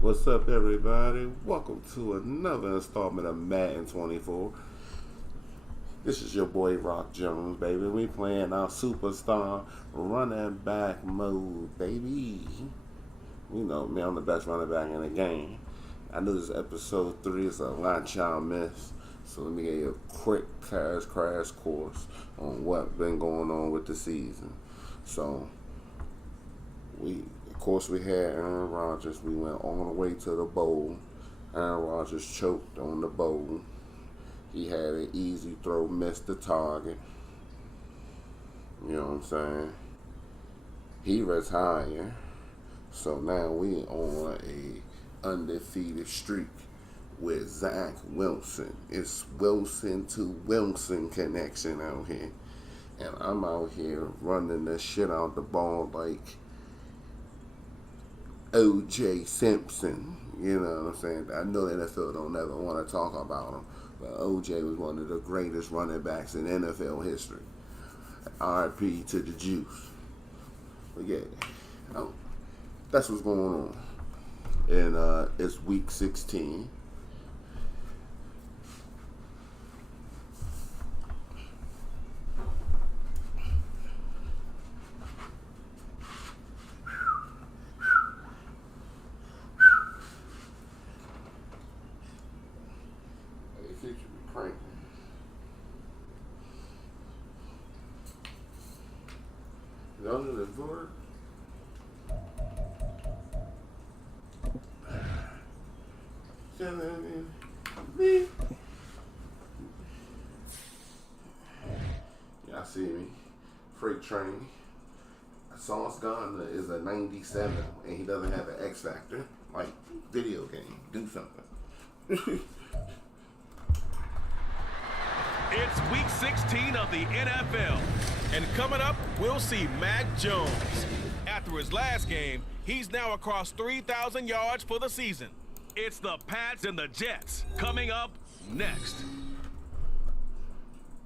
What's up, everybody? Welcome to another installment of Madden 24. This is your boy Rock Jones, baby. We playing our superstar running back mode, baby. You know me, I'm the best running back in the game. I know this is episode 3. It's a lot y'all missed. So let me give you a quick crash course on what's been going on with the season. So of course, we had Aaron Rodgers. We went all the way to the bowl. Aaron Rodgers choked on the bowl. He had an easy throw, missed the target. You know what I'm saying? He retired. So now we on a undefeated streak with Zach Wilson. It's Wilson to Wilson connection out here. And I'm out here running the shit out the ball like O.J. Simpson. You know what I'm saying? I know the NFL don't ever want to talk about him, but O.J. was one of the greatest running backs in NFL history. R.I.P. to the Juice. But yeah, that's what's going on. And it's week 16. Under the door. Y'all see me? Freight train. Sauce Gardner is a 97, and he doesn't have an X factor. Like video game. Do something. It's week 16 of the NFL. And coming up, we'll see Mac Jones. After his last game, he's now across 3,000 yards for the season. It's the Pats and the Jets coming up next.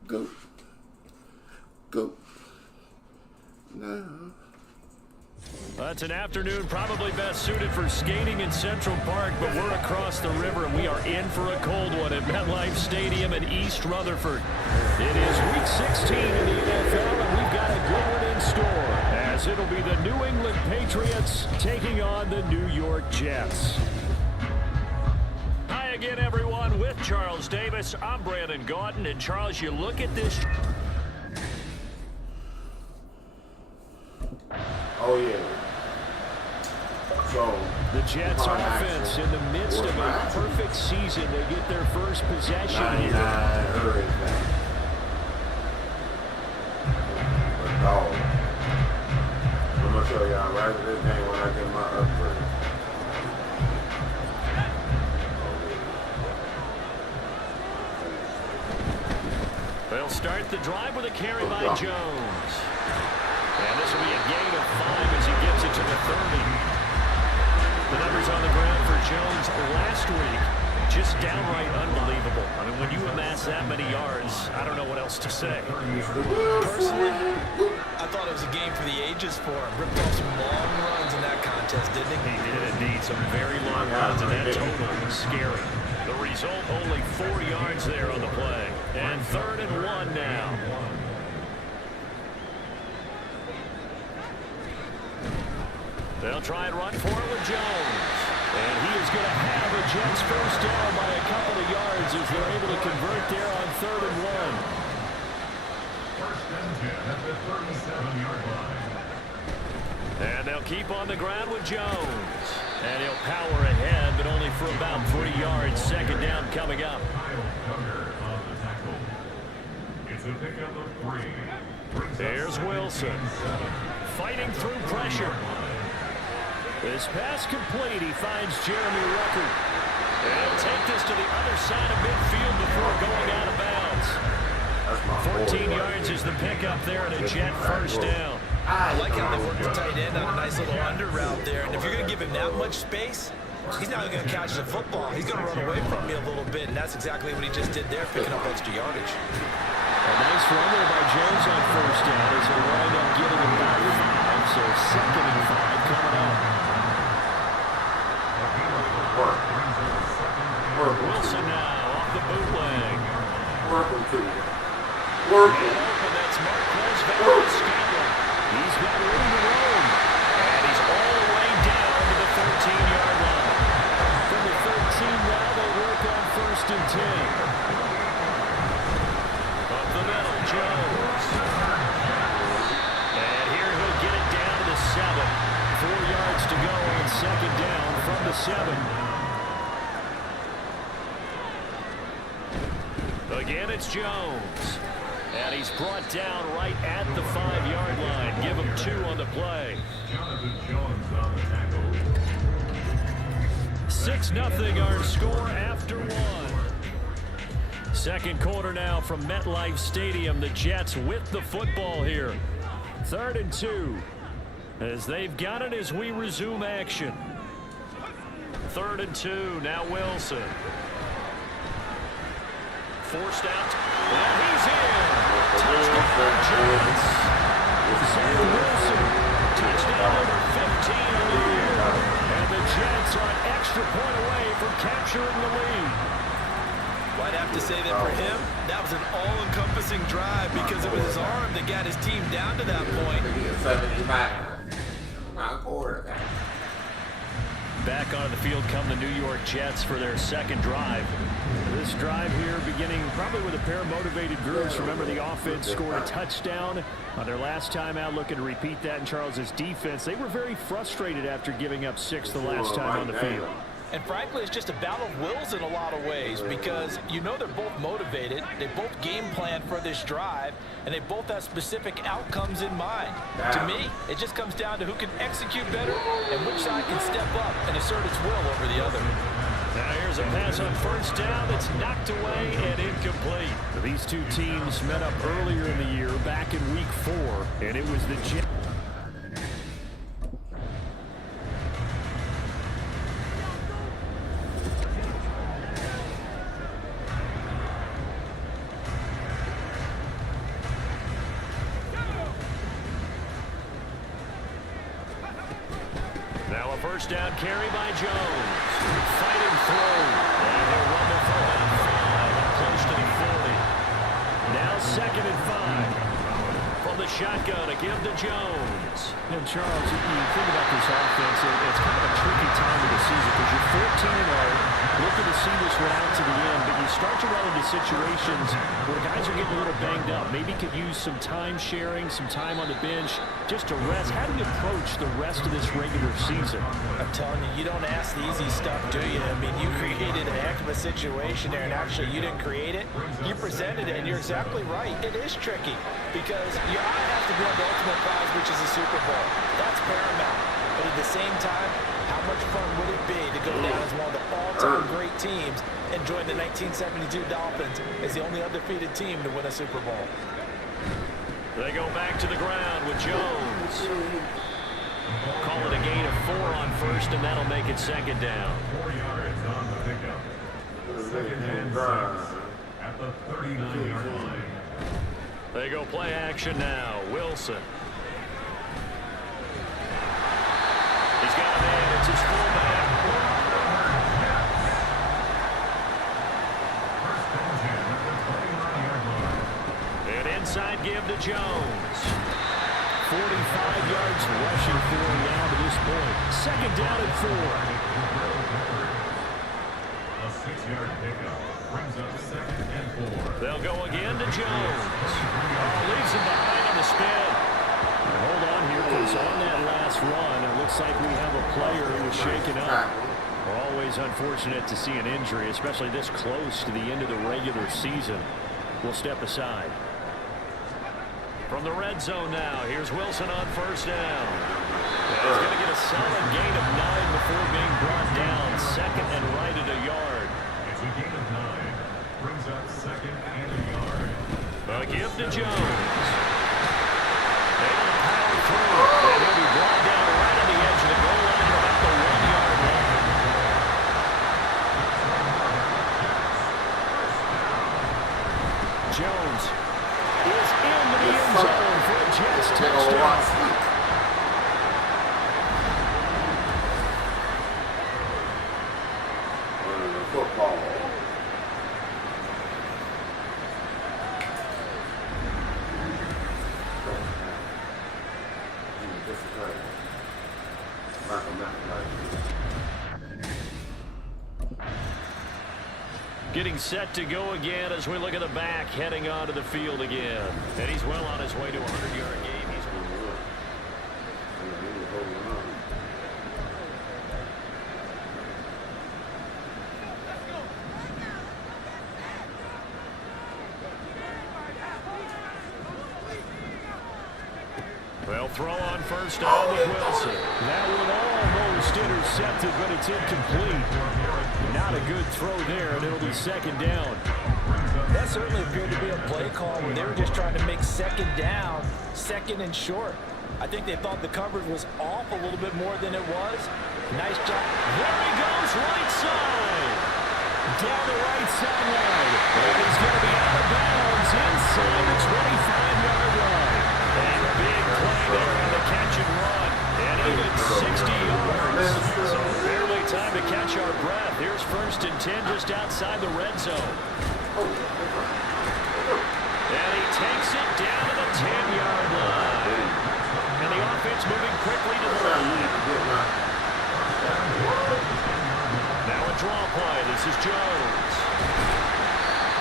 Go. No. It's an afternoon probably best suited for skating in Central Park, but we're across the river and we are in for a cold one at MetLife Stadium in East Rutherford. It is week 16 in the NFL and we've got a good one in store, as it'll be the New England Patriots taking on the New York Jets. Hi again, everyone, with Charles Davis. I'm Brandon Gaudin, and Charles, you look at this. Oh, yeah. So the Jets offense in the midst of a perfect season. They get their first possession here. Dog. I'm going to show y'all right at this game when I get my upgrade. They'll start the drive with a carry by Jones. And this will be a gain of 5 as he gets it to the 30. The numbers on the ground for Jones last week, just downright unbelievable. I mean, when you amass that many yards, I don't know what else to say. Personally, I thought it was a game for the ages for him. Ripped off some long runs in that contest, didn't he? He did indeed. Some very long runs, and that total was scary. The result, only 4 yards there on the play. And 3rd and 1 now. They'll try and run for it with Jones. And he is going to have a Jets first down by a couple of yards as they're able to convert there on 3rd and 1. First and 10 at the 37-yard line. And they'll keep on the ground with Jones. And he'll power ahead, but only for about 3 yards. 2nd down coming up. It's a pickup of 3. There's Wilson. Fighting through pressure. This pass complete. He finds Jeremy Ruckert. And he'll take this to the other side of midfield before going out of bounds. 14 yards is the pickup there and a Jet first down. I like how they work the tight end on a nice little under route there. And if you're going to give him that much space, he's not going to catch the football. He's going to run away from me a little bit, and that's exactly what he just did there, picking up extra yardage. A nice run there by Jones on first down as they wind up getting about 5. So 2nd and 5 coming up. Wilson now off the bootleg. Working to it. Working. And that's Marquez Valdez-Scantling. He's got room to roam. And he's all the way down to the 13-yard line. From the 13 now, they'll work on 1st and 10. Up the middle, Jones. And here he'll get it down to the 7. 4 yards to go on 2nd down from the 7. Again, it's Jones. And he's brought down right at the 5-yard line. Give him 2 on the play. Jonathan Jones on the tackle. 6-0 our score after 1. Second quarter now from MetLife Stadium. The Jets with the football here. 3rd and 2. As they've got it as we resume action. 3rd and 2. Now Wilson. Forced out. And he's in. Touchdown, Jones. Zach Wilson. Touchdown number 15 of the year. And the Jets are an extra point away from capturing the lead. Well, I'd have to say that for him, that was an all-encompassing drive because it was his arm that got his team down to that point. 75. My quarterback. Back onto the field come the New York Jets for their second drive. This drive here beginning probably with a pair of motivated groups. Remember, the offense scored a touchdown on their last time out, looking to repeat that in Charles's defense. They were very frustrated after giving up 6 the last time on the field. And frankly, it's just a battle of wills in a lot of ways because you know they're both motivated, they both game plan for this drive, and they both have specific outcomes in mind. To me, it just comes down to who can execute better and which side can step up and assert its will over the other. Now here's a pass on 1st down that's knocked away and incomplete. These two teams met up earlier in the year, back in week 4, and it was the Jets. Now a 1st down carry by Jones. Fighting through. And he'll rumble for about 5, close to the 40. Now 2nd and 5. From the shotgun, a give to Jones. And Charles, you think about this offense, it's kind of a tricky time of the season because you're 14-0, looking to see this one out to the end, but you start to run into situations where guys are getting a little banged up. Maybe could use some time sharing, some time on the bench just to rest. How do you approach the rest of this regular season? I'm telling you, you don't ask the easy stuff, do you? I mean, you created a heck of a situation there, and actually you didn't create it. You presented it, and you're exactly right. It is tricky because your eye has to be on the ultimate prize, which is a Super Bowl. That's paramount. But at the same time, how much fun would it be to go down as one of the all-time great teams and join the 1972 Dolphins as the only undefeated team to win a Super Bowl? They go back to the ground with Jones. Call it a gain of 4 on 1st, and that'll make it 2nd down. 4 yards on the pickup. 2nd and 6 at the 39-yard line. They go play action now. Wilson. He's got a man. It's his fullback. 1st and 10 at the 29-yard line. An inside give to Jones. 45 yards rushing for him now to this point. 2nd down and 4. A 6-yard pickup brings up 2nd and 4. They'll go again to Jones. Leaves him behind on the spin. Hold on here, because on that last run, it looks like we have a player who was shaken up. Always unfortunate to see an injury, especially this close to the end of the regular season. We'll step aside. From the red zone now, here's Wilson on 1st down. He's going to get a solid gain of 9 before being brought down. 2nd and right at a yard. It's a gain of 9. Brings up 2nd and a yard. A give to Jones. Able to power through. And he'll be brought down right on the edge of the goal line at about the 1-yard line. Jones is into the end zone for a Jets touchdown. football. Getting set to go again as we look at the back, heading onto the field again. And he's well on his way to a 100-yard game. Well, throw on first down with Wilson. That one almost intercepted, but it's incomplete. Not a good throw there, and it'll be second down. That certainly appeared to be a play call where they were just trying to make second down, second and short. I think they thought the coverage was off a little bit more than it was. Nice job. There he goes, right side. Down the right sideline. And he's going to be out of bounds inside the 25-yard line. A big play there on the catch and run. And even 60 yards. So barely time to catch our breath. Here's 1st and 10 just outside the red zone. And he takes it down to the 10-yard line. And the offense moving quickly to the line. Now a draw play. This is Jones.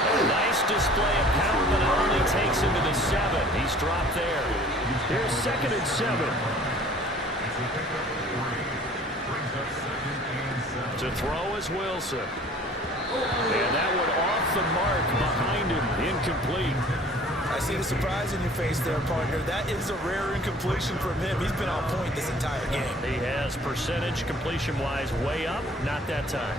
A nice display of power, but it only takes him to the 7. He's dropped there. Here's 2nd and 7. To throw is Wilson. And that one off the mark behind him. Incomplete. I see the surprise in your face there, partner. That is a rare incompletion from him. He's been on point this entire game. He has percentage completion-wise way up. Not that time.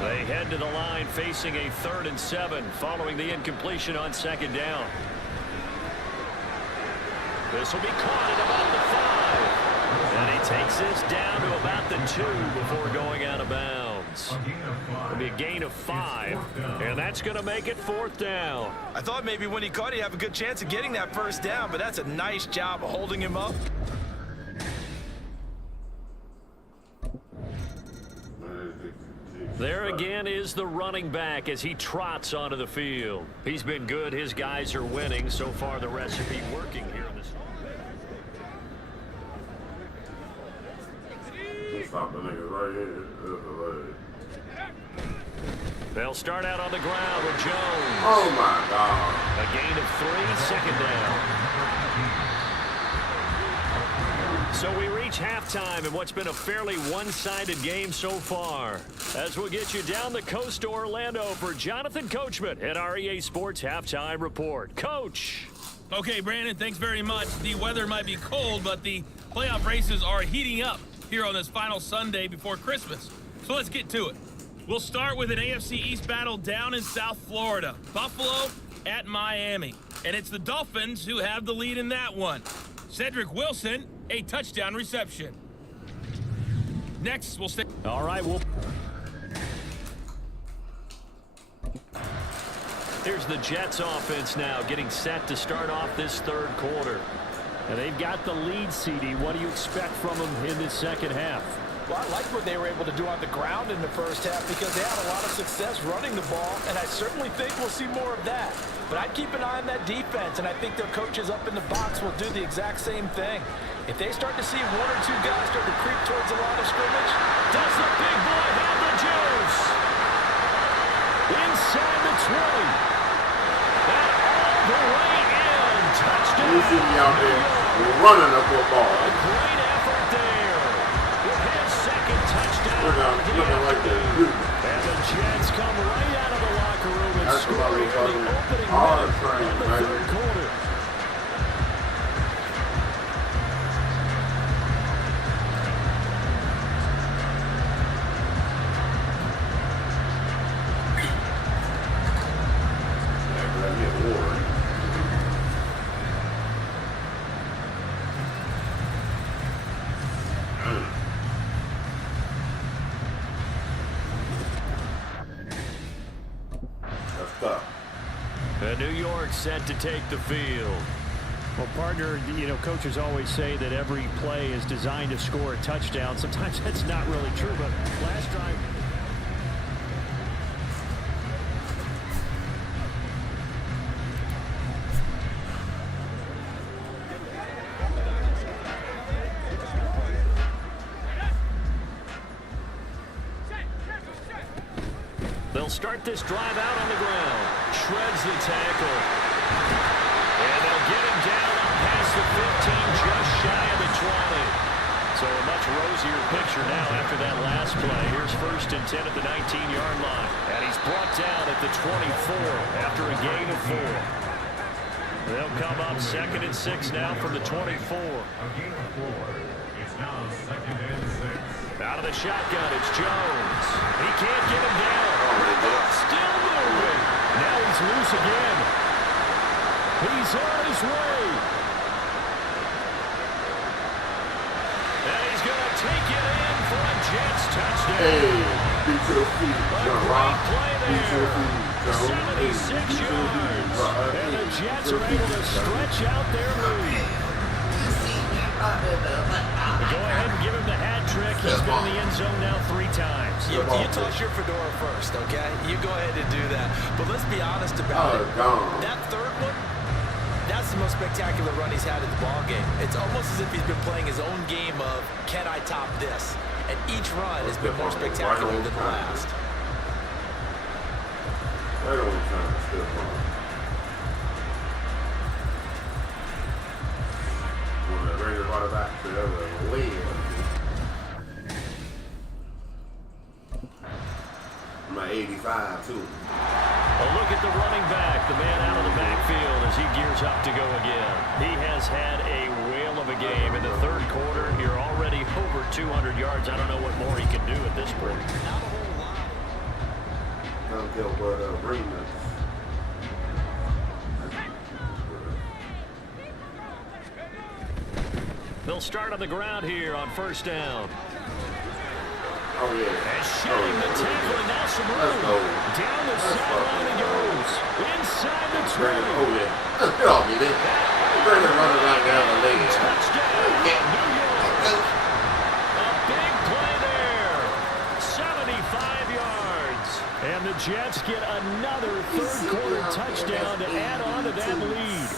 They head to the line facing a 3rd and 7 following the incompletion on 2nd down. This will be caught at about the 5. And he takes this down to about the 2 before going out of bounds. It'll be a gain of 5. And that's going to make it 4th down. I thought maybe when he caught it, he'd have a good chance of getting that 1st down, but that's a nice job of holding him up. There again is the running back as he trots onto the field. He's been good. His guys are winning. So far, the recipe working here in this. Stop the niggas right here. They'll start out on the ground with Jones. Oh my God. A gain of 3, 2nd down. So we reach halftime in what's been a fairly one-sided game so far. As we'll get you down the coast to Orlando for Jonathan Coachman at our EA Sports Halftime Report. Coach. Okay, Brandon, thanks very much. The weather might be cold, but the playoff races are heating up here on this final Sunday before Christmas. So let's get to it. We'll start with an AFC East battle down in South Florida. Buffalo at Miami. And it's the Dolphins who have the lead in that one. Cedric Wilson, a touchdown reception. Next, we'll stay. All right, Here's the Jets offense now getting set to start off this 3rd quarter. And they've got the lead, CD. What do you expect from them in this 2nd half? Well, I like what they were able to do on the ground in the 1st half because they had a lot of success running the ball, and I certainly think we'll see more of that. But I'd keep an eye on that defense, and I think their coaches up in the box will do the exact same thing. If they start to see 1 or 2 guys start to creep towards the line of scrimmage, does the big boy have the juice? Inside the 20. And all the way in. Touchdown. You see me out there running the football. A great effort there. With his 2nd touchdown. Looking like the And the Jets come right out of the locker room and That's score what I was here in talking the about. opening Hard minute train, of the man. 3rd quarter. New York set to take the field. Well, partner, you know, coaches always say that every play is designed to score a touchdown. Sometimes that's not really true, but last drive... They'll start this drive out on the ground. Shreds the tackle. And they'll get him down past the 15, just shy of the 20. So a much rosier picture now after that last play. Here's 1st and 10 at the 19-yard line. And he's brought down at the 24 after a gain of 4. They'll come up 2nd and 6 now from the 24. A gain of 4. It's now 2nd and 6. Out of the shotgun, it's Jones. He can't get him down. Still moving. Now he's loose again. He's on his way. And he's going to take it in for a Jets touchdown. Hey, beat to the feet, John Rock. Beat to the feet, John. 76 yards. And the Jets are able to stretch out their lead. Go ahead and give him the hat trick. He's been in the end zone now 3 times. You toss your fedora first, okay? You go ahead and do that. But let's be honest about it. That third one, that's the most spectacular run he's had in the ballgame. It's almost as if he's been playing his own game of, can I top this? And each run has been more spectacular than the last. Right on time, still on. Back to the way. My 85 too. A look at the running back, the man out of the backfield as he gears up to go again. He has had a whale of a game in the 3rd quarter. You're already over 200 yards. I don't know what more he can do at this point. Not a whole lot. Come kill brother Remus. They'll start on the ground here on 1st down. Oh, yeah. And shedding the tackle, and now some room. Down the sideline he goes. Inside the 20. Oh, yeah. Get off me, man. Bring it running right down the lane. Touchdown, New York. A big play there. 75 yards. And the Jets get another 3rd quarter touchdown to add on to that lead.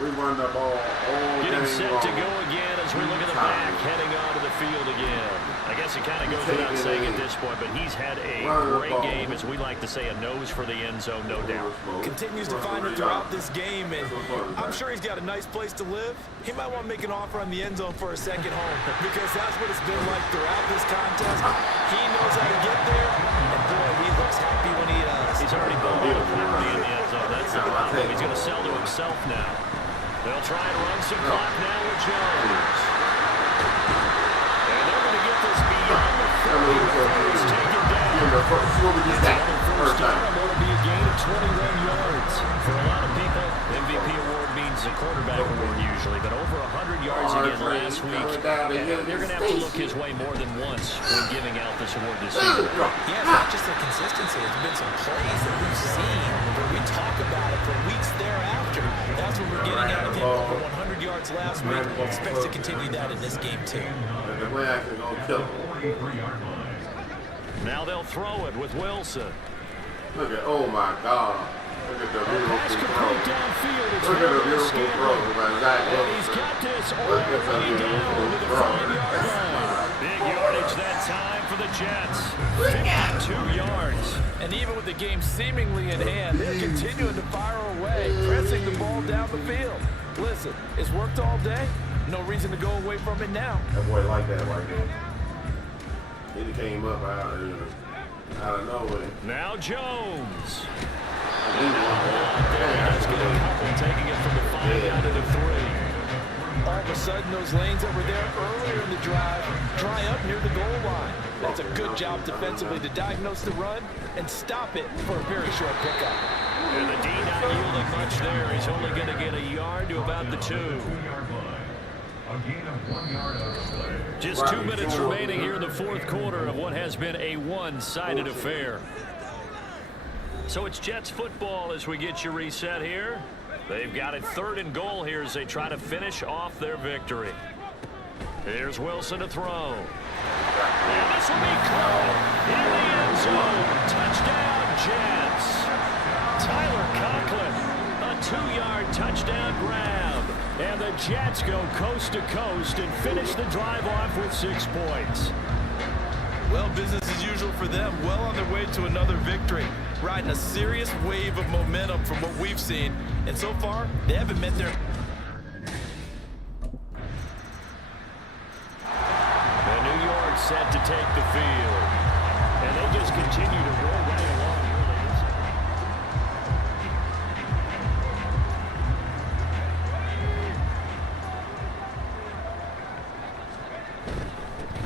We run the ball all Getting day set long. to go again as we look at the back heading onto the field again. I guess it kind of goes without saying at this point, but he's had a great game, as we like to say, a nose for the end zone, no doubt. Continues to find it throughout this game, and I'm sure he's got a nice place to live. He might want to make an offer on the end zone for a second home, because that's what it's been like throughout this contest. He knows how to get there, and boy, he looks happy when he does. He's already bought a property in the end zone. That's the problem. He's going to sell to himself now. They'll try and run some clock now with Jones. And they're going to get this beyond the 40. It's taken down. First time. It'll be a gain of 21 yards. For a lot of people, MVP award means a quarterback award usually, but over 100 yards again last week. They're going to have to look his way more than once when giving out this award this season. Yeah, it's not just the consistency. There's been some plays that we've seen, but we talk about it for weeks thereafter. That's what we're getting out of him. Over 100 yards last week. Expects to continue that in this game, too. Now they'll throw it with Wilson. Look at, oh my God. Look at the beautiful throw. Downfield. Look at the beautiful throw by Zach Wilson. He's got this all Look the at the way down beautiful to the throw. 5-yard line. Big yardage that time for the Jets. 52 yards. And even with the game seemingly in hand, they're continuing to fire away, pressing the ball down the field. Listen, it's worked all day. No reason to go away from it now. That boy like that right there. He came up out of nowhere. Now Jones. That's Get a couple taking it from the 5 down to the 3. All of a sudden, those lanes that were there earlier in the drive dry up near the goal line. That's a good job defensively to diagnose the run and stop it for a very short pickup. And the D not yielding much there. He's only going to get a yard to about the 2. A gain of 1 yard on the play. Just 2 minutes remaining here in the fourth quarter of what has been a one-sided affair. So it's Jets football as we get you reset here. They've got it 3rd and goal here as they try to finish off their victory. Here's Wilson to throw. And this will be caught in the end zone. Touchdown, Jets. Tyler Conklin, a 2-yard touchdown grab. And the Jets go coast to coast and finish the drive off with 6 points. Well, business as usual for them. Well on their way to another victory. Riding a serious wave of momentum from what we've seen. And so far, they haven't met their... And New York set to take the field. And they just continue to roll right along.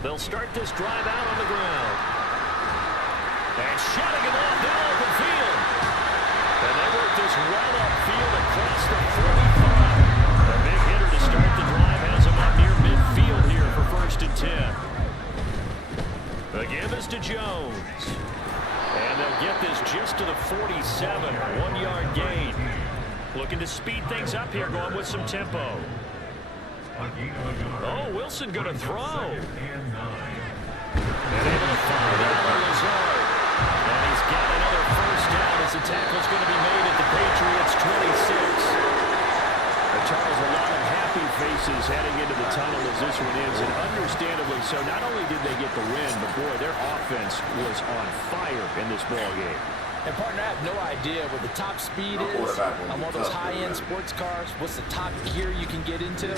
They'll start this drive out on the ground. And shutting it off in open field. And they work this well upfield across the 45. A big hitter to start the drive has him up near midfield here for 1st and 10. The give is to Jones. And they'll get this just to the 47. 1-yard gain. Looking to speed things up here, going with some tempo. Oh, Wilson going to throw. And able to follow down on Lazard. And he's got another 1st down as the tackle's going to be made at the Patriots 26. Charles, a lot of happy faces heading into the tunnel as this one ends, and understandably so. Not only did they get the win, but boy, their offense was on fire in this ball game. And partner, I have no idea what the top speed is on one of those high-end sports cars. What's the top gear you can get into?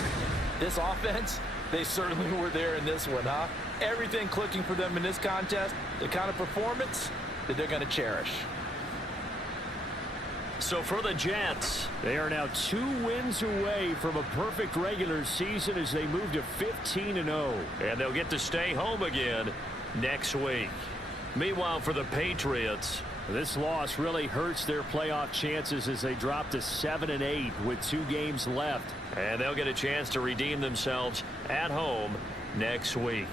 This offense, they certainly were there in this one, huh? Everything clicking for them in this contest, the kind of performance that they're going to cherish. So for the Jets, they are now 2 wins away from a perfect regular season as they move to 15-0. And they'll get to stay home again next week. Meanwhile, for the Patriots, this loss really hurts their playoff chances as they drop to 7-8 with 2 games left. And they'll get a chance to redeem themselves at home next week.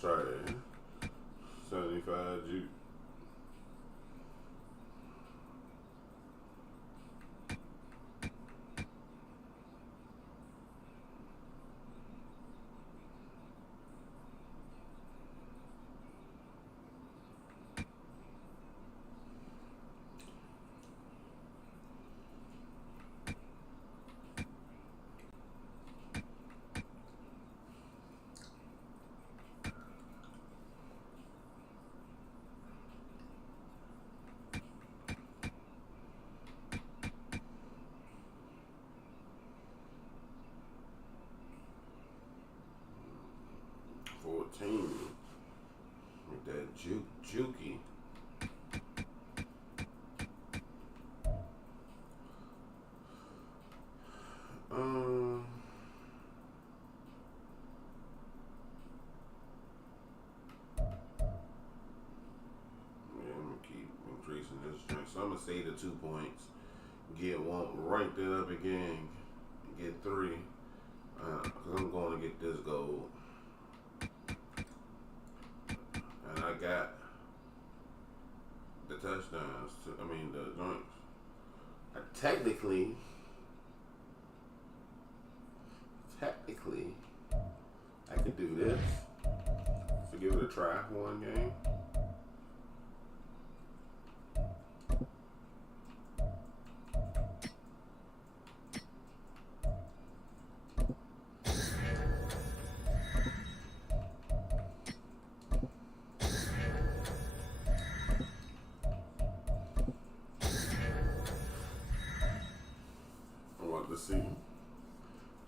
trash. 75 juke. With that jukey. Yeah, I'm gonna keep increasing this strength. So I'm gonna say the 2 points. Get one, rank that up again. Get 3. Cause I'm going to get this gold. And I got the touchdowns. The joints. Technically, I could do this. So give it a try for one game.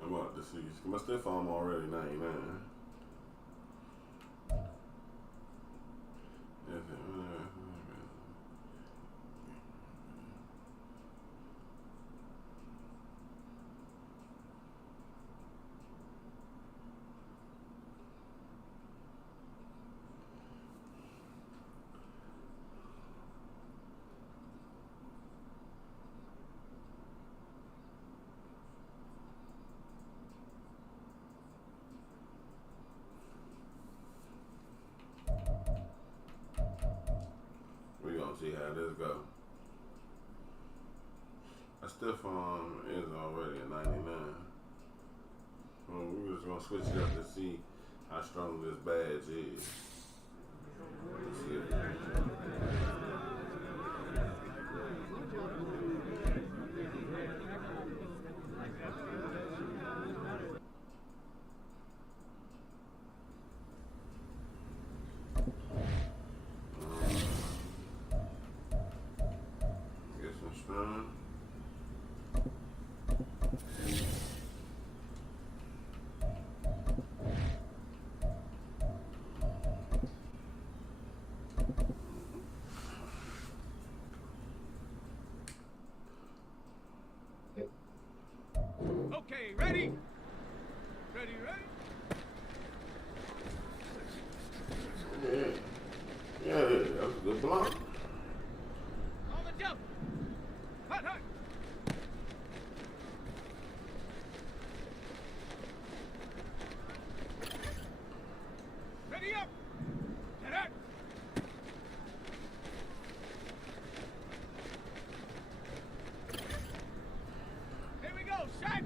I'm about to see. My stiff arm already 99. We're gonna see how this go. My stiff arm is already a 99. Well, we're just gonna switch it up to see how strong this badge is. Let's see if get some strong. Okay, ready? Ready? Yeah, that was a good block. On the jump. Hut. Ready up. Get out. Here we go, shot.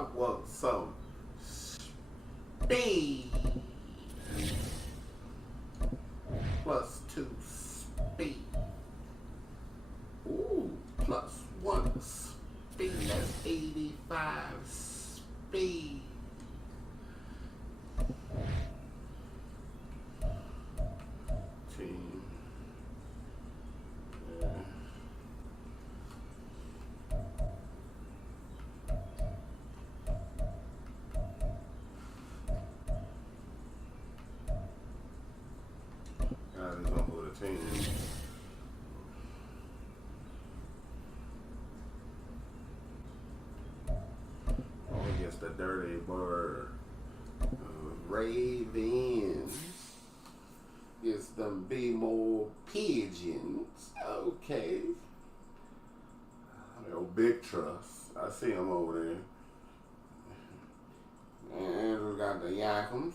I want some speed. +2 speed. Ooh, +1 speed. That's 85 speed. Team. Against the dirty bird Ravens. It's them B-more pigeons. Okay. Little big trust. I see them over there. And we got the Yakums.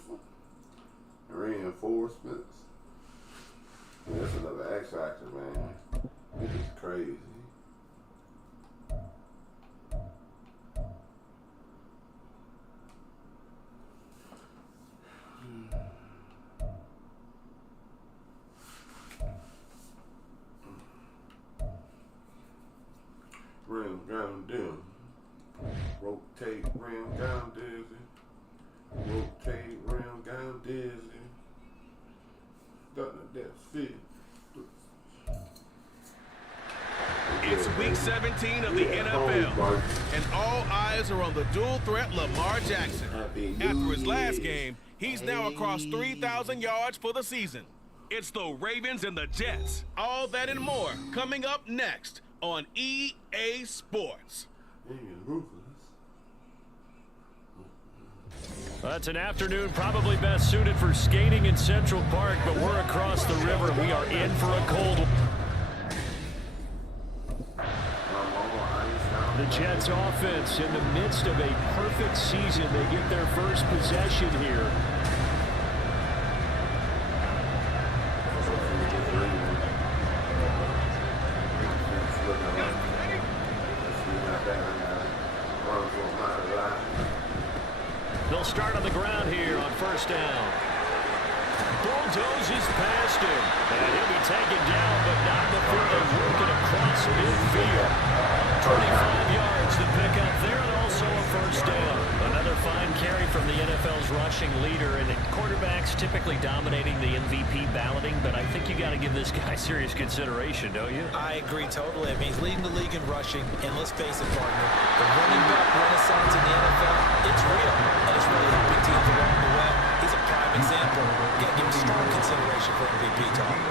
Reinforcements. This is another X Factor, man. This is crazy. Rim down down. Rotate, rim down dizzy. Rotate, rim down dizzy. Got the depth fit. It's week 17 of the NFL, and all eyes are on the dual threat Lamar Jackson. After his last game, he's now across 3,000 yards for the season. It's the Ravens and the Jets. All that and more coming up next on EA Sports. It's an afternoon probably best suited for skating in Central Park, but we're across the river. We are in for a cold one. The Jets offense in the midst of a perfect season. They get their first possession here. They'll start on the ground here on first down. Bulldozes past him. And he'll be taken down, but not before they work it across midfield. 25 yards to pick up there, and also a first down. Another fine carry from the NFL's rushing leader, and quarterbacks typically dominating the MVP balloting, but I think you got to give this guy serious consideration, don't you? I agree totally. I mean, he's leading the league in rushing, and let's face it, partner, the running back renaissance in the NFL, it's real, and it's really helping teams along the way. He's a prime example. Got to give him strong consideration for MVP talk.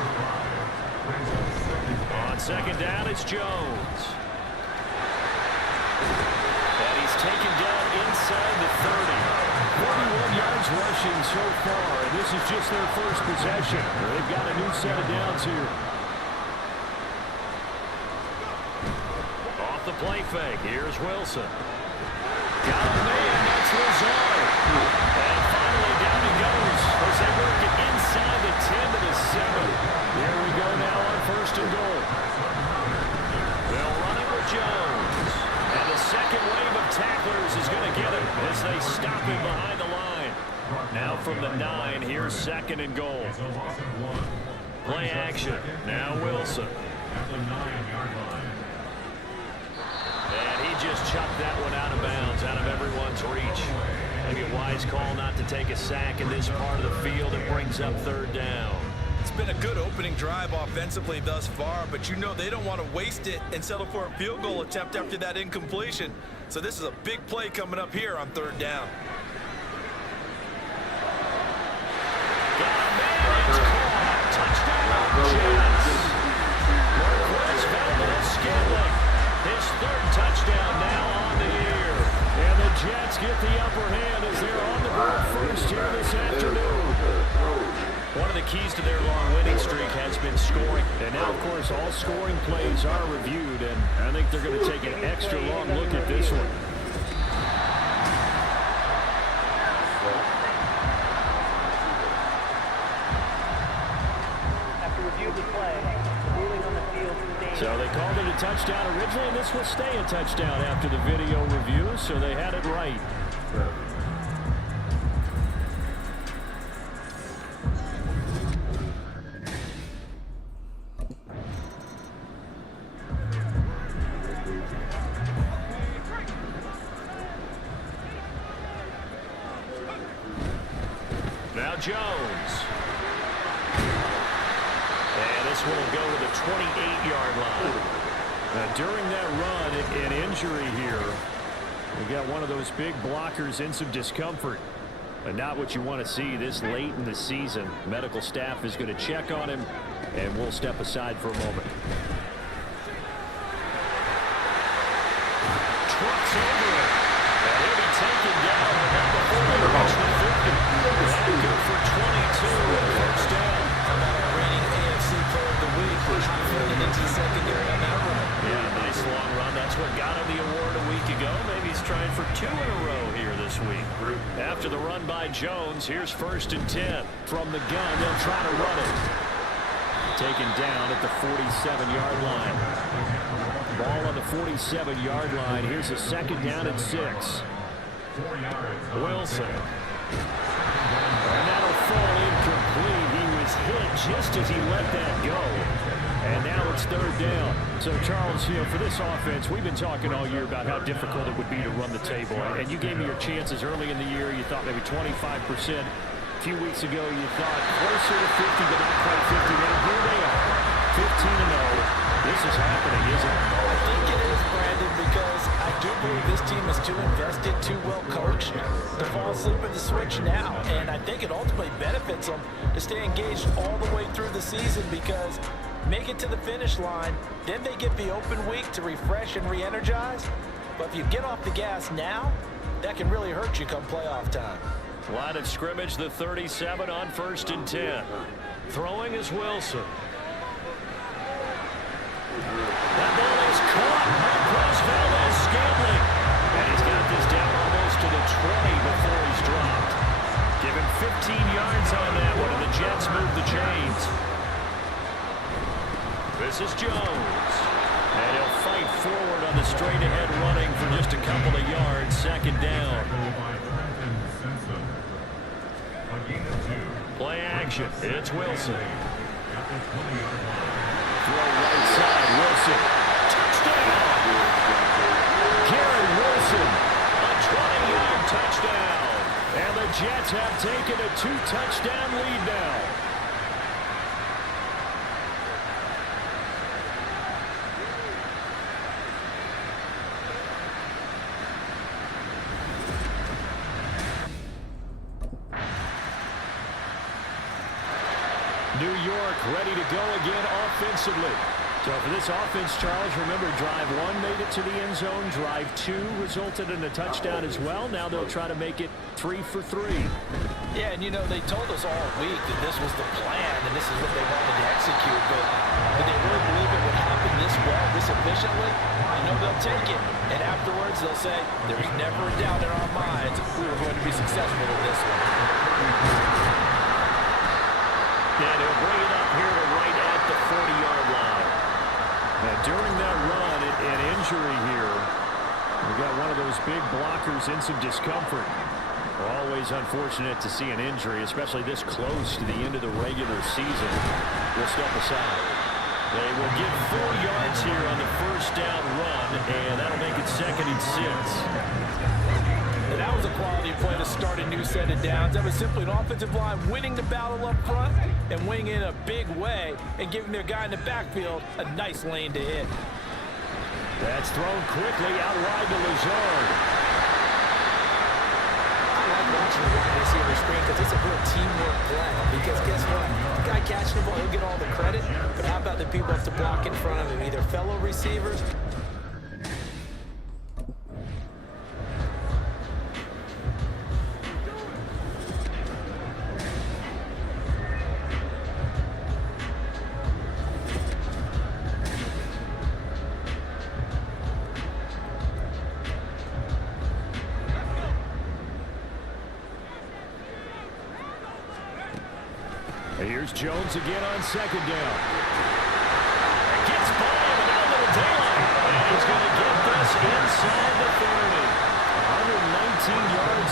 On second down, it's Jones. And he's taken down inside the 30. 41 yards rushing so far, and this is just their first possession. They've got a new set of downs here. Off the play fake, here's Wilson. Got a man, that's Lazard. And finally down he goes as they work it inside the 10 to the 7. Here we go now on first and goal. They'll run it with Jones. And the second wave of tacklers is going to get him as they stop him behind the line. Now from the 9, here's second and goal. Play action. Now Wilson. And he just chucked that one out of bounds, out of everyone's reach. Maybe a wise call not to take a sack in this part of the field. It brings up third down. It's been a good opening drive offensively thus far, but you know they don't want to waste it and settle for a field goal attempt after that incompletion. So this is a big play coming up here on third down. Got a man, it's caught. Touchdown, Jets. Marquez Valdez-Scantling. His third touchdown now on the year. And the Jets get the upper hand as they're on the board first here this afternoon. One of the keys to their long winning streak has been scoring. And now, of course, all scoring plays are reviewed, and I think they're going to take an extra long look at this one. So they called it a touchdown originally, and this will stay a touchdown after the video review, so they had it right. Now Jones. And this one will go to the 28-yard line. During that run, an injury here. We got one of those big blockers in some discomfort. But not what you want to see this late in the season. Medical staff is going to check on him, and we'll step aside for a moment. Trucks over it. And he'll be taken down before they reach the 50. Good for 22 and first down. How about our reigning AFC Player of the Week? Heading into the secondary on that run. Yeah, nice long run. That's what got him the award a week ago. Maybe he's trying for 2 in a row here this week. After the run by Jones, here's 1st and 10. From the gun, they'll try to run it. Taken down at the 47-yard line. Ball on the 47-yard line. Here's a 2nd down and 6. Wilson. And that'll fall incomplete. He was hit just as he let that go. And now it's 3rd down. So, Charles, you know, for this offense, we've been talking all year about how difficult it would be to run the table. And you gave me your chances early in the year. You thought maybe 25%. A few weeks ago, you thought closer to 50, but not quite 50. Now, here they are, 15-0. This is happening, isn't it? I think it is, Brandon, because I do believe this team is too invested, too well coached to fall asleep at the switch now. And I think it ultimately benefits them to stay engaged all the way through the season because make it to the finish line, then they get the open week to refresh and re-energize. But if you get off the gas now, that can really hurt you come playoff time. Line of scrimmage, the 37 on 1st and 10. Throwing is Wilson. That ball is caught across Valdez-Scantling. And he's got this down almost to the 20 before he's dropped. Give him 15 yards on that one, and the Jets move the chains. This is Jones. And he'll fight forward on the straight-ahead running for just a couple of yards. 2nd down. Play action. It's Wilson. Throw right side. Wilson. Touchdown. Garrett Wilson. A 20-yard touchdown. And the Jets have taken a 2-touchdown lead now. New York ready to go again offensively. So for this offense, Charles, remember drive 1 made it to the end zone. Drive 2 resulted in a touchdown as well. Now they'll try to make it 3 for 3. Yeah, and you know, they told us all week that this was the plan and this is what they wanted to execute. But did they really believe it would happen this well, this efficiently? I know they'll take it. And afterwards, they'll say, there's never a doubt in our minds we were going to be successful in this one. And he'll bring it up here to right at the 40-yard line. Now, during that run, an injury here. We got one of those big blockers in some discomfort. Always unfortunate to see an injury, especially this close to the end of the regular season. We'll step aside. They will get 4 yards here on the 1st down run, and that'll make it 2nd and 6. And that was a quality play to start a new set of downs. That was simply an offensive line winning the battle up front and winning in a big way and giving their guy in the backfield a nice lane to hit. That's thrown quickly out wide to Lazard. I like watching the wide receiver screen because it's a real teamwork play. Because guess what? The guy catching the ball, he'll get all the credit. But how about the people have to block in front of him, either fellow receivers. Here's Jones again on 2nd down. Gets by him, and now a little daylight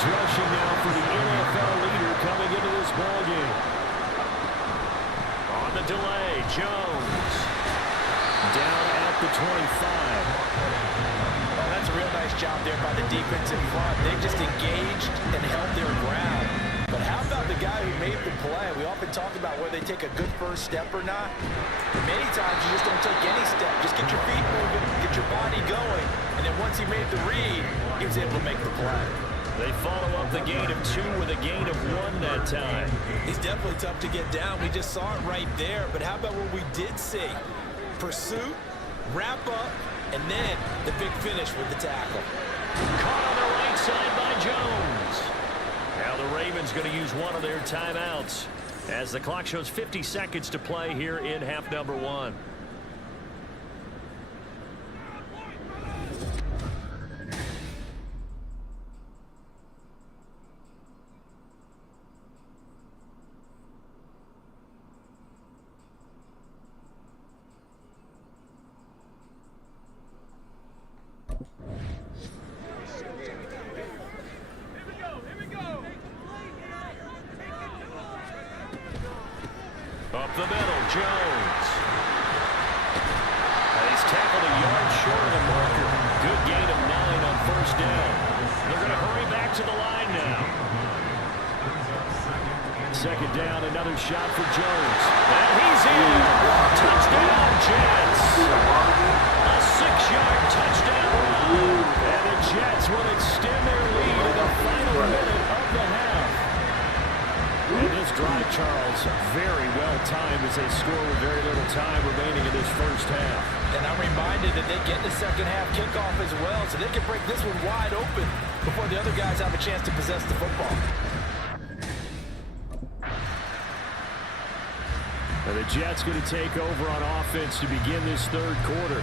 yards rushing now for the NFL leader coming into this ballgame. On the delay, Jones. Down at the 25. Well, that's a real nice job there by the defense in front. They just engaged and held their ground. But how about the guy who made the play? We often talk about whether they take a good first step or not. Many times you just don't take any step. Just get your feet moving, get your body going. And then once he made the read, he was able to make the play. They follow up the gain of 2 with a gain of 1 that time. He's definitely tough to get down. We just saw it right there. But how about what we did see? Pursuit, wrap up, and then the big finish with the tackle. Caught on the right side by Jones. Now the Ravens going to use one of their timeouts as the clock shows 50 seconds to play here in half number 1. Up the middle, Jones. And he's tackled a yard short of the marker. Good gain of 9 on first down. They're going to hurry back to the line now. Second down, another shot for Jones. And he's in. Touchdown, Jets. A 6-yard touchdown run. And the Jets will extend their lead in the final minute of the half. And this drive, Charles, very well timed as they score with very little time remaining in this first half. And I'm reminded that they get the second half kickoff as well, so they can break this one wide open before the other guys have a chance to possess the football. And the Jets going to take over on offense to begin this third quarter.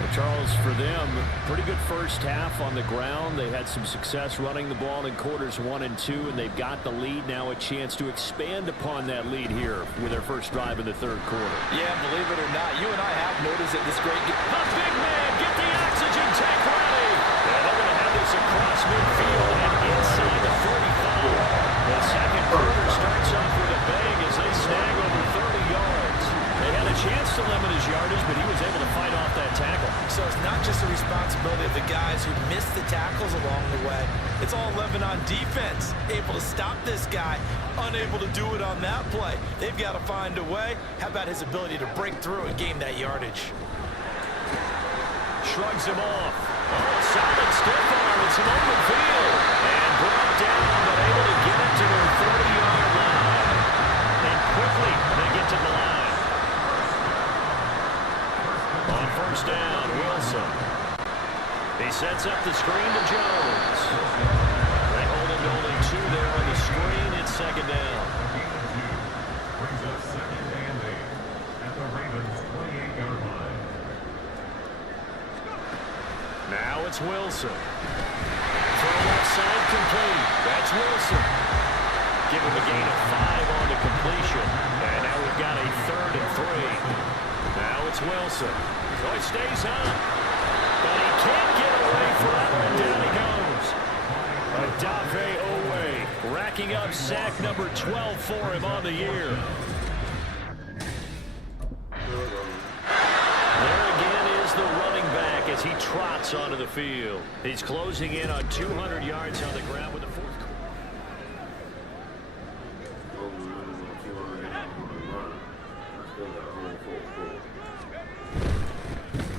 Well, Charles, for them, pretty good first half on the ground. They had some success running the ball in quarters 1 and 2, and they've got the lead now, a chance to expand upon that lead here with their first drive in the third quarter. Yeah, believe it or not, you and I have noticed that this great game. A big man, get the oxygen tank ready. And they're going to have this across midfield and inside the 45. The second quarter starts off with a bang as they snag over 30 yards. They had a chance to limit his yardage, but he was able to fight off that tackle. So it's not just the responsibility of the guys who missed the tackles along the way. It's all 11 on defense, able to stop this guy, unable to do it on that play. They've got to find a way. How about his ability to break through and gain that yardage? Shrugs him off. Oh, solid stiff arm. It's an open field. And brought down, but able to get it to their 30-yard line. And quickly, they get to the line. On first down, Wilson. He sets up the screen to Jones. They hold him to only 2 there on the screen. It's second down. Brings up second and 8 at the Ravens' 28-yard line. Now it's Wilson. Throw left side complete. That's Wilson. Give him a gain of 5 on the completion. And now we've got a 3rd and 3. Now it's Wilson. So he stays on. But he can't get away forever, and down he goes. Adave Owe racking up sack number 12 for him on the year. There again is the running back as he trots onto the field. He's closing in on 200 yards on the ground with the fourth quarter.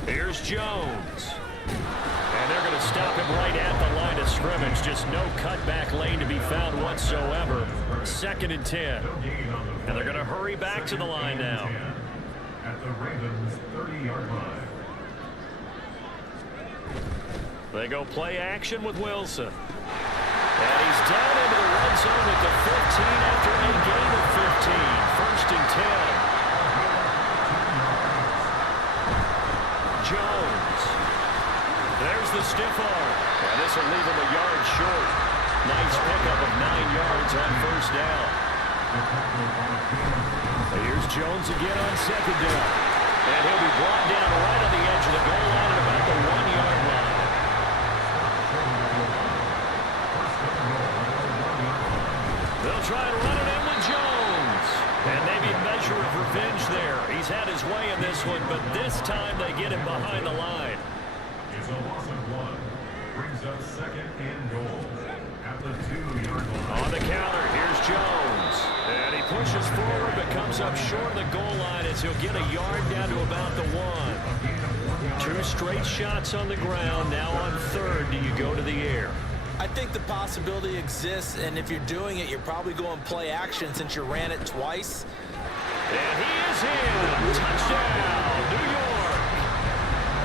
Here's Jones. And they're going to stop him right at the line of scrimmage. Just no cutback lane to be found whatsoever. 2nd and 10. And they're going to hurry back to the line now. At the Ravens' 30-yard line. They go play action with Wilson. And he's down into the red zone at the 15 after a gain of 15. 1st and 10. Jones. There's the stiff arm. And this will leave him a yard short. Nice pickup of 9 yards on first down. Here's Jones again on second down. And he'll be brought down right on the edge of the goal line at about the 1-yard line. They'll try and run it in with Jones. And maybe a measure of revenge there. He's had his way in this one, but this time they get him behind the line. It's a loss of 1. Brings up second and goal at the 2-yard line. On the counter, here's Jones. And he pushes forward but comes up short of the goal line as he'll get a yard down to about the 1. 2 straight shots on the ground. Now on third, do you go to the air? I think the possibility exists, and if you're doing it, you're probably going play action since you ran it twice. And he is in. Touchdown, New York.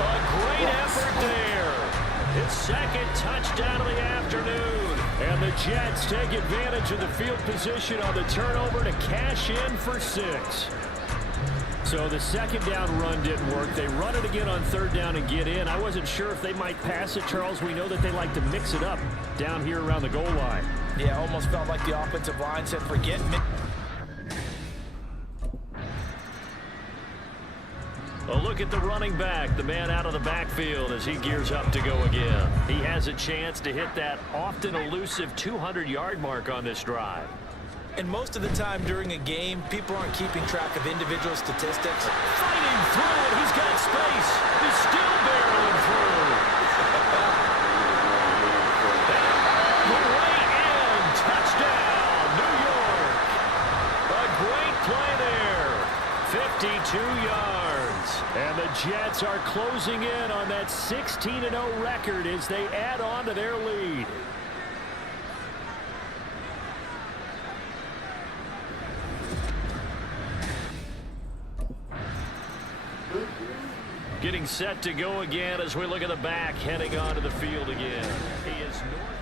A great effort there. His second touchdown of the afternoon. And the Jets take advantage of the field position on the turnover to cash in for 6. So the second down run didn't work. They run it again on third down and get in. I wasn't sure if they might pass it, Charles. We know that they like to mix it up down here around the goal line. Yeah, almost felt like the offensive line said, forget me. A look at the running back, the man out of the backfield as he gears up to go again. He has a chance to hit that often elusive 200-yard mark on this drive. And most of the time during a game, people aren't keeping track of individual statistics. Fighting through it, he's got space. He's still barreling through. And all the way in, touchdown, New York. A great play there, 52 yards. And the Jets are closing in on that 16-0 record as they add on to their lead. Getting set to go again as we look at the back, heading onto the field again. He is north.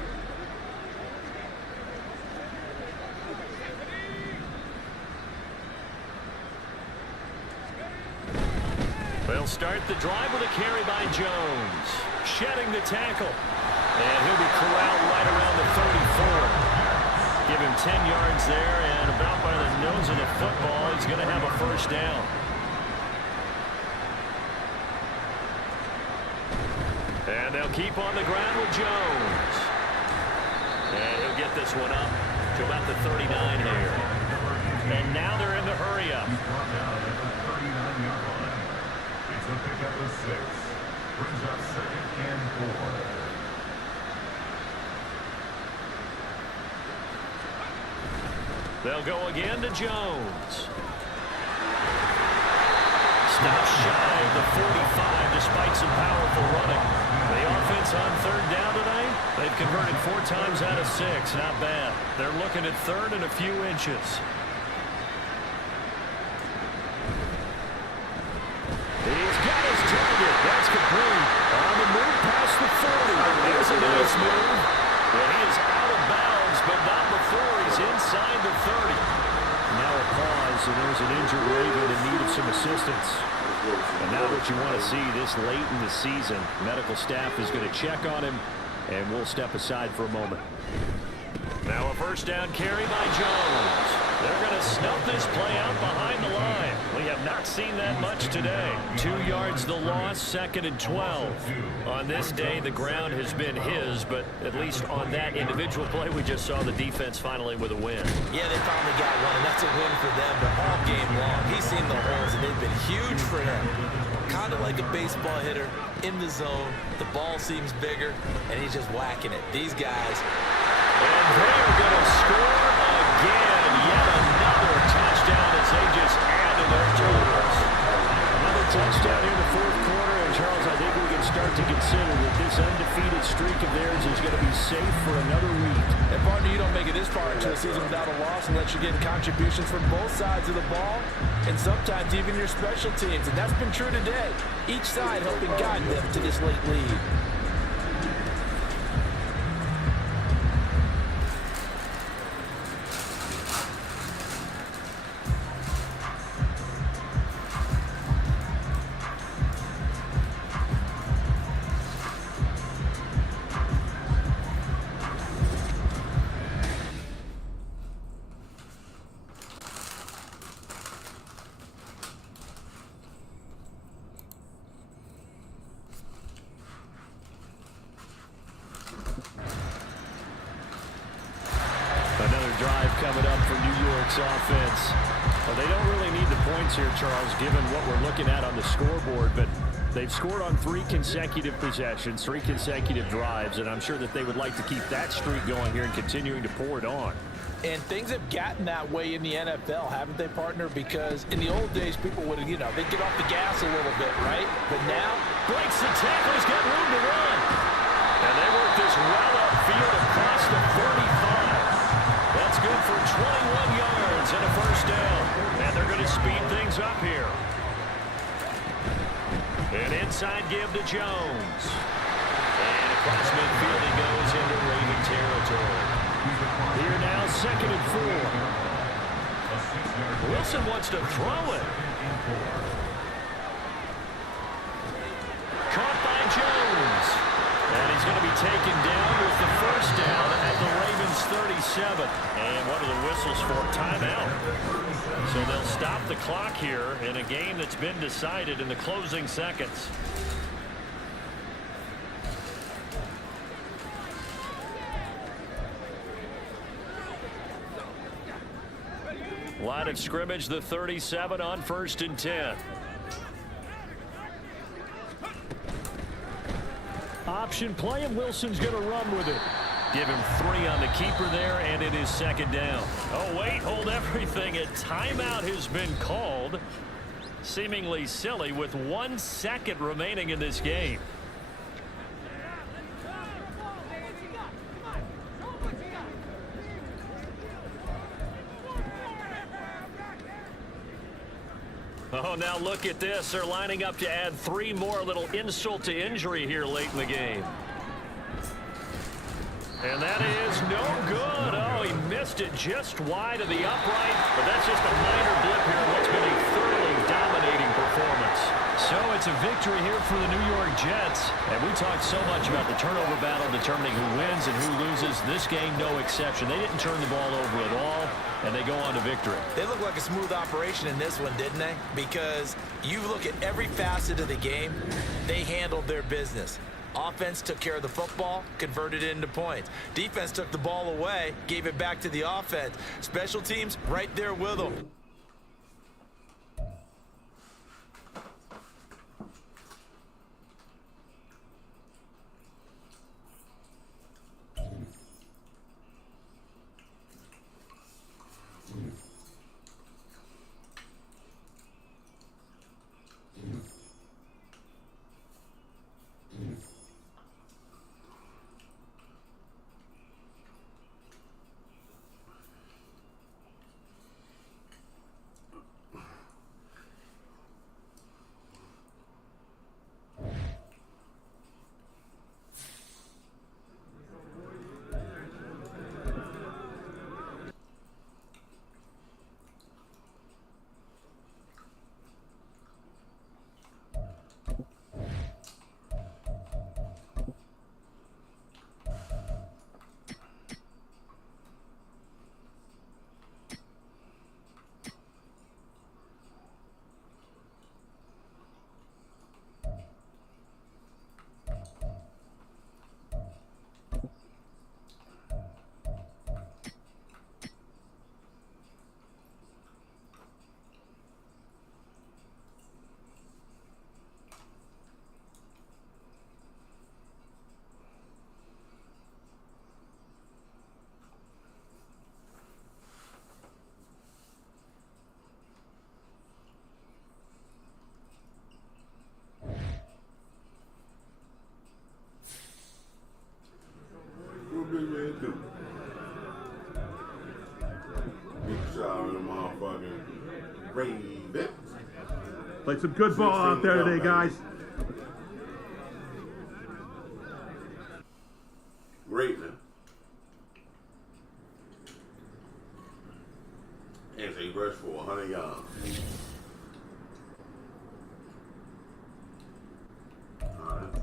They'll start the drive with a carry by Jones. Shedding the tackle. And he'll be corralled right around the 34. Give him 10 yards there, and about by the nose of the football, he's going to have a first down. And they'll keep on the ground with Jones. And he'll get this one up to about the 39 here. And now they're in the hurry up. It's a pickup of 6. Brings up second and 4. They'll go again to Jones. Stops shy of the 45 despite some powerful running. The offense on third down today, they've converted 4 times out of 6. Not bad. They're looking at third and a few inches. He's got his target. That's complete. On the move past the 40. There's a nice move. And he is out of bounds, but not before he's inside the 30. Now a pause, and there's an injured Raven in need of some assistance. And now what you want to see this late in the season, medical staff is going to check on him, and we'll step aside for a moment. Now a first down carry by Jones. They're going to snuff this play out behind the line. We have not seen that much today. 2 yards the loss, second and 12. On this day, the ground has been his, but at least on that individual play, we just saw the defense finally with a win. Yeah, they finally got one, and that's a win for them, but all game long, he's seen the holes, and they've been huge for him. Kind of like a baseball hitter, in the zone, the ball seems bigger, and he's just whacking it. These guys... And they're going to score again. Yet another touchdown as they just add to their totals. Another touchdown in the fourth quarter. And, Charles, I think we can start to consider that this undefeated streak of theirs is going to be safe for another week. And, partner, you don't make it this far into a season without a loss unless you're getting contributions from both sides of the ball and sometimes even your special teams. And that's been true today. Each side helping guide them to this late lead. coming up for New York's offense. Well, they don't really need the points here, Charles, given what we're looking at on the scoreboard, but they've scored on 3 consecutive possessions, 3 consecutive drives, and I'm sure that they would like to keep that streak going here and continuing to pour it on. And things have gotten that way in the NFL, haven't they, partner? Because in the old days, people would have, they'd get off the gas a little bit, right? But now, breaks the tackle, he's got room to run. And they work this well upfield across the 35. That's good for 21 yards and a first down. And they're going to speed things up here. An inside give to Jones. And across midfield he goes into Raven territory. Here now, 2nd and 4. Wilson wants to throw it. Caught by Jones. And he's going to be taken down with the first down at the Ravens 37. And what are the whistles for? Timeout. So they'll stop the clock here in a game that's been decided in the closing seconds. Line of scrimmage, the 37 on 1st and 10. Option play, and Wilson's going to run with it. Give him 3 on the keeper there, and it is 2nd down. Oh, wait, hold everything. A timeout has been called. Seemingly silly with 1 second remaining in this game. Oh, now look at this. They're lining up to add 3 more. A little insult to injury here late in the game. And that is no good. Oh, he missed it just wide of the upright. But that's just a minor blip here in what's been a thoroughly dominating performance. So it's a victory here for the New York Jets. And we talked so much about the turnover battle determining who wins and who loses. This game, no exception. They didn't turn the ball over at all, and they go on to victory. They look like a smooth operation in this one, didn't they? Because you look at every facet of the game, they handled their business. Offense took care of the football, converted it into points. Defense took the ball away, gave it back to the offense. Special teams right there with them. Played some good ball out there today, guys. Great, man. And they rushed for 100 yards. All right.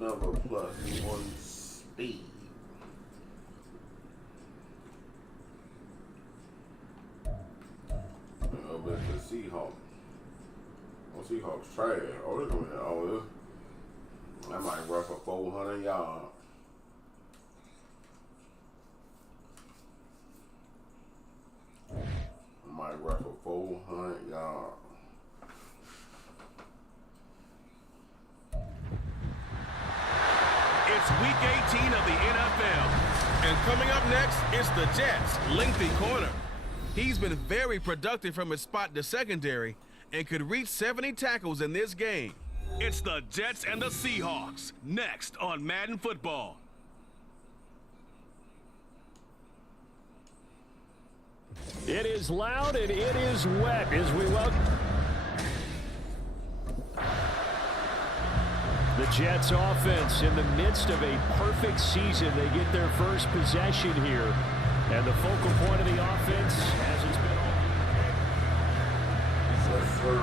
another +1 speed. But the Seahawks. Oh, Seahawks trash. Oh, they're going to I might rush for 400 yards. I might rush for 400 yards. It's week 18 of the NFL. And coming up next, it's the Jets' lengthy corner. He's been very productive from his spot to secondary and could reach 70 tackles in this game. It's the Jets and the Seahawks, next on Madden Football. It is loud and it is wet as we welcome the Jets offense in the midst of a perfect season. They get their first possession here. And the focal point of the offense, as it's been all Yes, sir.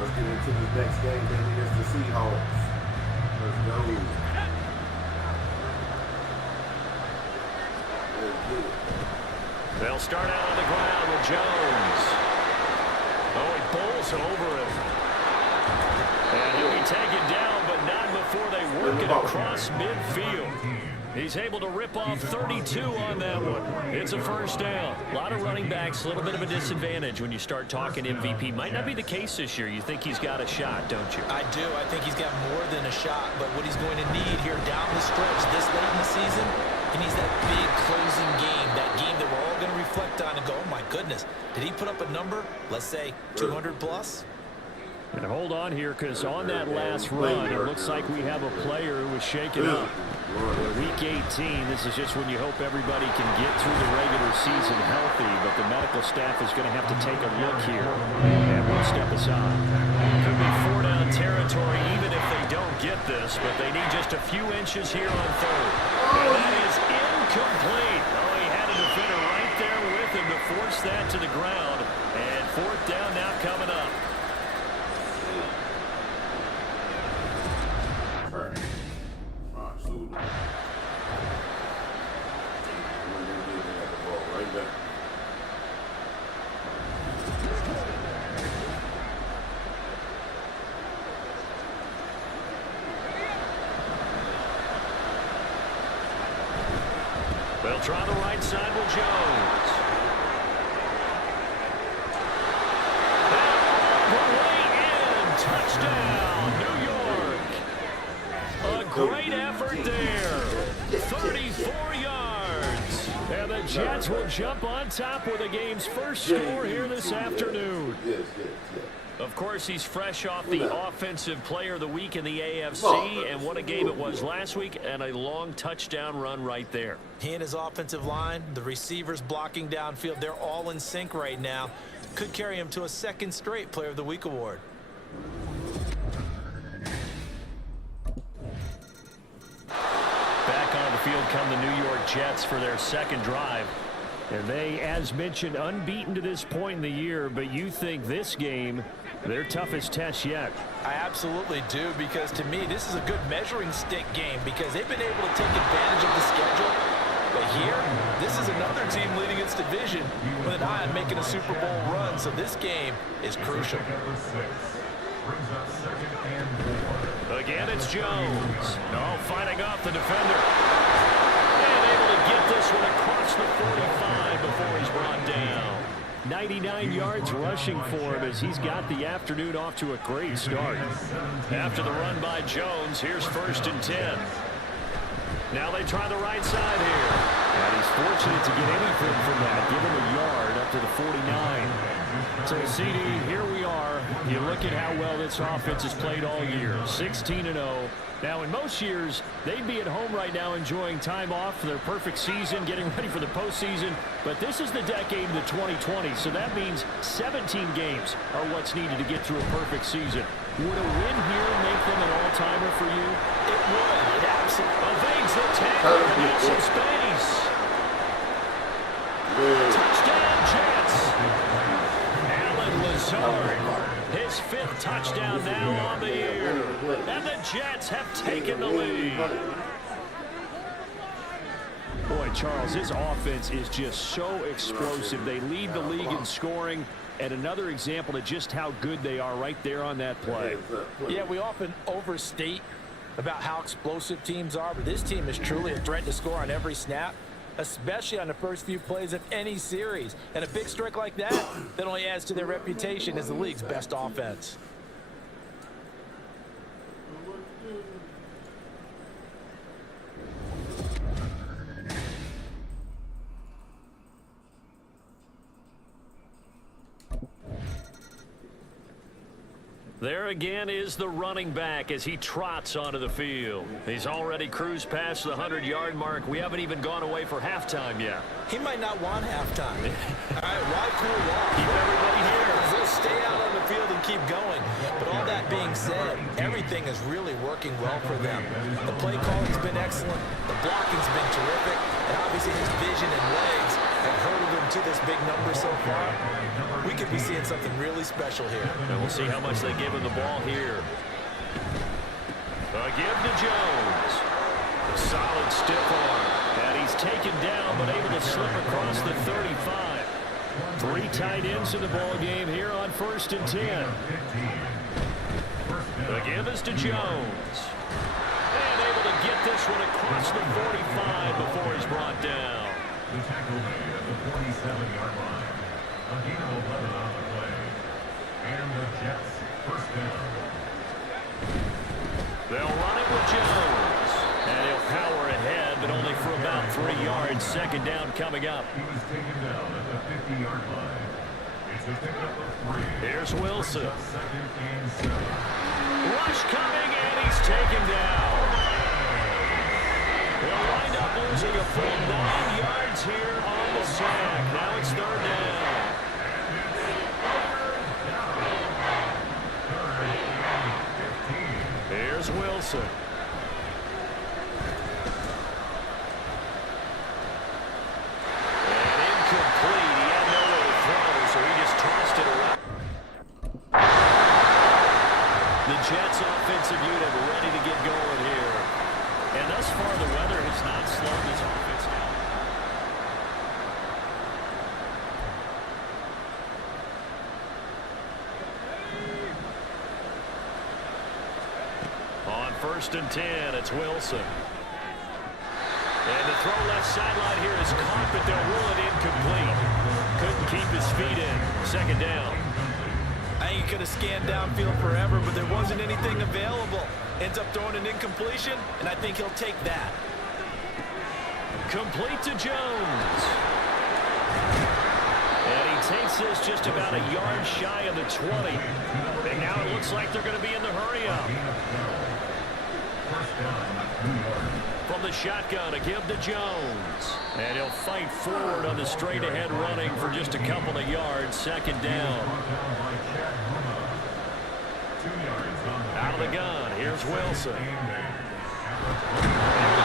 Let's get into this next game, baby. Against the Seahawks. Let's go. Let's get it. They'll start out on the ground with Jones. Oh, he bowls over him. And he'll be taken down, but not before they work it across midfield. He's able to rip off 32 on that one. It's a first down. A lot of running backs, a little bit of a disadvantage when you start talking MVP. Might not be the case this year. You think he's got a shot, don't you? I do. I think he's got more than a shot, but what he's going to need here down the stretch this late in the season, he needs that big closing game, that game that we're all going to reflect on and go, oh my goodness, did he put up a number, let's say 200 plus? And hold on here, because on that last run, it looks like we have a player who was shaken up. Week 18, this is just when you hope everybody can get through the regular season healthy, but the medical staff is going to have to take a look here and will step aside. Could be 4-down territory even if they don't get this, but they need just a few inches here on third. And that is incomplete. Oh, he had a defender right there with him to force that to the ground. And fourth down now coming up. They'll try the right side with Jones. And all the way in. Touchdown, New York. A great effort there. 34 yards. And the Jets will jump on top with the game's first score here this afternoon. Yes. Of course, he's fresh off the Offensive Player of the Week in the AFC, and what a game it was last week, and a long touchdown run right there. He and his offensive line, the receivers blocking downfield, they're all in sync right now. Could carry him to a second straight Player of the Week award. Back on the field come the New York Jets for their second drive. And they, as mentioned, unbeaten to this point in the year, but you think this game, their toughest test yet. I absolutely do, because to me, this is a good measuring stick game because they've been able to take advantage of the schedule. But here, this is another team leading its division with an eye on making a Super Bowl run, so this game is crucial. Again, it's Jones. No, fighting off the defender. And able to get this one across the 45 before he's brought down. 99 yards rushing for him as he's got the afternoon off to a great start. After the run by Jones, here's 1st and 10. Now they try the right side here. And he's fortunate to get anything from that. Give him a yard up to the 49. So, CD, here we are. You look at how well this offense has played all year. 16-0. Now, in most years, they'd be at home right now enjoying time off for their perfect season, getting ready for the postseason. But this is the decade of the 2020, so that means 17 games are what's needed to get to a perfect season. Would a win here make them an all-timer for you? It would. It absolutely evades the tackle and gets some space. Touchdown, Jets. Alan Lazard, his his 5th touchdown now on the year. And the Jets have taken the lead. Boy, Charles, his offense is just so explosive. They lead the league in scoring, and another example of just how good they are right there on that play. Yeah, we often overstate about how explosive teams are, but this team is truly a threat to score on every snap, especially on the first few plays of any series. And a big strike like that only adds to their reputation as the league's best offense. There again is the running back as he trots onto the field. He's already cruised past the 100-yard mark. We haven't even gone away for halftime yet. He might not want halftime. All right, why cool off? Keep everybody here. They'll stay out on the field and keep going. But all that being said, everything is really working well for them. The play calling's been excellent. The blocking's been terrific. And obviously his vision and legs have herded him to this big number so far. We could be seeing something really special here. And we'll see how much they give him the ball here. A give to Jones. A solid stiff arm. And he's taken down but able to slip across the 35. 3 tight ends in the ball game here on 1st and 10. The give is to Jones. And able to get this one across the 45 before he's brought down. The tackle made at the 47-yard line. A gain of 11 on the play. And the Jets, 1st down. They'll run it with Jones. And he'll power ahead, but only for about 3 yards. 2nd down coming up. He was taken down at the 50-yard line. It's a pickup of 3. Here's Wilson. 2nd and 7. Rush coming, and he's taken down. They'll wind up losing a full 9 yards here on the sack. Now it's 3rd down. Here's Wilson. And incomplete. He had nowhere to throw, so he just tossed it around. The Jets offensive unit ready to get going here. And thus far, the weather has not slowed this offense down. On 1st and 10, it's Wilson. And the throw left sideline here is caught, but they'll rule it incomplete. Couldn't keep his feet in. 2nd down. I think he could have scanned downfield forever, but there wasn't anything available. Ends up throwing an incompletion, and I think he'll take that. Complete to Jones. And he takes this just about a yard shy of the 20. And now it looks like they're going to be in the hurry-up. From the shotgun, a give to Jones. And he'll fight forward on the straight-ahead running for just a couple of yards. 2nd down. Out of the gun, here's Wilson. Able to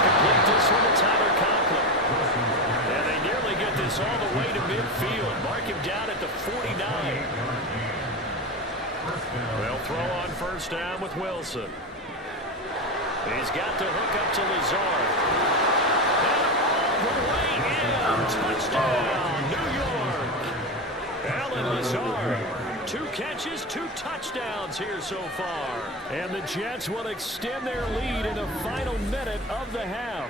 complete this one to Tyler Conklin. And they nearly get this all the way to midfield. Mark him down at the 49. They'll throw on 1st down with Wilson. He's got the hook up to Lazard. And all the way in. Touchdown, New York. Alan Lazard. 2 catches, 2 touchdowns here so far. And the Jets will extend their lead in the final minute of the half.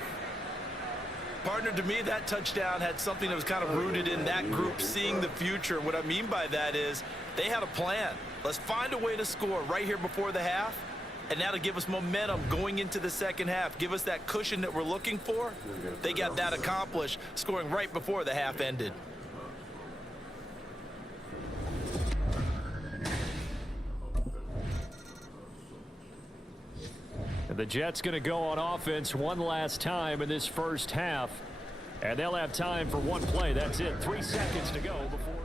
Partner, to me, that touchdown had something that was kind of rooted in that group seeing the future. What I mean by that is they had a plan. Let's find a way to score right here before the half, and that'll give us momentum going into the 2nd half. Give us that cushion that we're looking for. They got that accomplished, scoring right before the half ended. And the Jets going to go on offense one last time in this 1st half. And they'll have time for 1 play. That's it. 3 seconds to go before.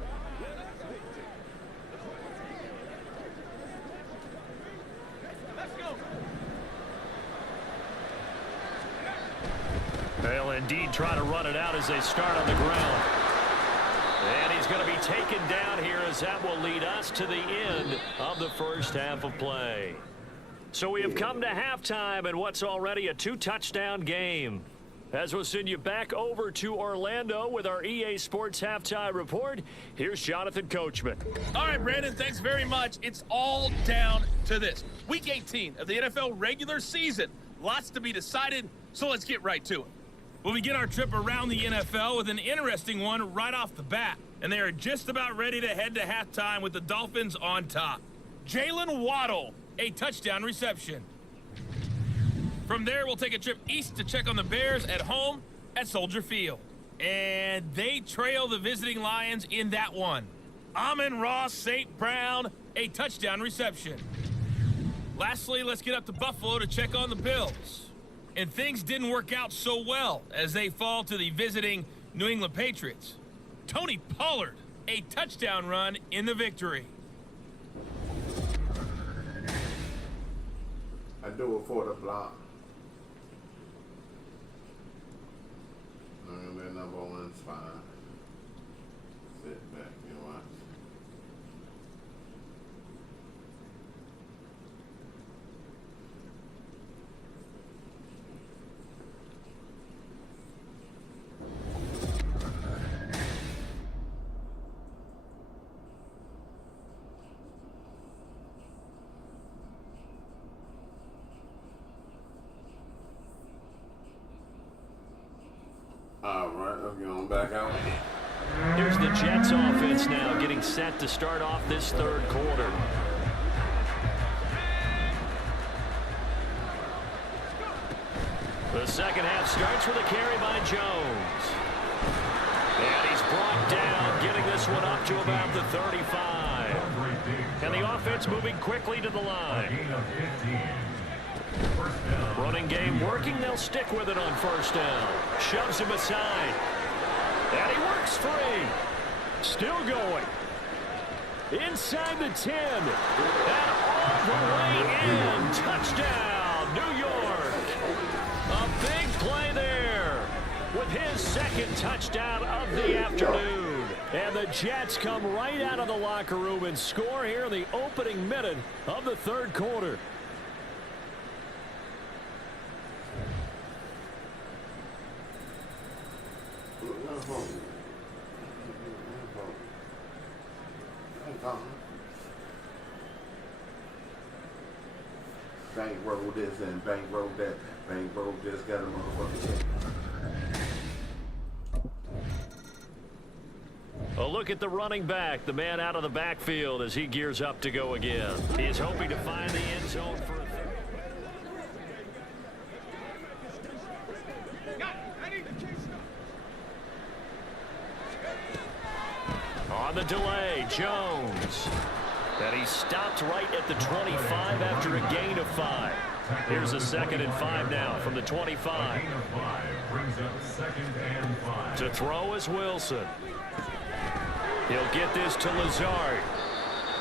They'll indeed try to run it out as they start on the ground. And he's going to be taken down here as that will lead us to the end of the first half of play. So we have come to halftime in what's already a 2-touchdown game. As we'll send you back over to Orlando with our EA Sports Halftime Report, here's Jonathan Coachman. All right, Brandon, thanks very much. It's all down to this. Week 18 of the NFL regular season. Lots to be decided, so let's get right to it. We'll begin our trip around the NFL with an interesting one right off the bat. And they are just about ready to head to halftime with the Dolphins on top. Jalen Waddle, a touchdown reception. From there, we'll take a trip east to check on the Bears at home at Soldier Field. And they trail the visiting Lions in that one. Amon-Ra St. Brown, a touchdown reception. Lastly, let's get up to Buffalo to check on the Bills. And things didn't work out so well as they fall to the visiting New England Patriots. Tony Pollard, a touchdown run in the victory. I do it for the block. And their number one spot. Sit back and watch. All right, let's get on back out. Here's the Jets offense now getting set to start off this third quarter. The second half starts with a carry by Jones. And he's brought down, getting this one up to about the 35. And the offense moving quickly to the line. Running game working, they'll stick with it on first down. Shoves him aside. And he works free. Still going. Inside the 10. And all the way in. Touchdown, New York. A big play there with his second touchdown of the afternoon. And the Jets come right out of the locker room and score here in the opening minute of the third quarter. Bankroll this and bankroll that. Bankroll just got a motherfucking check. A look at the running back, the man out of the backfield as he gears up to go again. He is hoping to find the end zone for a third. On the delay, Jones. And he stopped right at the 25 after a gain of 5. Here's a 2nd and 5 now from the 25. To throw is Wilson. He'll get this to Lazard.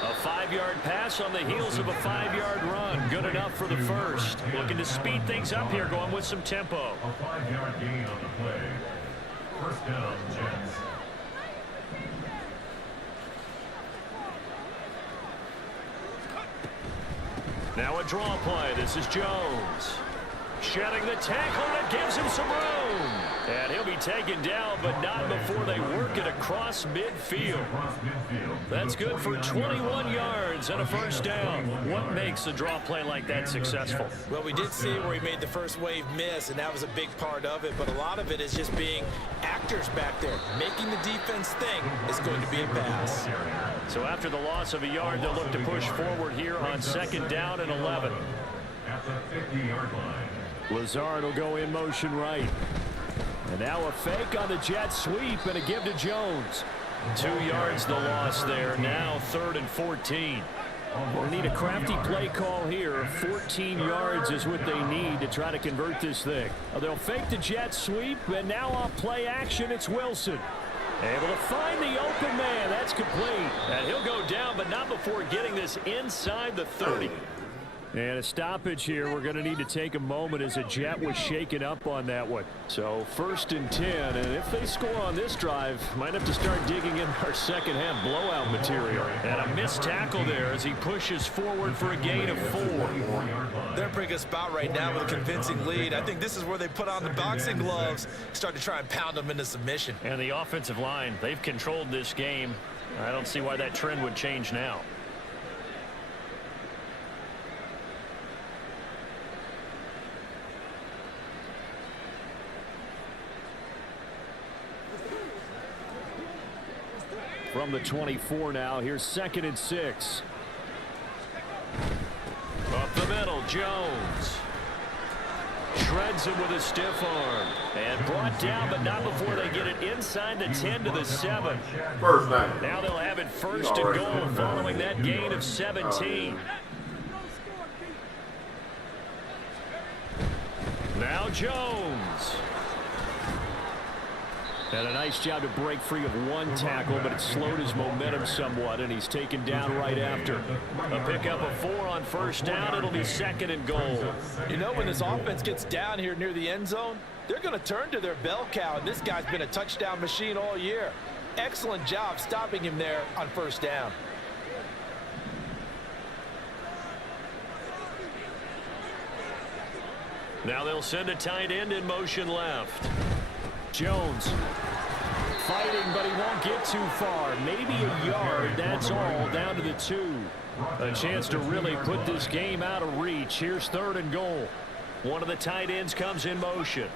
A 5-yard pass on the heels of a 5-yard run. Good enough for the first. Looking to speed things up here, going with some tempo. A 5-yard gain on the play. First down, Jets. Now a draw play. This is Jones. Shedding the tackle that gives him some room. And he'll be taken down, but not before they work it across midfield. That's good for 21 yards and a first down. What makes a draw play like that successful? Well, we did see where he made the first wave miss, and that was a big part of it. But a lot of it is just being actors back there. Making the defense think it's going to be a pass. So after the loss of a yard, they'll look to push forward here on 2nd down and 11. At the 50-yard line. Lazard will go in motion right. And now a fake on the jet sweep and a give to Jones. 2 yards the loss there. Now 3rd and 14. We'll need a crafty play call here. 14 yards is what they need to try to convert this thing. They'll fake the jet sweep, and now on play action, it's Wilson. Able to find the open man. That's complete. And he'll go down, but not before getting this inside the 30. And a stoppage here. We're going to need to take a moment as a Jet was shaken up on that one. So 1st and 10. And if they score on this drive, might have to start digging in our second half blowout material. And a missed tackle there as he pushes forward for a gain of 4. They're in a pretty good spot right now with a convincing lead. I think this is where they put on the boxing gloves, start to try and pound them into submission. And the offensive line, they've controlled this game. I don't see why that trend would change now. From the 24 now, here's 2nd and 6. Up the middle, Jones. Shreds him with a stiff arm. And brought down, but not before they get it inside the 10 to the 7. First down. Now they'll have it 1st and goal following that gain of 17. Now Jones. And a nice job to break free of one tackle, but it slowed his momentum somewhat, and he's taken down right after. A pickup of 4 on 1st down. It'll be 2nd and goal. You know, when this offense gets down here near the end zone, they're going to turn to their bell cow, and this guy's been a touchdown machine all year. Excellent job stopping him there on 1st down. Now they'll send a tight end in motion left. Jones fighting, but he won't get too far. Maybe a yard, that's all, down to the 2. A chance to really put this game out of reach. Here's 3rd and goal. One of the tight ends comes in motion.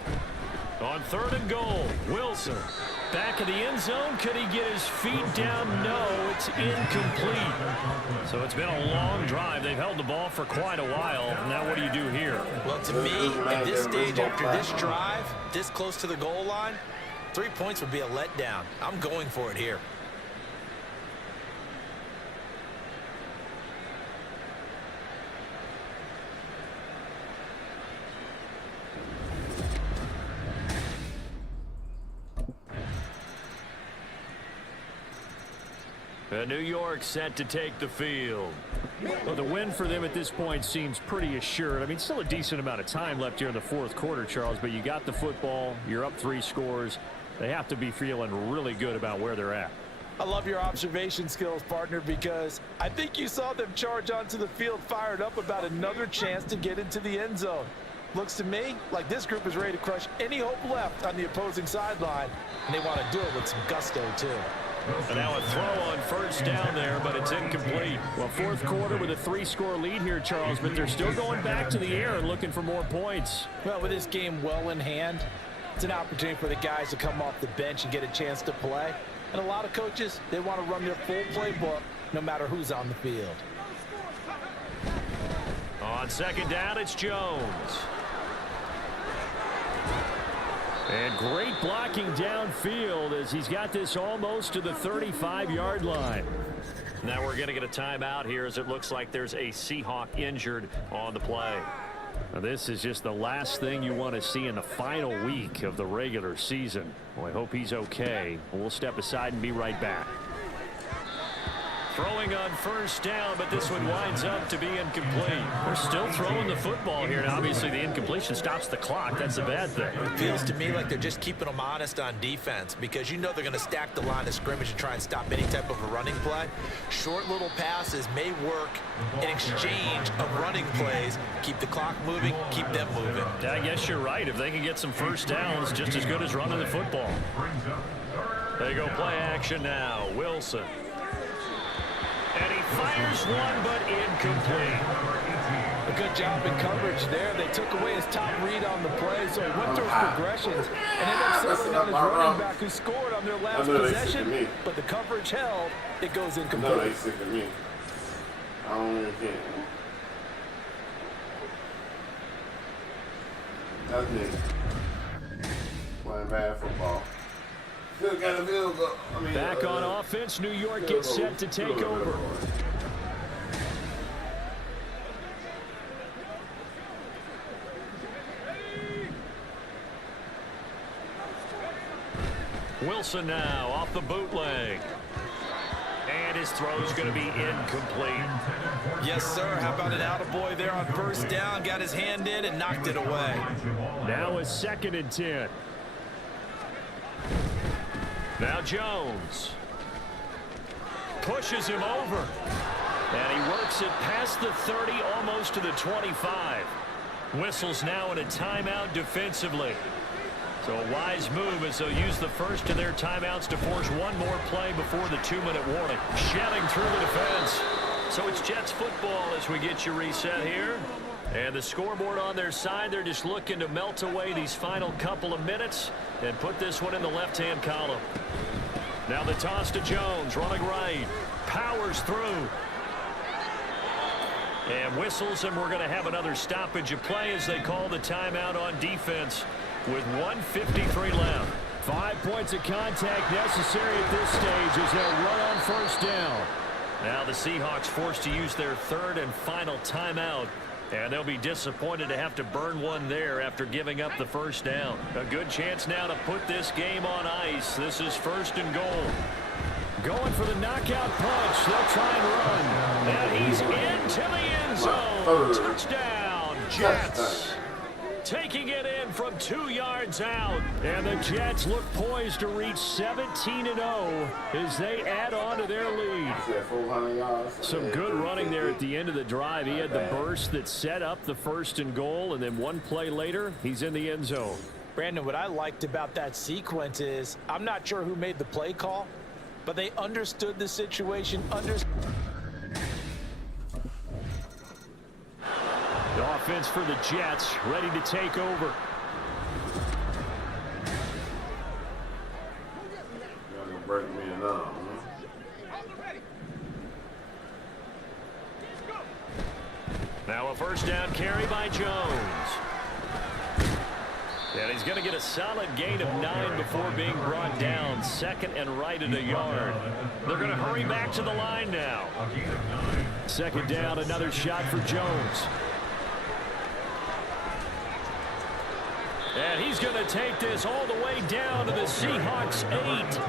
On 3rd and goal, Wilson. Back of the end zone. Could he get his feet down? No, it's incomplete. So it's been a long drive. They've held the ball for quite a while. Now what do you do here? Well, to me, at this stage after this drive, this close to the goal line, 3 points would be a letdown. I'm going for it here. New York set to take the field. Well, the win for them at this point seems pretty assured. I mean, still a decent amount of time left here in the 4th quarter, Charles, but you got the football. You're up 3 scores. They have to be feeling really good about where they're at. I love your observation skills, partner, because I think you saw them charge onto the field fired up about another chance to get into the end zone. Looks to me like this group is ready to crush any hope left on the opposing sideline, and they want to do it with some gusto, too. And now a throw on 1st down there, but it's incomplete. Well, 4th quarter with a 3-score lead here, Charles, but they're still going back to the air and looking for more points. Well, with this game well in hand, it's an opportunity for the guys to come off the bench and get a chance to play. And a lot of coaches, they want to run their full playbook no matter who's on the field. On 2nd down, it's Jones. And great blocking downfield as he's got this almost to the 35-yard line. Now we're going to get a timeout here as it looks like there's a Seahawk injured on the play. Now this is just the last thing you want to see in the final week of the regular season. Well, I hope he's okay. We'll step aside and be right back. Throwing on 1st down, but this one winds up to be incomplete. They're still throwing the football here, and obviously the incompletion stops the clock. That's a bad thing. It feels to me like they're just keeping them honest on defense because you know they're going to stack the line of scrimmage and try and stop any type of a running play. Short little passes may work in exchange of running plays. Keep the clock moving, keep them moving. I guess you're right. If they can get some 1st downs, just as good as running the football. They go play action now. Wilson. And he fires one, but incomplete. A good job in coverage there. They took away his top read on the play, so he went through his progressions and ended up settling on his running back who scored on their last possession. But the coverage held. It goes incomplete. I know they sick of me. I don't even care. That's me. Playing bad football. Still got a field goal. Back on offense, New York gets set to take over. Wilson now off the bootleg. And his throw is going to be incomplete. Yes, sir. How about an attaboy there on first down? Got his hand in and knocked it away. Now a 2nd and 10. Now Jones pushes him over. And he works it past the 30, almost to the 25. Whistles now in a timeout defensively. So a wise move as they'll use the first of their timeouts to force one more play before the 2-minute warning. Shelling through the defense. So it's Jets football as we get you reset here. And the scoreboard on their side, they're just looking to melt away these final couple of minutes and put this one in the left-hand column. Now the toss to Jones, running right. Powers through. And whistles, and we're going to have another stoppage of play as they call the timeout on defense with 1:53 left. 5 points of contact necessary at this stage as they'll run on first down. Now the Seahawks forced to use their 3rd and final timeout. And they'll be disappointed to have to burn one there after giving up the first down. A good chance now to put this game on ice. This is 1st and goal. Going for the knockout punch. They'll try and run. And he's into the end zone. Touchdown, Jets. Taking it in from 2 yards out. And the Jets look poised to reach 17-0 as they add on to their lead. Some good running there at the end of the drive. He had the burst that set up the 1st and goal, and then one play later, he's in the end zone. Brandon, what I liked about that sequence is I'm not sure who made the play call, but they understood the situation. The offense for the Jets ready to take over. You're gonna break me an arm, Now a first down carry by Jones. And he's going to get a solid gain of 9 before being brought down. 2nd and right at a yard. They're going to hurry back to the line now. 2nd down, another shot for Jones. And he's going to take this all the way down to the Seahawks 8.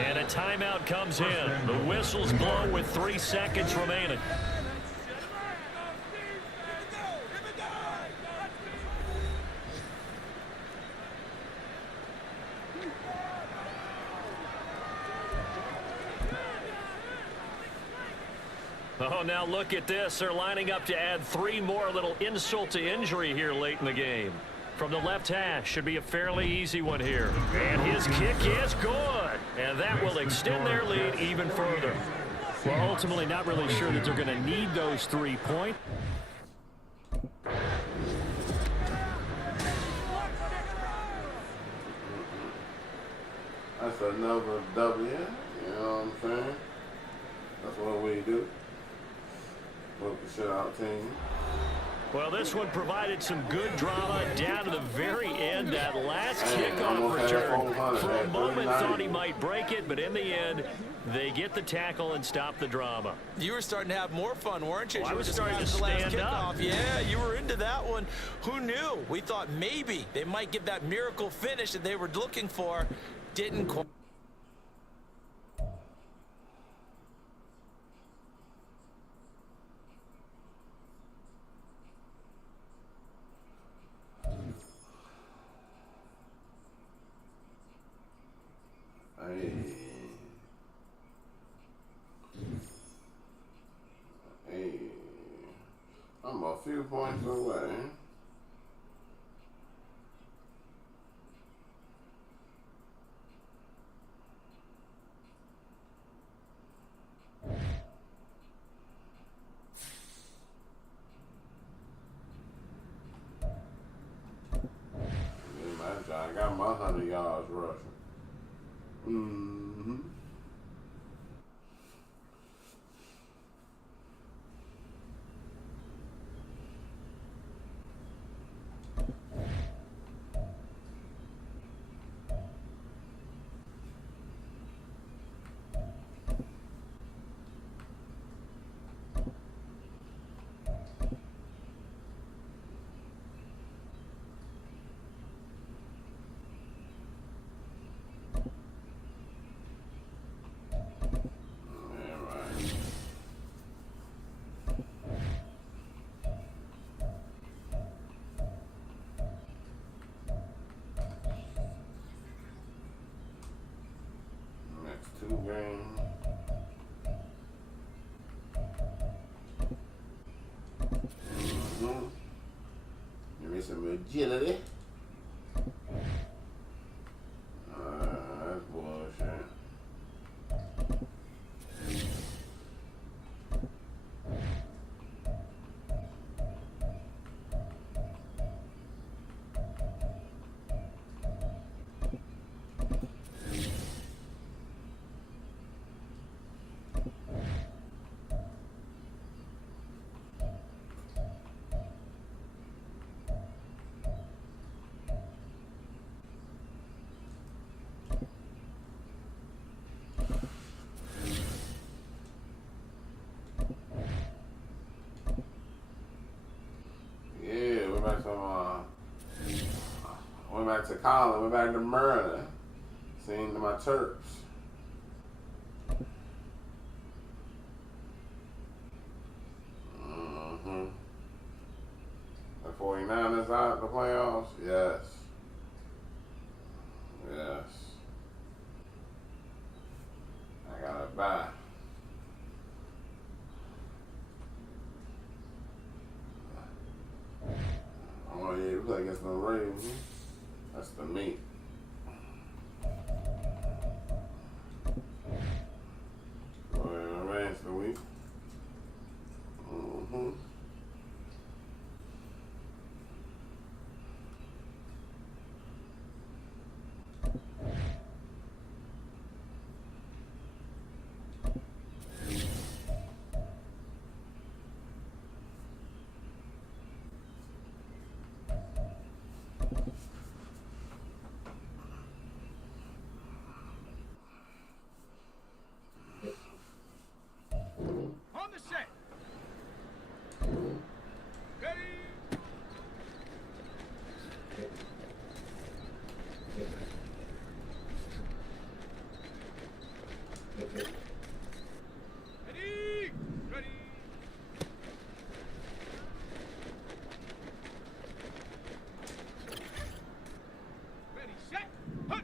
And a timeout comes in. The whistles blow with 3 seconds remaining. Oh, now look at this. They're lining up to add 3 more. Little insult to injury here late in the game. From the left hash, should be a fairly easy one here. And his kick is good. And that will extend their lead even further. Well, ultimately not really sure that they're going to need those 3 points. That's another W, you know what I'm saying? That's what we do. Look the shit out team. Well, this one provided some good drama down to the very end. That last kickoff return. For a moment, thought he might break it, but in the end, they get the tackle and stop the drama. You were starting to have more fun, weren't you? Well, I was just starting to the last stand kickoff. up. Yeah, you were into that one. Who knew? We thought maybe they might give that miracle finish that they were looking for. Didn't quite. Hey, I'm a few points away. I got my 100 yards rushing. Mm-hmm. game. Give me some agility. That's bullshit. Went back to Colin, went back to Maryland, seen my Terps. The 49ers out the playoffs? Yes. Yes. I gotta buy. Oh yeah, we play against the Ravens. That's the meat. Well, rest of the week. On the set. Ready. Ready. Ready. Ready, set, hut.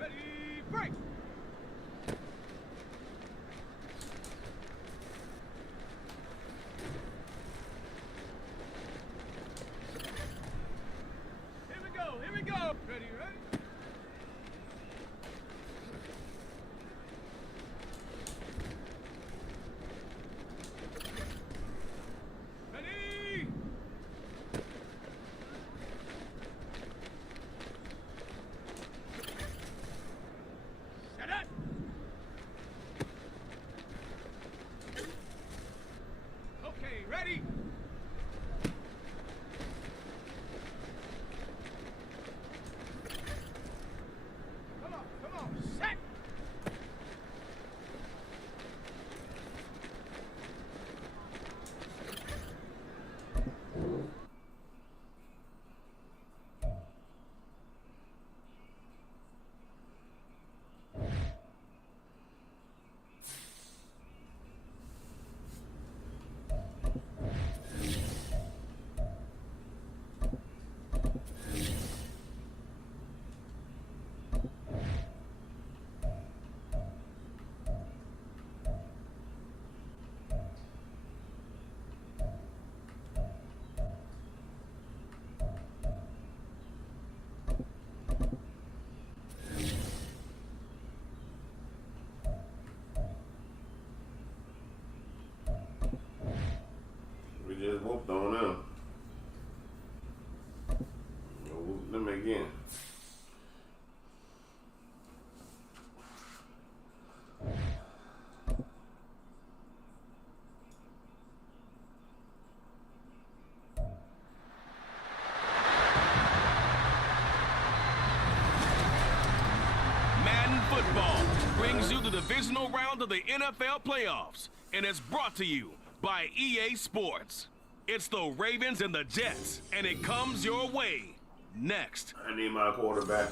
Ready, break. Here we go, here we go. Ready, ready. Ready. Set it. Okay, ready. Come on, set. We just whooped on them. We'll whoop them again. Madden football brings you the divisional round of the NFL playoffs, and it's brought to you by EA Sports. It's the Ravens and the Jets, and it comes your way next. I need my quarterback.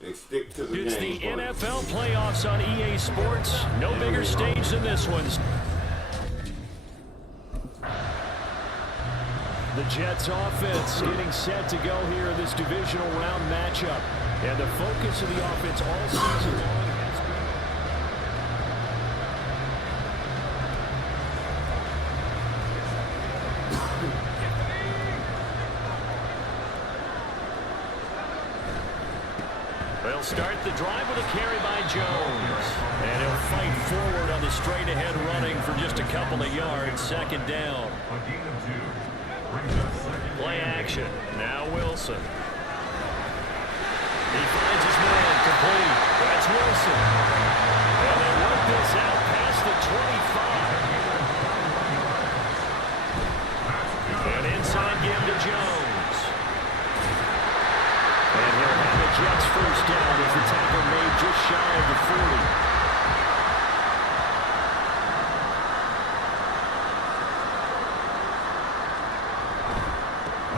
They stick to the It's game. the NFL playoffs on EA Sports. No bigger stage than this one. The Jets offense getting set to go here in this divisional round matchup. And the focus of the offense all season long has been... They'll start the drive with a carry by Jones. And he'll fight forward on the straight-ahead running for just a couple of yards. Second down. Play action. Now Wilson. He finds his man complete. That's Wilson. And they work this out past the 25. And inside give to Jones. And he'll have the Jets first down as the tackle made just shy of the 40.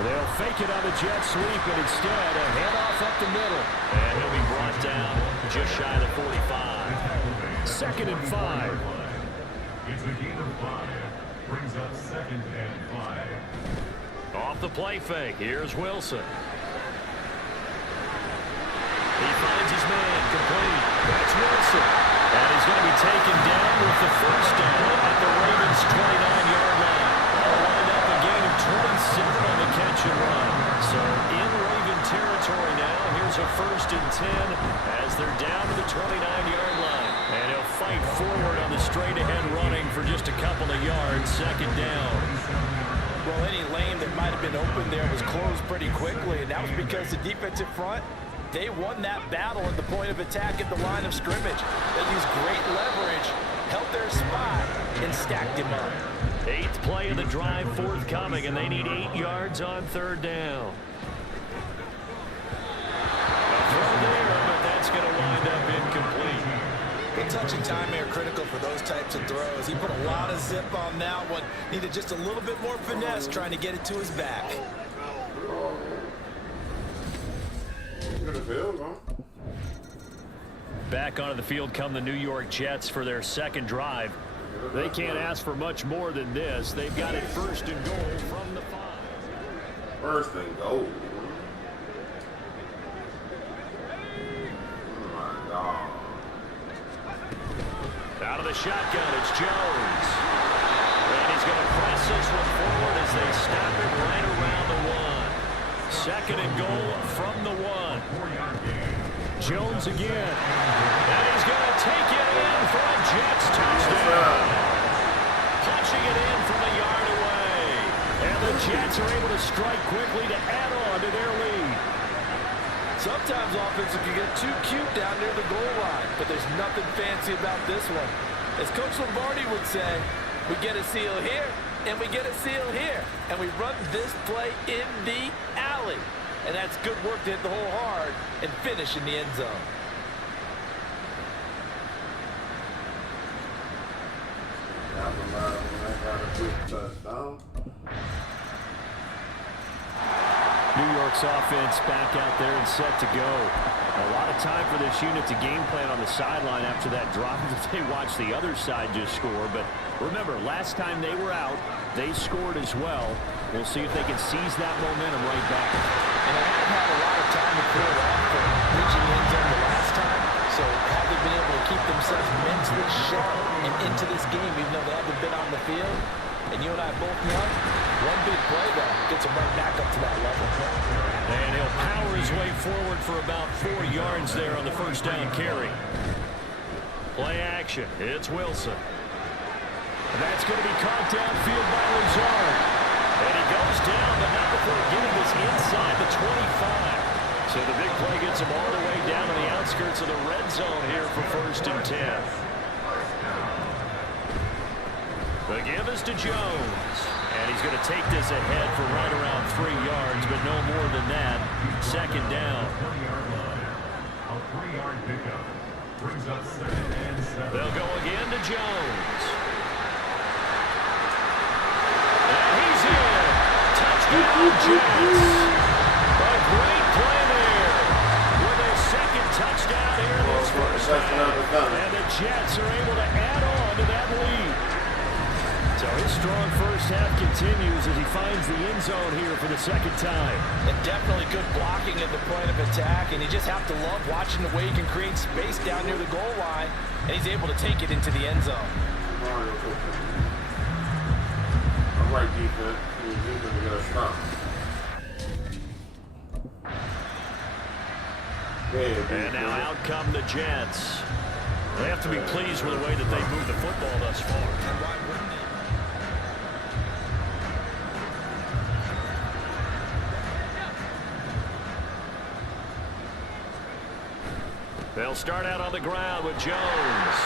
They'll fake it on the jet sweep, but instead a handoff up the middle. And he'll be brought down just shy of the 45. Second and 5. It's a gain of 5. Brings up second and 5. Off the play fake. Here's Wilson. He finds his man complete. That's Wilson. And he's going to be taken down with the first down at the Ravens' 29-yard line. They'll wind up a gain of 27 on the catch and run. So in Raven territory now. Here's a first and 10 as they're down to the 29-yard line. And he'll fight forward on the straight-ahead running for just a couple of yards. Second down. Well, any lane that might have been open there was closed pretty quickly, and that was because the defensive front, they won that battle at the point of attack at the line of scrimmage. They used great leverage, held their spot, and stacked him up. 8th play of the drive forthcoming, and they need 8 yards on third down. A throw there, but that's going to wind up incomplete. The touch and time are critical for those types of throws. He put a lot of zip on that one. Needed just a little bit more finesse trying to get it to his back. Back onto the field come the New York Jets for their second drive. They can't ask for much more than this. They've got it first and goal from the 5. First and goal. Oh my God. Out of the shotgun, it's Jones. And he's going to press this one forward as they stop it right around the 1. Second and goal from the 1. Jones again. And he's going to take it in for a Jets touchdown. Punching it in from a yard away. And the Jets are able to strike quickly to add on to their lead. Sometimes offenses can get too cute down near the goal line, but there's nothing fancy about this one. As Coach Lombardi would say, we get a seal here, and we get a seal here, and we run this play in the alley. And that's good work to hit the hole hard and finish in the end zone. New York's offense back out there and set to go. A lot of time for this unit to game plan on the sideline after that drive that they watched the other side just score. But remember, last time they were out, they scored as well. We'll see if they can seize that momentum right back. And they haven't had a lot of time to clear it off for reaching the end zone the last time. So have they been able to keep themselves mentally sharp and into this game, even though they haven't been on the field? And you and I both know, one big play, though, gets them right back up to that level. And he'll power his way forward for about 4 yards there on the first down carry. Play action. It's Wilson. And that's going to be caught downfield by Lazard. And he goes down, but not before getting this inside the 25. So the big play gets him all the way down to the outskirts of the red zone here for first and 10. The give is to Jones. And he's going to take this ahead for right around 3 yards, but no more than that. Second down. A 3-yard pickup brings up second and 7. They'll go again to Jones. And he's in. Touchdown, Jets. A great play there. With a second touchdown here in this first half. And the Jets are able to add on to that lead. So his strong first half continues as he finds the end zone here for the second time. And definitely good blocking at the point of attack, and you just have to love watching the way he can create space down near the goal line, and he's able to take it into the end zone. All right, defense. Defense is going to stop. And now out come the Jets. They have to be pleased with the way that they moved the football thus far. They'll start out on the ground with Jones.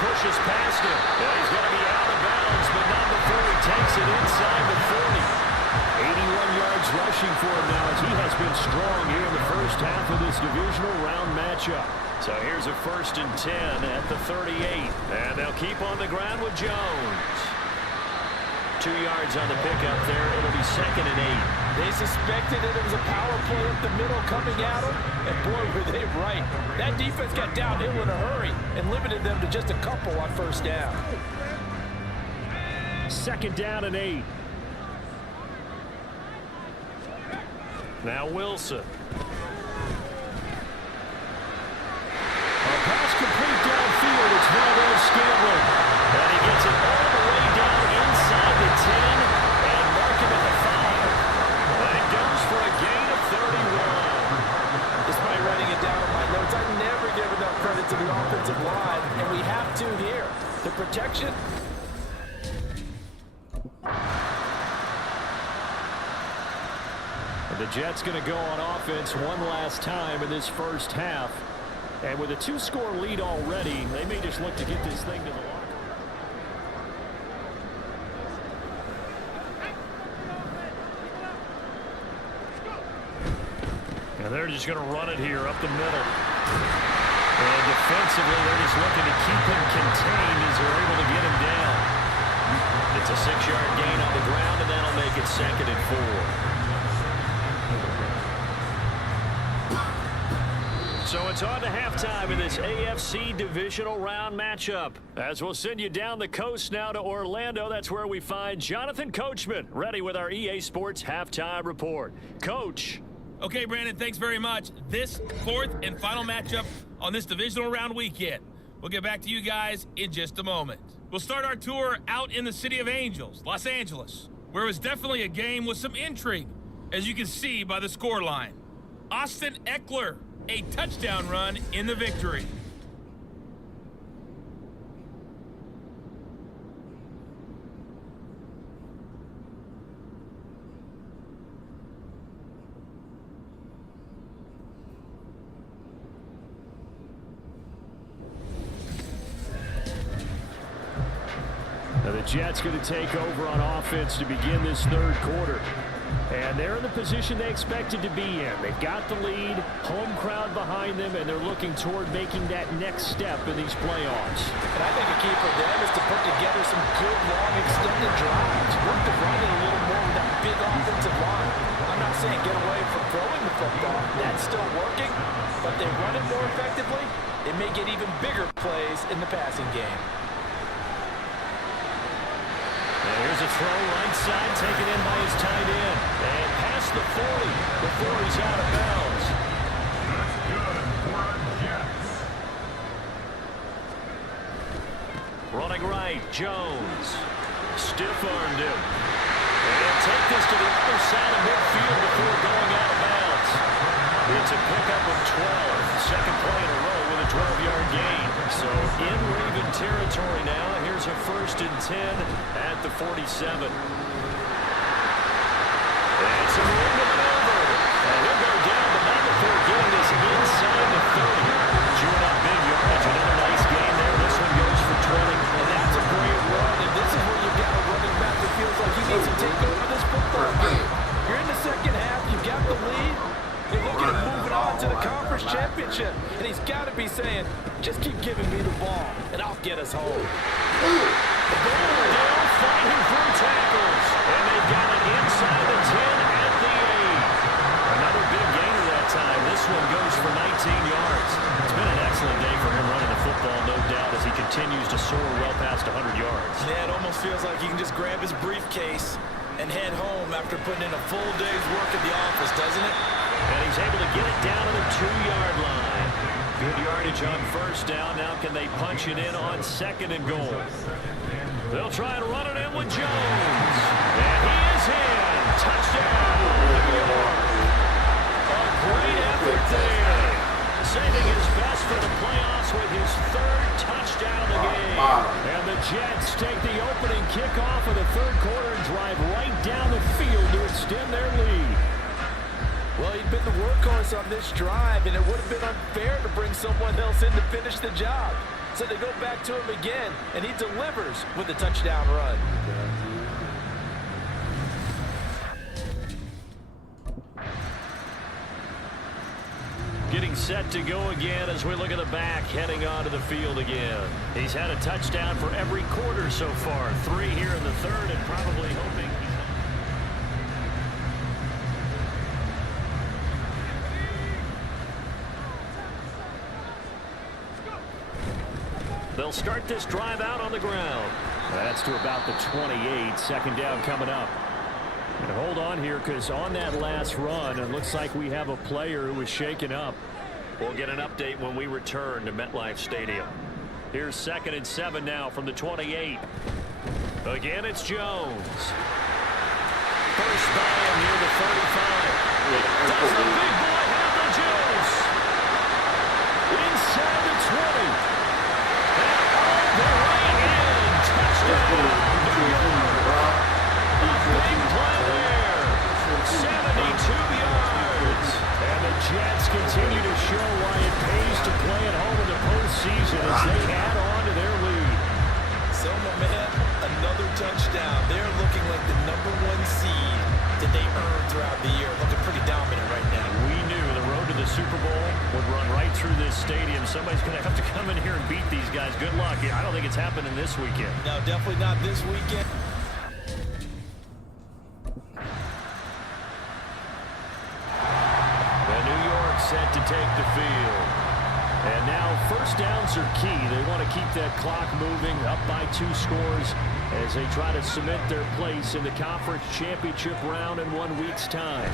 Pushes past him. Yeah, he's going to be out of bounds, but not before he takes it inside the 40. 81 yards rushing for him now as he has been strong here in the first half of this divisional round matchup. So here's a 1st and 10 at the 38. And they'll keep on the ground with Jones. 2 yards on the pickup there. It'll be 2nd and 8. They suspected that it was a power play up the middle coming at them, and boy, were they right. That defense got downhill in a hurry and limited them to just a couple on 1st down. 2nd down and 8. Now Wilson. A pass complete downfield. It's Valdez-Scantling. And he gets it all the way down inside the 10 and mark him at the 5. And it goes for a gain of 31. Despite writing it down on my notes, I never give enough credit to the offensive line, and we have to here. The protection. The Jets going to go on offense one last time in this first half. And with a 2-score lead already, they may just look to get this thing to the locker room. And they're just going to run it here up the middle. And defensively, they're just looking to keep him contained as they're able to get him down. It's a 6-yard gain on the ground, and that'll make it 2nd and 4. So it's on to halftime in this AFC divisional round matchup. As we'll send you down the coast now to Orlando, that's where we find Jonathan Coachman, ready with our EA Sports halftime report. Coach. Okay, Brandon, thanks very much. This 4th and final matchup on this divisional round weekend. We'll get back to you guys in just a moment. We'll start our tour out in the City of Angels, Los Angeles, where it was definitely a game with some intrigue, as you can see by the scoreline. Austin Eckler, a touchdown run in the victory. Now the Jets going to take over on offense to begin this 3rd quarter. And they're in the position they expected to be in. They've got the lead, home crowd behind them, and they're looking toward making that next step in these playoffs. And I think a key for them is to put together some good, long, extended drives. Work the run in a little more with that big offensive line. I'm not saying get away from throwing the football. That's still working. But they run it more effectively, they may get even bigger plays in the passing game. Here's a throw right side, taken in by his tight end. And past the 40 before he's out of bounds. That's good for the Jets. Running right, Jones. Stiff-armed him. And take this to the other side of midfield before going out of bounds. It's a pickup of 12. Second play in a row with a 12-yard gain. So in Raven territory now. Here's a 1st and 10 at the 47. And some room to maneuver. And he'll go down, but not before getting this inside the 30. Chewing up big yardage. Another nice gain there. This one goes for 20. And that's a great run. And this is where you've got a running back that feels like he needs to take over this football game. You're in the second half. You've got the lead. You're looking at moving on to the conference championship. And he's got to be saying, just keep giving me the ball, and I'll get us home. They'll fight him through tackles. And they've got it inside the 10 at the 8. Another big gainer that time. This one goes for 19 yards. It's been an excellent day for him running the football, no doubt, as he continues to soar well past 100 yards. Yeah, it almost feels like he can just grab his briefcase and head home after putting in a full day's work at the office, doesn't it? And he's able to get it down to the 2-yard line. Good yardage on first down. Now can they punch it in on 2nd and goal? They'll try and run it in with Jones. And he is in. Touchdown, New York. A great effort there. Saving his best for the playoffs with his 3rd touchdown of the game. And the Jets take the opening kickoff of the 3rd quarter and drive right down the field to extend their lead. Well, he'd been the workhorse on this drive, and it would have been unfair to bring someone else in to finish the job. So they go back to him again, and he delivers with a touchdown run. Getting set to go again as we look at the back, heading onto the field again. He's had a touchdown for every quarter so far. 3 here in the 3rd, and probably hoping. They'll start this drive out on the ground. That's to about the 28. 2nd down coming up. And hold on here, because on that last run, it looks like we have a player who was shaken up. We'll get an update when we return to MetLife Stadium. Here's 2nd and 7 now from the 28. Again, it's Jones. First down near the 35. Does the big boy have the juice? Inside the 20. And all the way in. Touchdown, New York. A big play there. 72 yards. And the Jets continue to show why it pays to play at home in the postseason as they add on to their lead. Selma, man, another touchdown. They're looking like the #1 seed that they earned throughout the year. Looking pretty dominant right now. We knew the road to the Super Bowl would run right through this stadium. Somebody's going to have to come in here and beat these guys. Good luck. I don't think it's happening this weekend. No, definitely not this weekend. Set to take the field. And now 1st downs are key. They want to keep that clock moving, up by 2 scores as they try to cement their place in the conference championship round in 1 week's time.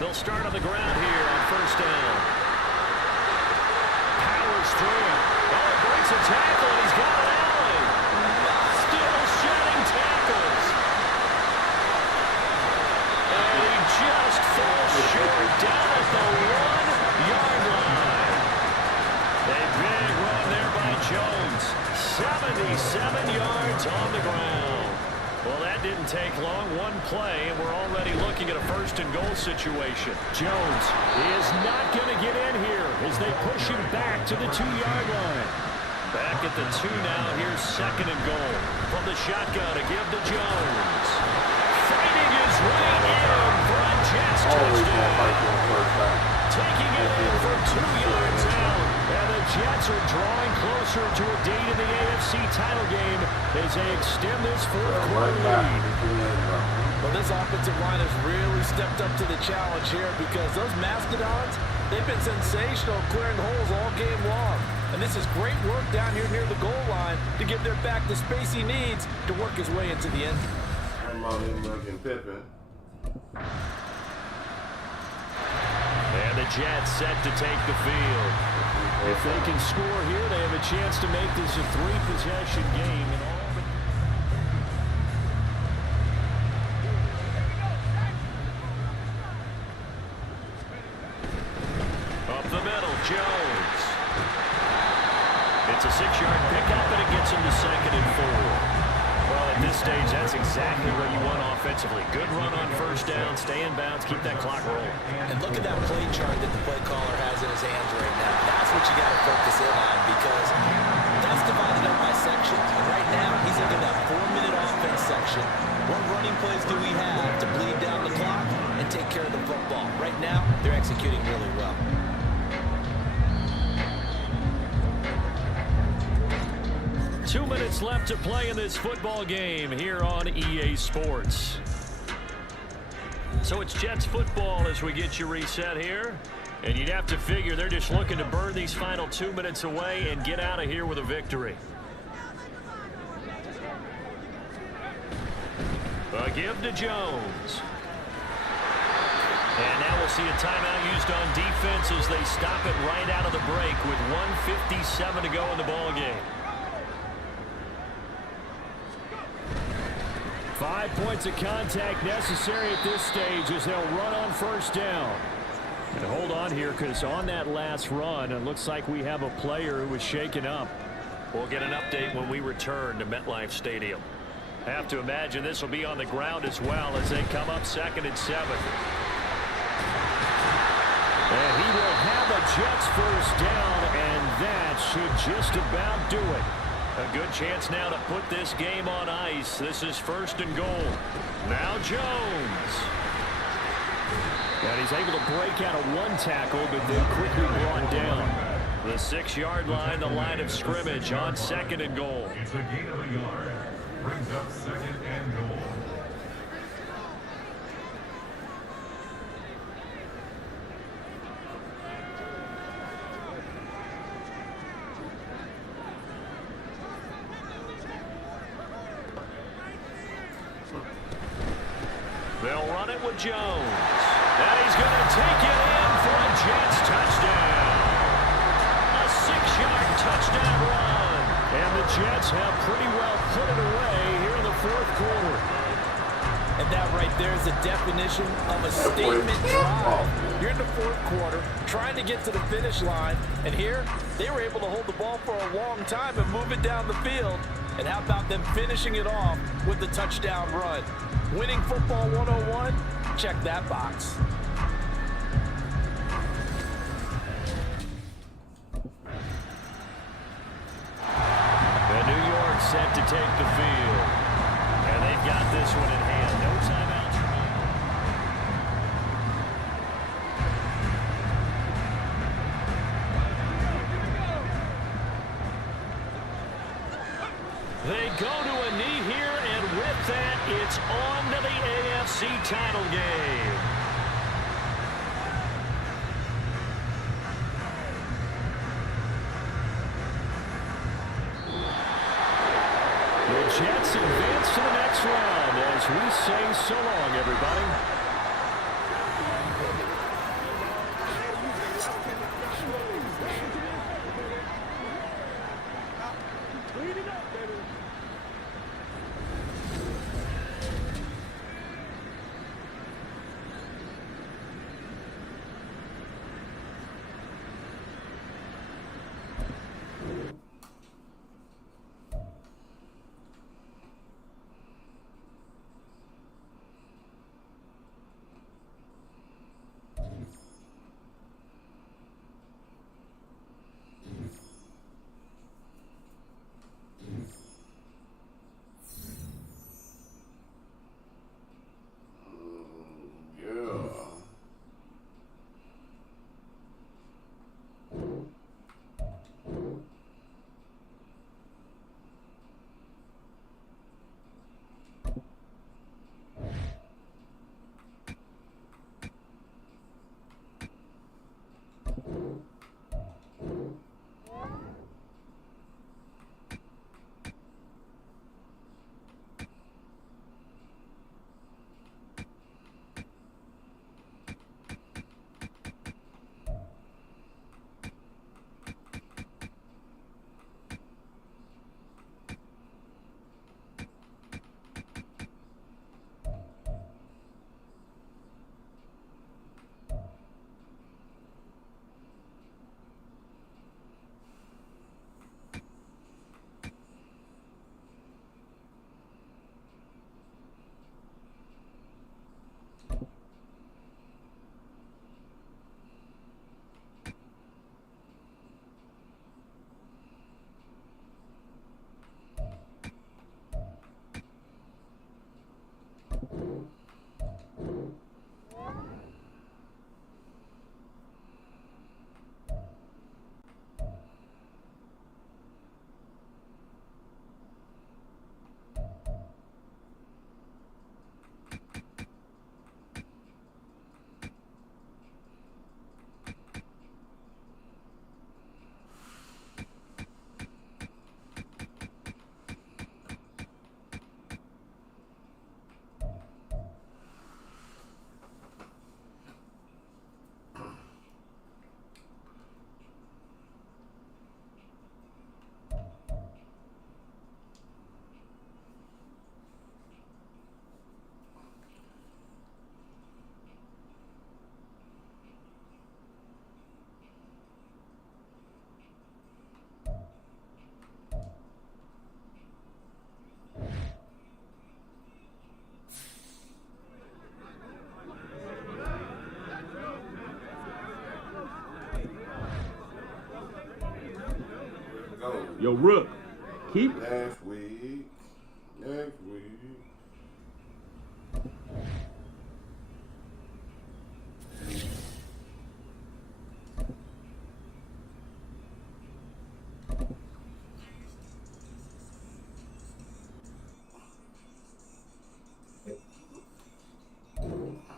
They'll start on the ground here on 1st down. Powers through it. Oh, breaks a tackle, and he's got an alley. Still shedding tackles. And he just falls short down at the 1-yard line. A big run there by Jones. 77 yards on the ground. Well, that didn't take long. 1 play, and we're already looking at a 1st and goal situation. Jones is not going to get in here as they push him back to the 2-yard line. Back at the 2 now. Here's 2nd and goal. From the shotgun to give to Jones. Fighting his way in for a Jets touchdown. Taking it in for 2 yards out. And the Jets are drawing closer to a date in the AFC title game as they extend this 4th quarter lead. Well, this offensive line has really stepped up to the challenge here because those Mastodons, they've been sensational clearing holes all game long. And this is great work down here near the goal line to give their back the space he needs to work his way into the end zone. And the Jets set to take the field. If they can score here, they have a chance to make this a 3-possession game. And all up the middle, Jones. It's a 6-yard pickup, and it gets him to 2nd and 4. Well, at this stage, that's exactly what you want offensively. Good run on 1st down, stay in bounds, keep that clock rolling. And look at that play chart that the play caller has in his hands right now. That's what you got to focus in on because that's divided up by sections. And right now, he's in that 4-minute offense section. What running plays do we have to bleed down the clock and take care of the football? Right now, they're executing really well. Two minutes left to play in this football game here on EA Sports. So it's Jets football as we get you reset here. And you'd have to figure they're just looking to burn these final 2 minutes away and get out of here with a victory. A give to Jones. And now we'll see a timeout used on defense as they stop it right out of the break with 1:57 to go in the ball game. 5 points of contact necessary at this stage as they'll run on first down. And hold on here, because on that last run, it looks like we have a player who was shaken up. We'll get an update when we return to MetLife Stadium. Have to imagine this will be on the ground as well as they come up 2nd and 7. And he will have a Jets first down, and that should just about do it. A good chance now to put this game on ice. This is 1st and goal. Now Jones. And he's able to break out of one tackle, but then quickly brought down. The 6-yard line, the line of scrimmage on 2nd and goal. It's a gain of a yard. Brings up 2nd and goal. They'll run it with Jones. And he's going to take it in for a Jets touchdown. A 6-yard touchdown run. And the Jets have pretty well put it away here in the 4th quarter. And that right there is the definition of a statement drive. You're in the 4th quarter, trying to get to the finish line, and here they were able to hold the ball for a long time and move it down the field. And how about them finishing it off with the touchdown run? Winning football 101? Check that box. And New York set to take the field. And they've got this one in hand. No timeouts remaining. They go to a knee here, and with that, it's on to the AFC title game. The Jets advance to the next round as we say so long, everybody. Yo, Rook, keep. Next week.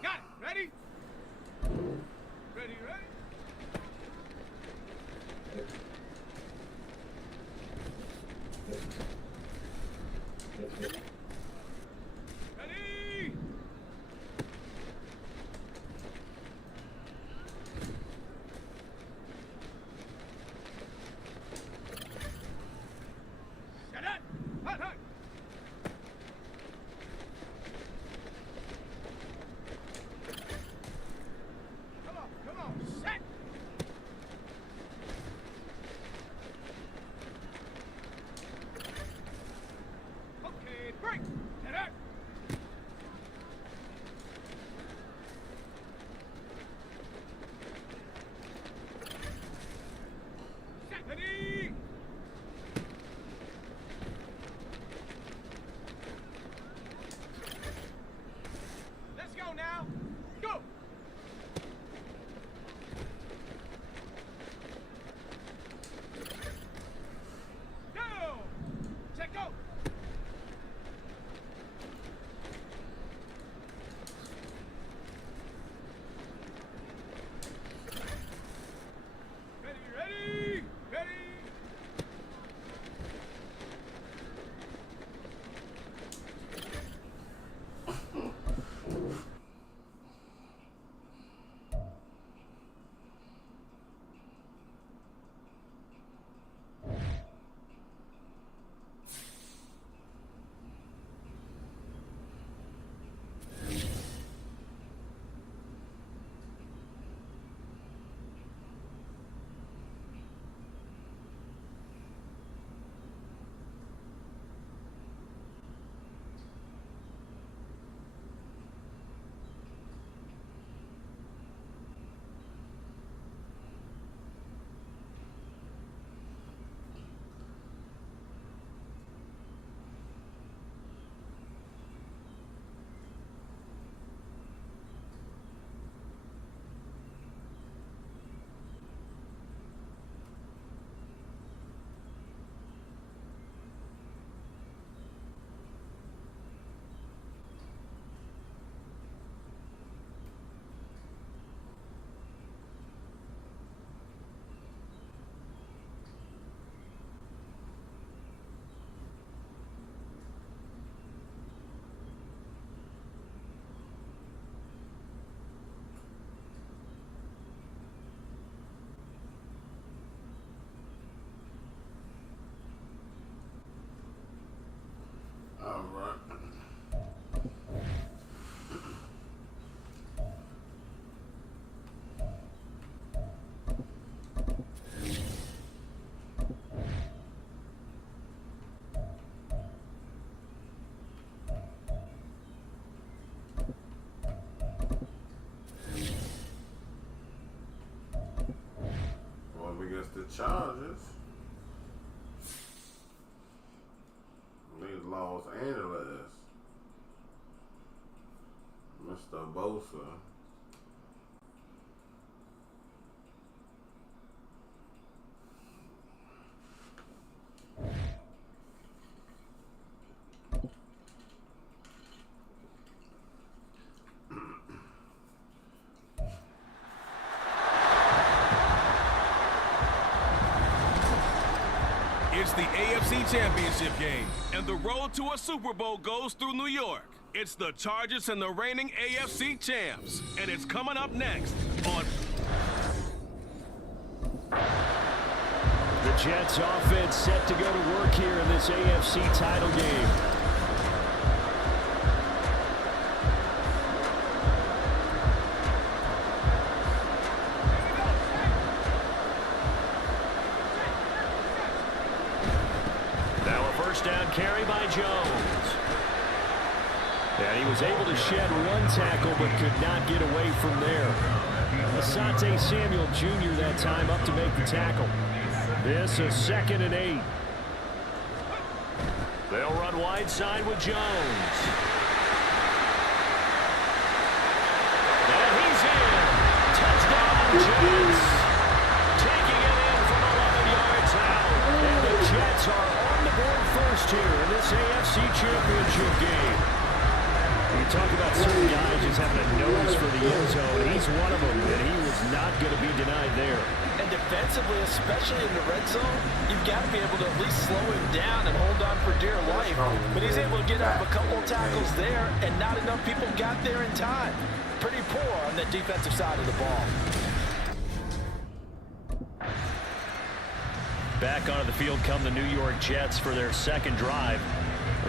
Got it. Ready? Ready? Ready? Set it. Hut, hut. Come on, set. Okay, break. Set it. Set. Ready. Let's go now. Go. Go. Set, go. Ready. All right. Going against the Chargers. Los Angeles. Mr. Bosa. It's the AFC Championship game, and the road to a Super Bowl goes through New York. It's the Chargers and the reigning AFC champs, and it's coming up next on... The Jets offense set to go to work here in this AFC title game. Down carry by Jones. And he was able to shed one tackle but could not get away from there. Asante Samuel Jr. that time up to make the tackle. This is 2nd and 8. They'll run wide side with Jones. And he's in. Touchdown, Jets. Taking it in from 11 yards out. And the Jets are on the board first here in this AFC Championship game. We talk about certain guys just having a nose for the end zone. He's one of them, and he was not going to be denied there. And defensively, especially in the red zone, you've got to be able to at least slow him down and hold on for dear life. But he's able to get up a couple tackles there, and not enough people got there in time. Pretty poor on the defensive side of the ball. Back onto the field come the New York Jets for their second drive.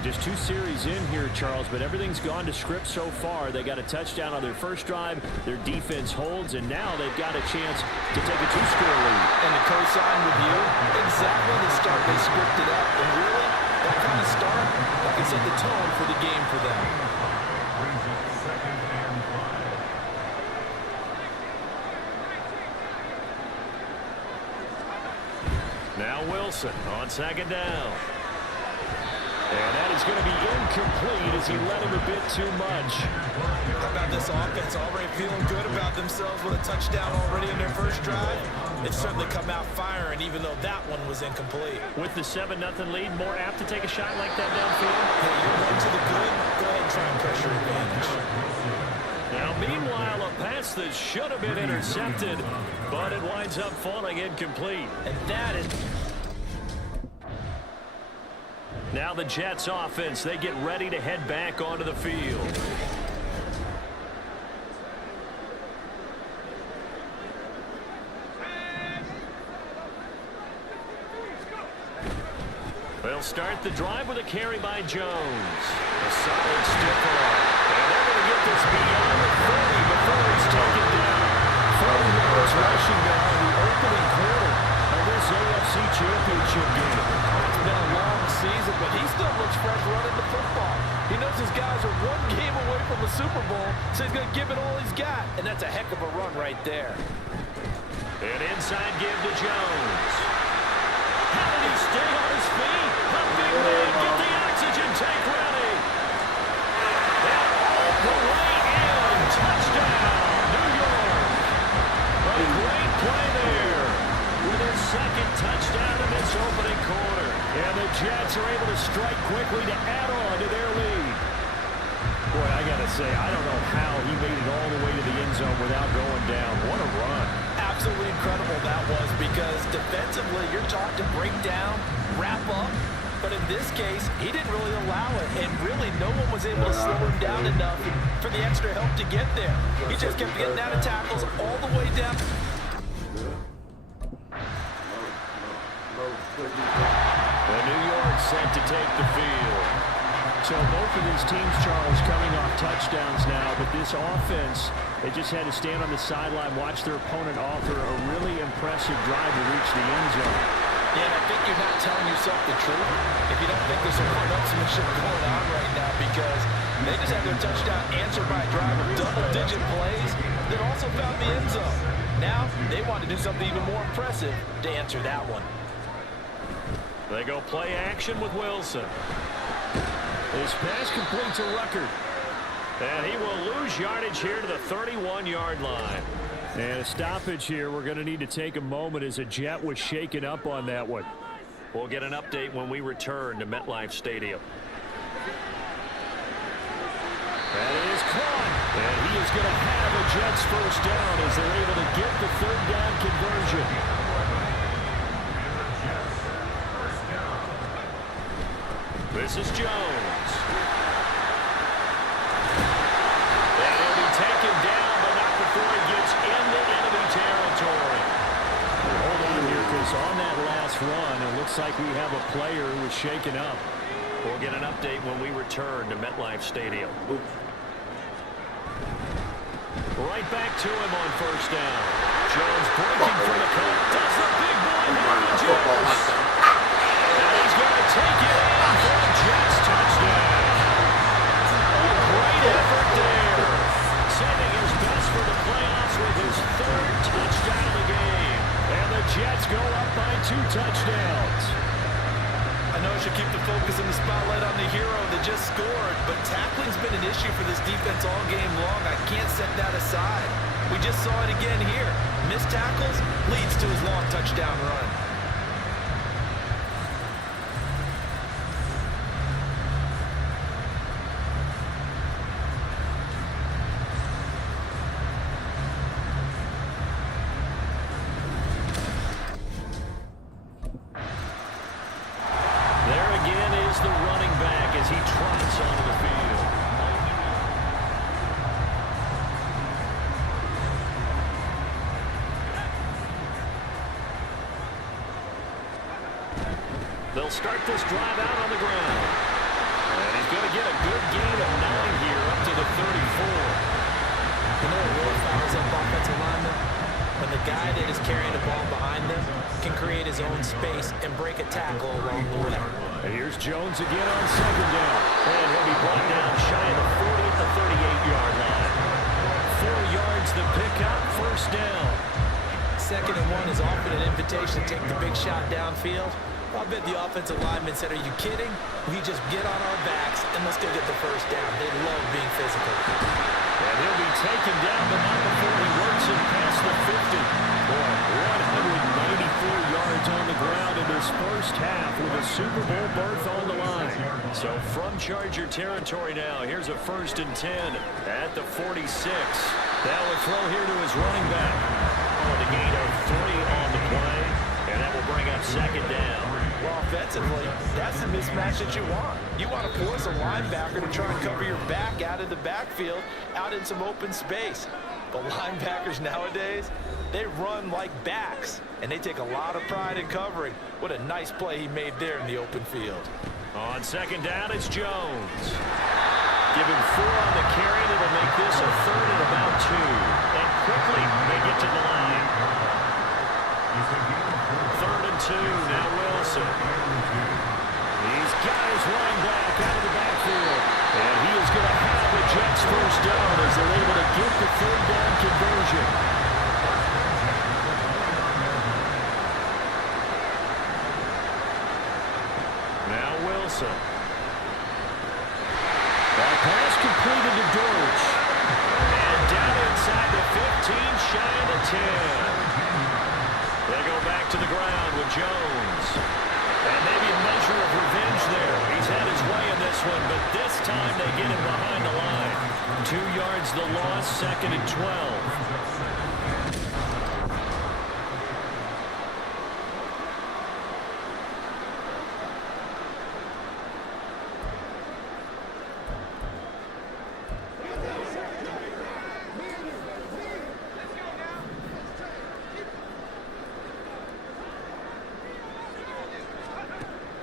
Just 2 series in here, Charles, but everything's gone to script so far. They got a touchdown on their first drive. Their defense holds, and now they've got a chance to take a 2-score lead. And to co-sign with you, exactly the start they scripted up. And really, that kind of start, like I said, the tone for the game for them. Brings up 2nd and 5. Now Wilson on 2nd down. And that is going to be incomplete as he led him a bit too much. How about this offense already feeling good about themselves with a touchdown already in their first drive? They've certainly come out firing, even though that one was incomplete. With the 7-0 lead, more apt to take a shot like that downfield? Hey, you're one to the good. Go ahead and try and pressure advantage. Now, meanwhile, a pass that should have been intercepted, but it winds up falling incomplete. And that is... Now the Jets offense, they get ready to head back onto the field. They'll start the drive with a carry by Jones. A solid stiff arm. And they're going to get this beyond the 30 before he's taken down. 40 yards rushing behind the opening quarter of this AFC Championship game. It's been a long season, but he still looks fresh running the football. He knows his guys are one game away from the Super Bowl, so he's going to give it all he's got. And that's a heck of a run right there. An inside give to Jones. How did he stay on his feet? The big man, get the oxygen tank ready. And all the way in. Touchdown, New York. A great play there with his second touchdown in this opening quarter. And the Jets are able to strike quickly to add on to their lead. Boy, I got to say, I don't know how he made it all the way to the end zone without going down. What a run. Absolutely incredible that was, because defensively you're taught to break down, wrap up, but in this case he didn't really allow it, and really no one was able to slow him down enough for the extra help to get there. He just kept getting out of tackles all the way down. The New York set to take the field. So both of these teams, Charles, coming off touchdowns now, but this offense, they just had to stand on the sideline, watch their opponent author a really impressive drive to reach the end zone. Yeah, and I think you're not telling yourself the truth if you don't think there's some one-upsmanship going on right now, because they just had their touchdown answered by a drive of double-digit plays that also found the end zone. Now, they want to do something even more impressive to answer that one. They go play action with Wilson. This pass complete to Rucker. And he will lose yardage here to the 31-yard line. And a stoppage here. We're going to need to take a moment as a Jet was shaken up on that one. We'll get an update when we return to MetLife Stadium. That is caught. And he is going to have a Jets first down as they're able to get the third down conversion. This is Jones. And he'll be taken down, but not before he gets into enemy territory. Hold on here, because on that last run, it looks like we have a player who was shaken up. We'll get an update when we return to MetLife Stadium. Right back to him on first down. Jones breaking for the cut. Does the big boy have the Jets? And he's going to take it in for a Jets touchdown. A great effort there. Sending his best for the playoffs with his third touchdown of the game. And the Jets go up by 2 touchdowns. I I know I should keep the focus and the spotlight on the hero that just scored, but tackling's been an issue for this defense all game long. I can't set that aside. We just saw it again here. Missed tackles leads to his long touchdown run. There again is the running back as he trots onto the field. They'll start this drive out on the ground. And he's going to get a good gain of 9 here up to the 34. You know what really fouls up offensive linemen? When the guy that is carrying the ball behind them can create his own space and break a tackle along the way. And here's Jones again on second down. And he'll be brought down shy of the 40 at the 38-yard line. 4 yards the pickup, first down. 2nd and 1 is often an invitation to take the big shot downfield. I bet the offensive lineman said, are you kidding? We just get on our backs and let's go get the first down. They love being physical. And he'll be taken down, but not before he works it past the 50. Boy, 194 yards on the ground in his first half with a Super Bowl berth on the line. So from Charger territory now, here's a 1st and 10 at the 46. That will throw here to his running back. On the gain of 3 on the play, and that will bring up 2nd down. Well, offensively, that's the mismatch that you want. You want to force a linebacker to try and cover your back out of the backfield, out in some open space. But linebackers nowadays, they run like backs, and they take a lot of pride in covering. What a nice play he made there in the open field. On 2nd down, it's Jones. Give him 4 on the carry, and it'll make this a 3rd and about 2. And quickly, they get to the line. 3rd and 2, now Wilson. He's got his running back out of the backfield. And he is going to have the Jets first down as they're able to get the 3rd down conversion. Now Wilson. That pass completed to Dortch. And down inside the 15, shy of the 10. They go back to the ground with Jones. And maybe a measure of revenge there. He's had his way in this one, but this time they get him behind the line. 2 yards the loss, 2nd and 12.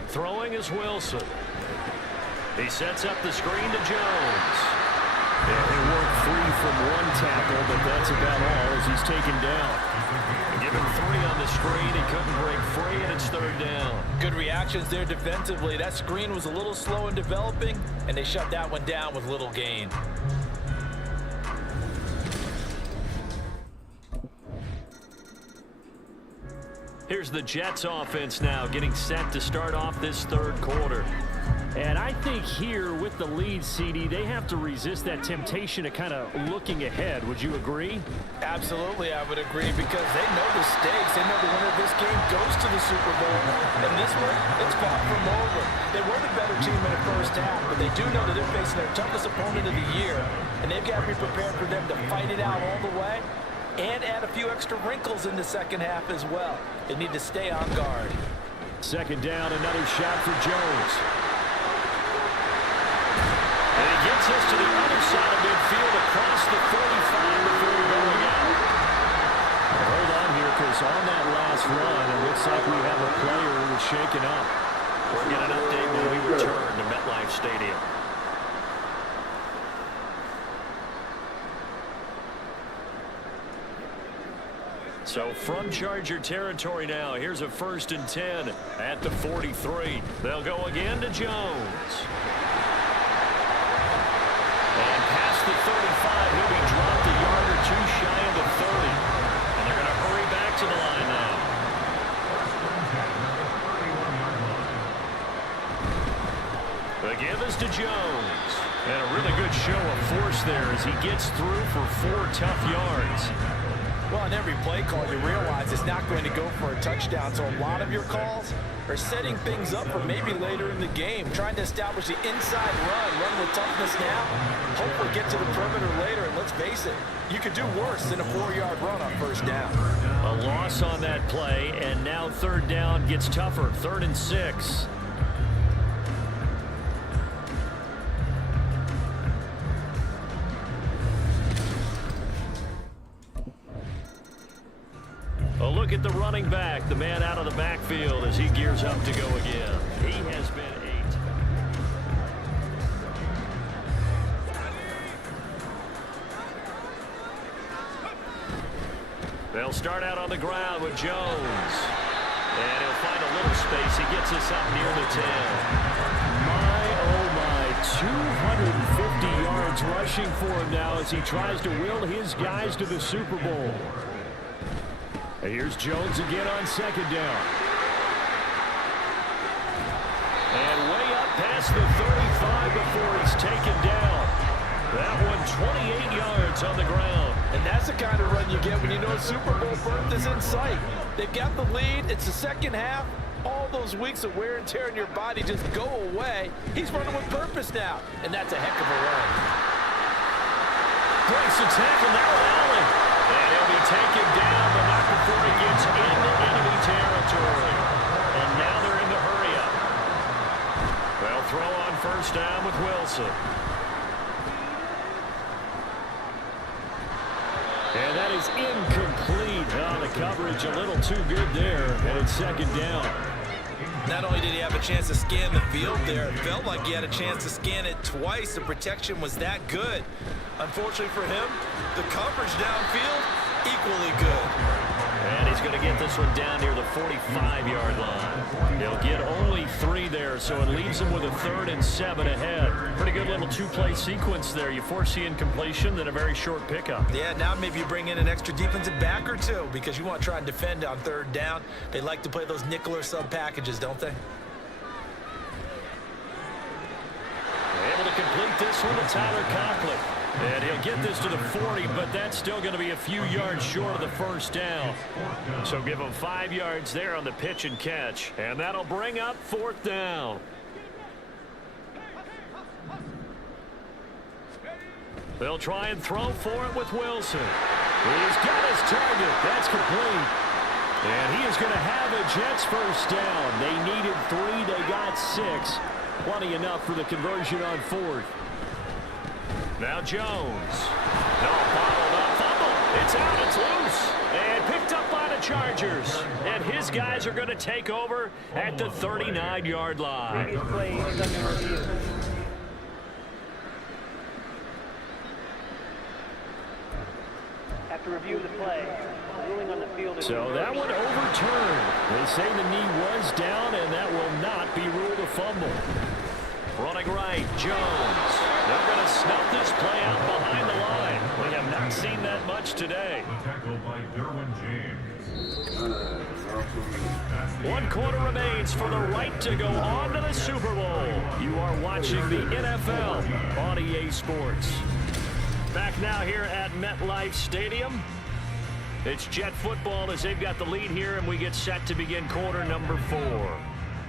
Throwing is Wilson. He sets up the screen to Jones. And they work free from 1 tackle, but that's about all as he's taken down. Given 3 on the screen, he couldn't break free, and it's 3rd down. Good reactions there defensively. That screen was a little slow in developing, and they shut that one down with little gain. Here's the Jets offense now getting set to start off this 3rd quarter. And I think here with the lead, CD, they have to resist that temptation of kind of looking ahead. Would you agree? Absolutely, I would agree, because they know the stakes. They know the winner of this game goes to the Super Bowl. And this one, it's far from over. They were the better team in the first half, but they do know that they're facing their toughest opponent of the year. And they've got to be prepared for them to fight it out all the way and add a few extra wrinkles in the second half as well. They need to stay on guard. 2nd down, another shot for Jones. And he gets us to the other side of midfield across the 45 before going out. Hold on here, because on that last run, it looks like we have a player who was shaken up. We'll get an update when we return to MetLife Stadium. So from Charger territory now, here's a 1st and 10 at the 43. They'll go again to Jones. And past the 35, he'll be dropped a yard or 2 shy of the 30. And they're going to hurry back to the line now. goes to Jones. And a really good show of force there as he gets through for 4 tough yards. Well, on every play call, you realize it's not going to go for a touchdown, so a lot of your calls are setting things up for maybe later in the game, trying to establish the inside run with toughness now, hopefully get to the perimeter later, and let's face it, you could do worse than a 4-yard run on first down. A loss on that play, and now third down gets tougher, 3rd and 6. A look at the running back, the man out of the backfield as he gears up to go again. He has been 8. They'll start out on the ground with Jones. And he'll find a little space. He gets us up near the 10. My, oh my, 250 yards rushing for him now as he tries to will his guys to the Super Bowl. And here's Jones again on 2nd down. And way up past the 35 before he's taken down. That one 28 yards on the ground. And that's the kind of run you get when you know Super Bowl berth is in sight. They've got the lead. It's the second half. All those weeks of wear and tear in your body just go away. He's running with purpose now. And that's a heck of a run. Breaks the tackle now, Allen. And he'll be taken down, but not before he gets into enemy territory. And now they're in the hurry-up. They'll throw on first down with Wilson. And that is incomplete. Oh, the coverage a little too good there. And it's 2nd down. Not only did he have a chance to scan the field there, it felt like he had a chance to scan it twice. The protection was that good. Unfortunately for him, the coverage downfield, equally good. And he's going to get this one down near the 45-yard line. He'll get only 3 there, so it leaves him with a 3rd and 7 ahead. Pretty good little 2-play sequence there. You force the incompletion, then a very short pickup. Yeah, now maybe you bring in an extra defensive back or 2 because you want to try and defend on 3rd down. They like to play those nickel or sub packages, don't they? Able to complete this one to Tyler Conklin. And he'll get this to the 40, but that's still going to be a few yards short of the first down. So give him 5 yards there on the pitch and catch. And that'll bring up 4th down. They'll try and throw for it with Wilson. He's got his target. That's complete. And he is going to have a Jets first down. They needed 3. They got 6. Plenty enough for the conversion on 4th. Now Jones. No, bottled up. Fumble. It's out. It's loose. And picked up by the Chargers. And his guys are going to take over at the 39-yard line. After review of the play, ruling on the field. So that one overturned. They say the knee was down, and that will not be ruled a fumble. Running right, Jones. They're going to snuff this play out behind the line. We have not seen that much today. Tackled by Derwin James. 1 quarter remains for the right to go on to the Super Bowl. You are watching the NFL on EA Sports. Back now here at MetLife Stadium. It's Jet football as they've got the lead here, and we get set to begin quarter number 4.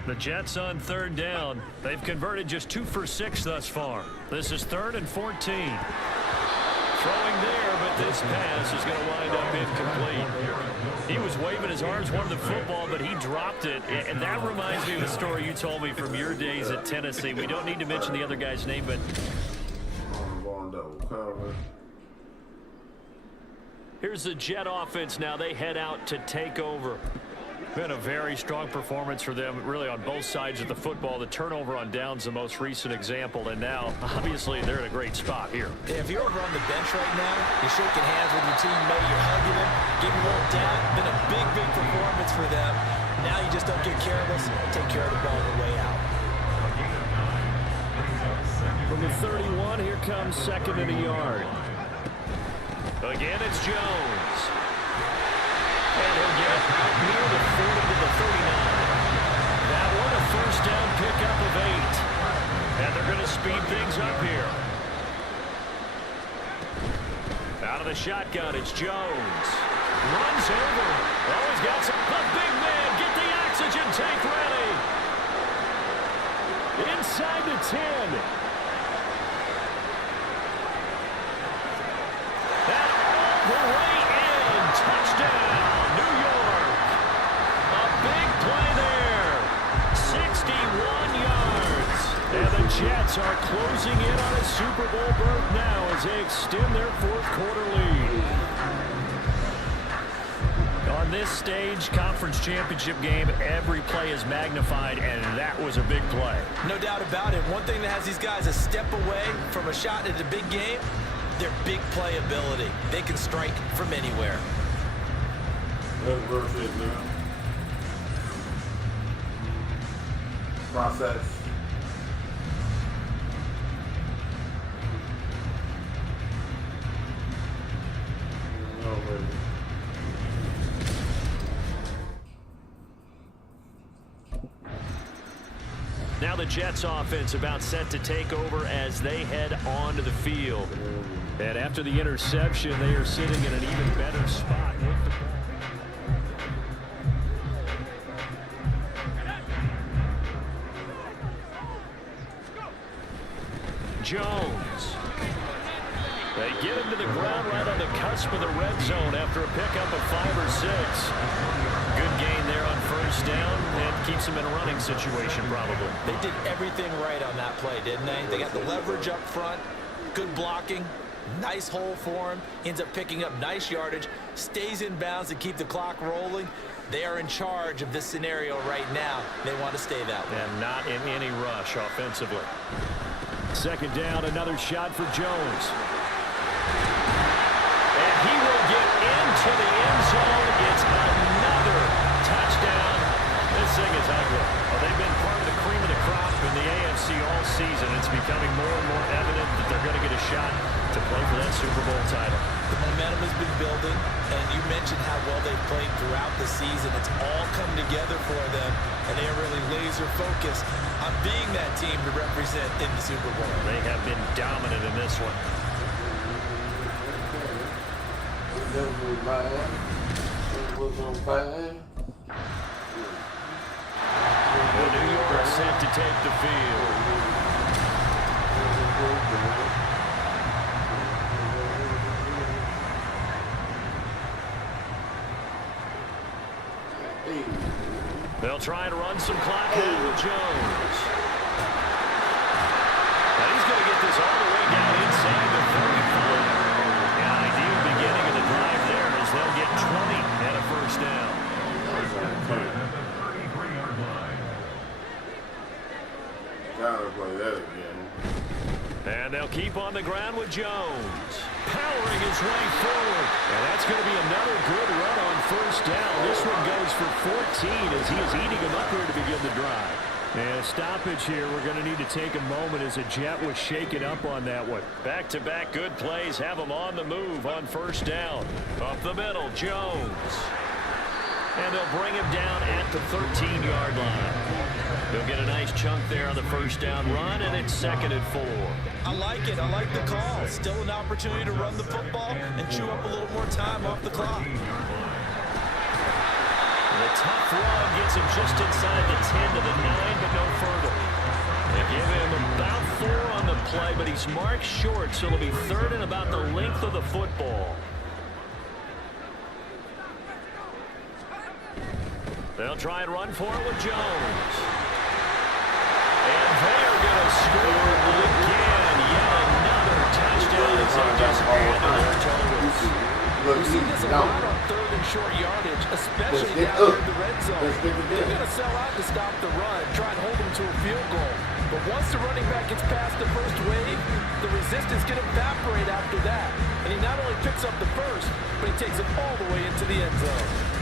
The Jets on 3rd down. They've converted just 2 for 6 thus far. This is 3rd and 14. Throwing there, but this pass is going to wind up incomplete. He was waving his arms, wanted the football, but he dropped it. And that reminds me of a story you told me from your days at Tennessee. We don't need to mention the other guy's name, but here's the Jet offense now. They head out to take over. Been a very strong performance for them, really, on both sides of the football. The turnover on downs, the most recent example, and now, obviously, they're in a great spot here. Yeah, if you're over on the bench right now, you're shaking hands with your teammate, you're hugging him, getting a little down. Been a big, big performance for them. Now you just don't get careless, take care of the ball on the way out. From the 31, here comes 2nd and a yard. Again, it's Jones. And he'll get out near the 40 to the 39. That one a first down pickup of 8. And they're going to speed things up here. Out of the shotgun, it's Jones. Runs over. Oh, he's got some. The big man, get the oxygen tank ready. Inside the 10. And all the way in. Touchdown, New York. A big play there. 61 yards. And the Jets are closing in on a Super Bowl berth now as they extend their fourth-quarter lead. On this stage, conference championship game, every play is magnified, and that was a big play. No doubt about it. One thing that has these guys a step away from a shot at a big game, their big play ability. They can strike from anywhere. That's worth it, man. Process. Now the Jets offense about set to take over as they head onto the field. And after the interception, they are sitting in an even better spot with the ball. Jones. They get him to the ground right on the cusp of the red zone after a pickup of 5 or 6. Good gain there on first down and keeps him in a running situation probably. They did everything right on that play, didn't they? They got the leverage up front, good blocking, nice hole for him, ends up picking up nice yardage, stays in bounds to keep the clock rolling. They are in charge of this scenario right now. They want to stay that way. And not in any rush offensively. Second down, another shot for Jones. And he will get into the end zone. It's another touchdown. This thing is ugly. Well, they've been part of the cream of the crop in the AFC all season. It's becoming more and more evident that they're going to get a shot to play for that Super Bowl title. The momentum has been building, and you mentioned how well they've played throughout the season. It's all come together for them, and they are really laser focused on being that team to represent in the Super Bowl. They have been dominant in this one. Well, New York set to take the field. They'll try and run some clock out with Jones. Now he's going to get this all the way down inside the 45. An ideal beginning of the drive there as they'll get 20 and a first down. Gotta play that again. And they'll keep on the ground with Jones. Powering his way forward. And that's going to be another good run on first down. This one goes for 14 as he is eating them up here to begin the drive. And a stoppage here. We're going to need to take a moment as a Jet was shaken up on that one. Back-to-back good plays have him on the move on first down. Up the middle, Jones. And they'll bring him down at the 13-yard line. They'll get a nice chunk there on the first down run, and it's 2nd and 4. I like it. I like the call. Still an opportunity to run the football and chew up a little more time off the clock. The tough run gets him just inside the 10 to the 9, but no further. They give him about 4 on the play, but he's marked short, so it'll be 3rd and about the length of the football. They'll try and run for it with Jones. And they're going to score again. Yet another touchdown as they just add to their totals. You see this a lot on 3rd and short yardage, especially down in the red zone. They're going to sell out to stop the run, try and hold them to a field goal. But once the running back gets past the first wave, the resistance can evaporate after that. And he not only picks up the first, but he takes it all the way into the end zone.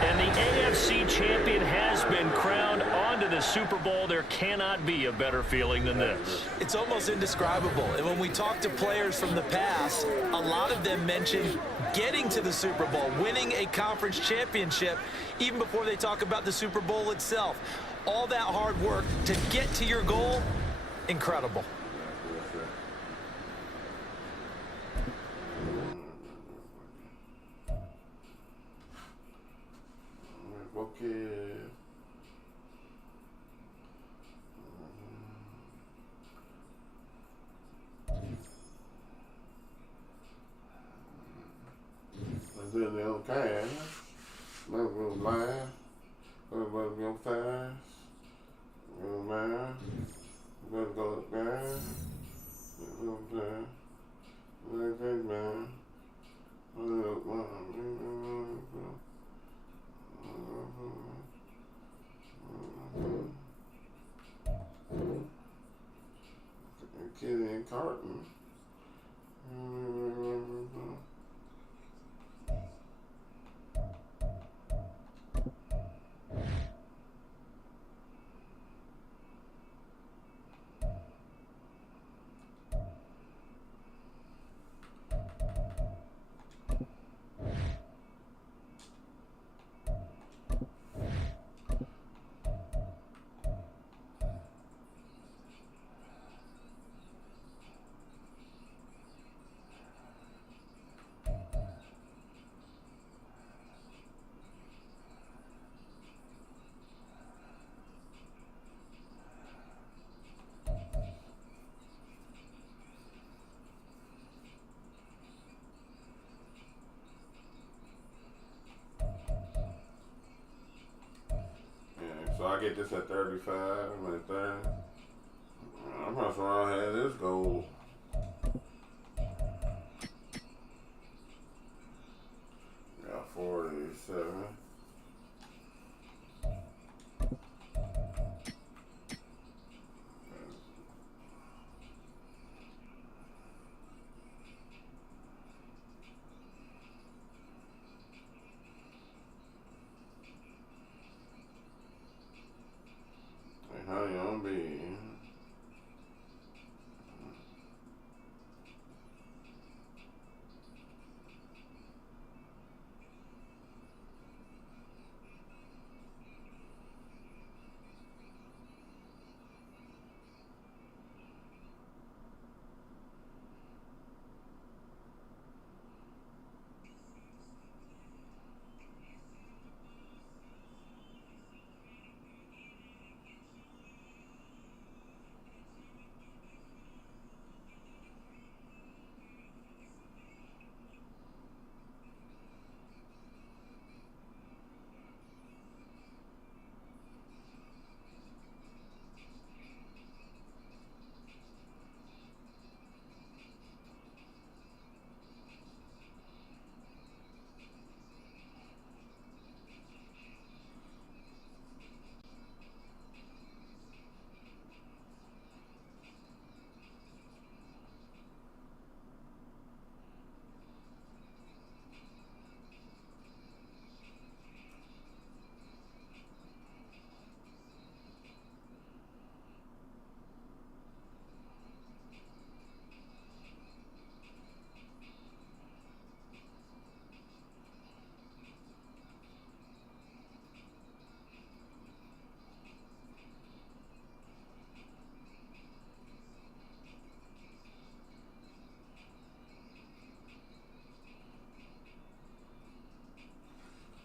And the AFC champion has been crowned. Onto the Super Bowl. There cannot be a better feeling than this. It's almost indescribable. And when we talk to players from the past, a lot of them mention getting to the Super Bowl, winning a conference championship, even before they talk about the Super Bowl itself. All that hard work to get to your goal, incredible. Okay. I did it on cash. Never go live. Never go fast. Go live. Never go fast. Never go fast. Never go fast. Kitty and Carton. So I get this at 35, I'm at 30. I might as well have this goal. Got 47. How you gonna be?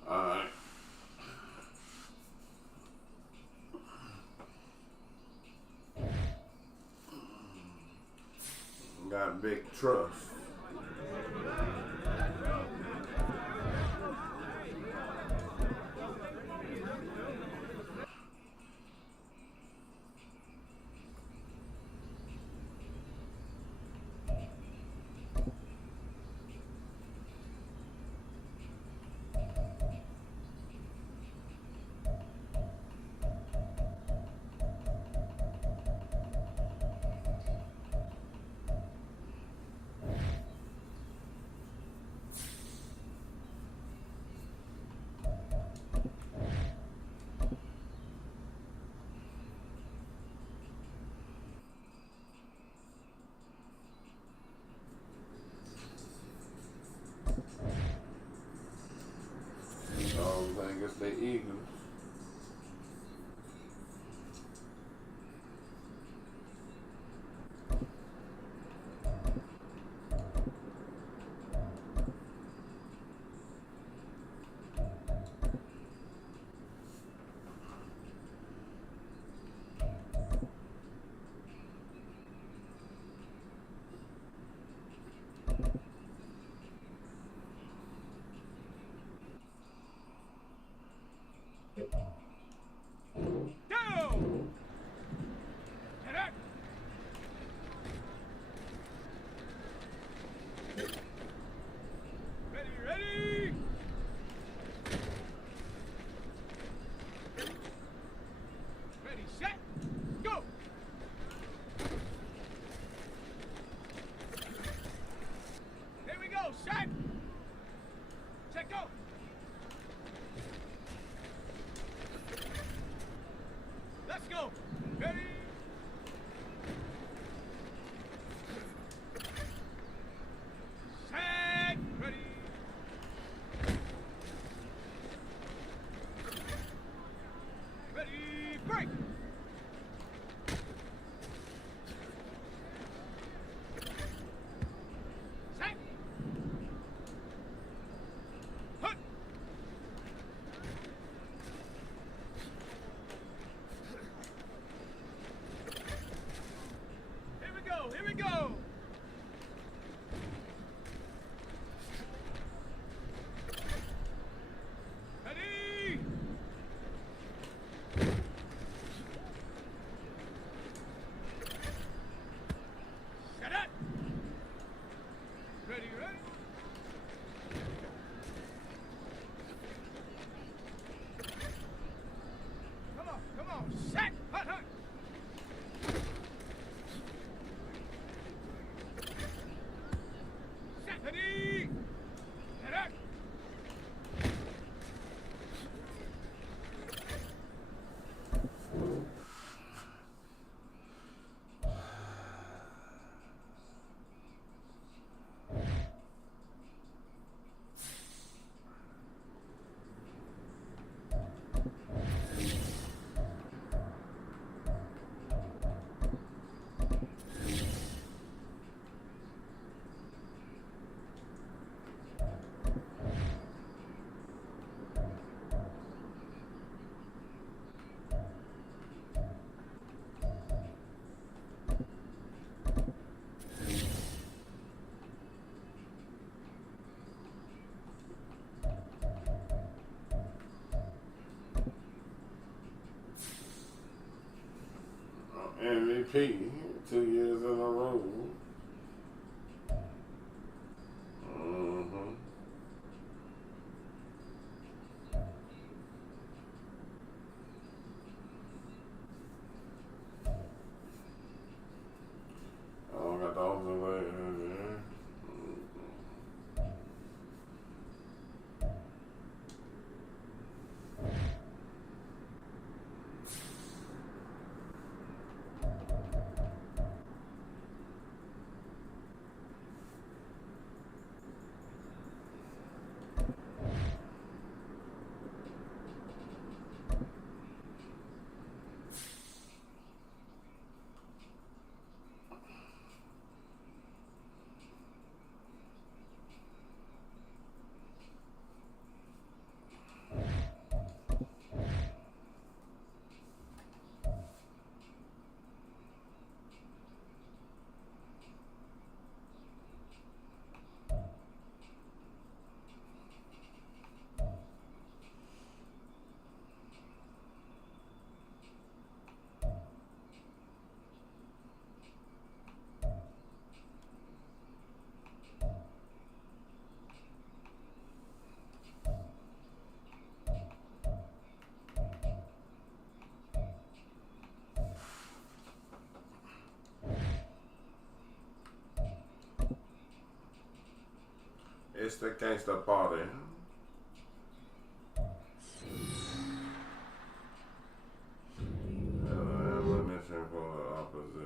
Alright. Got big trust. MVP 2 years in a row. Oh, got the overlay. It's the gangsta party.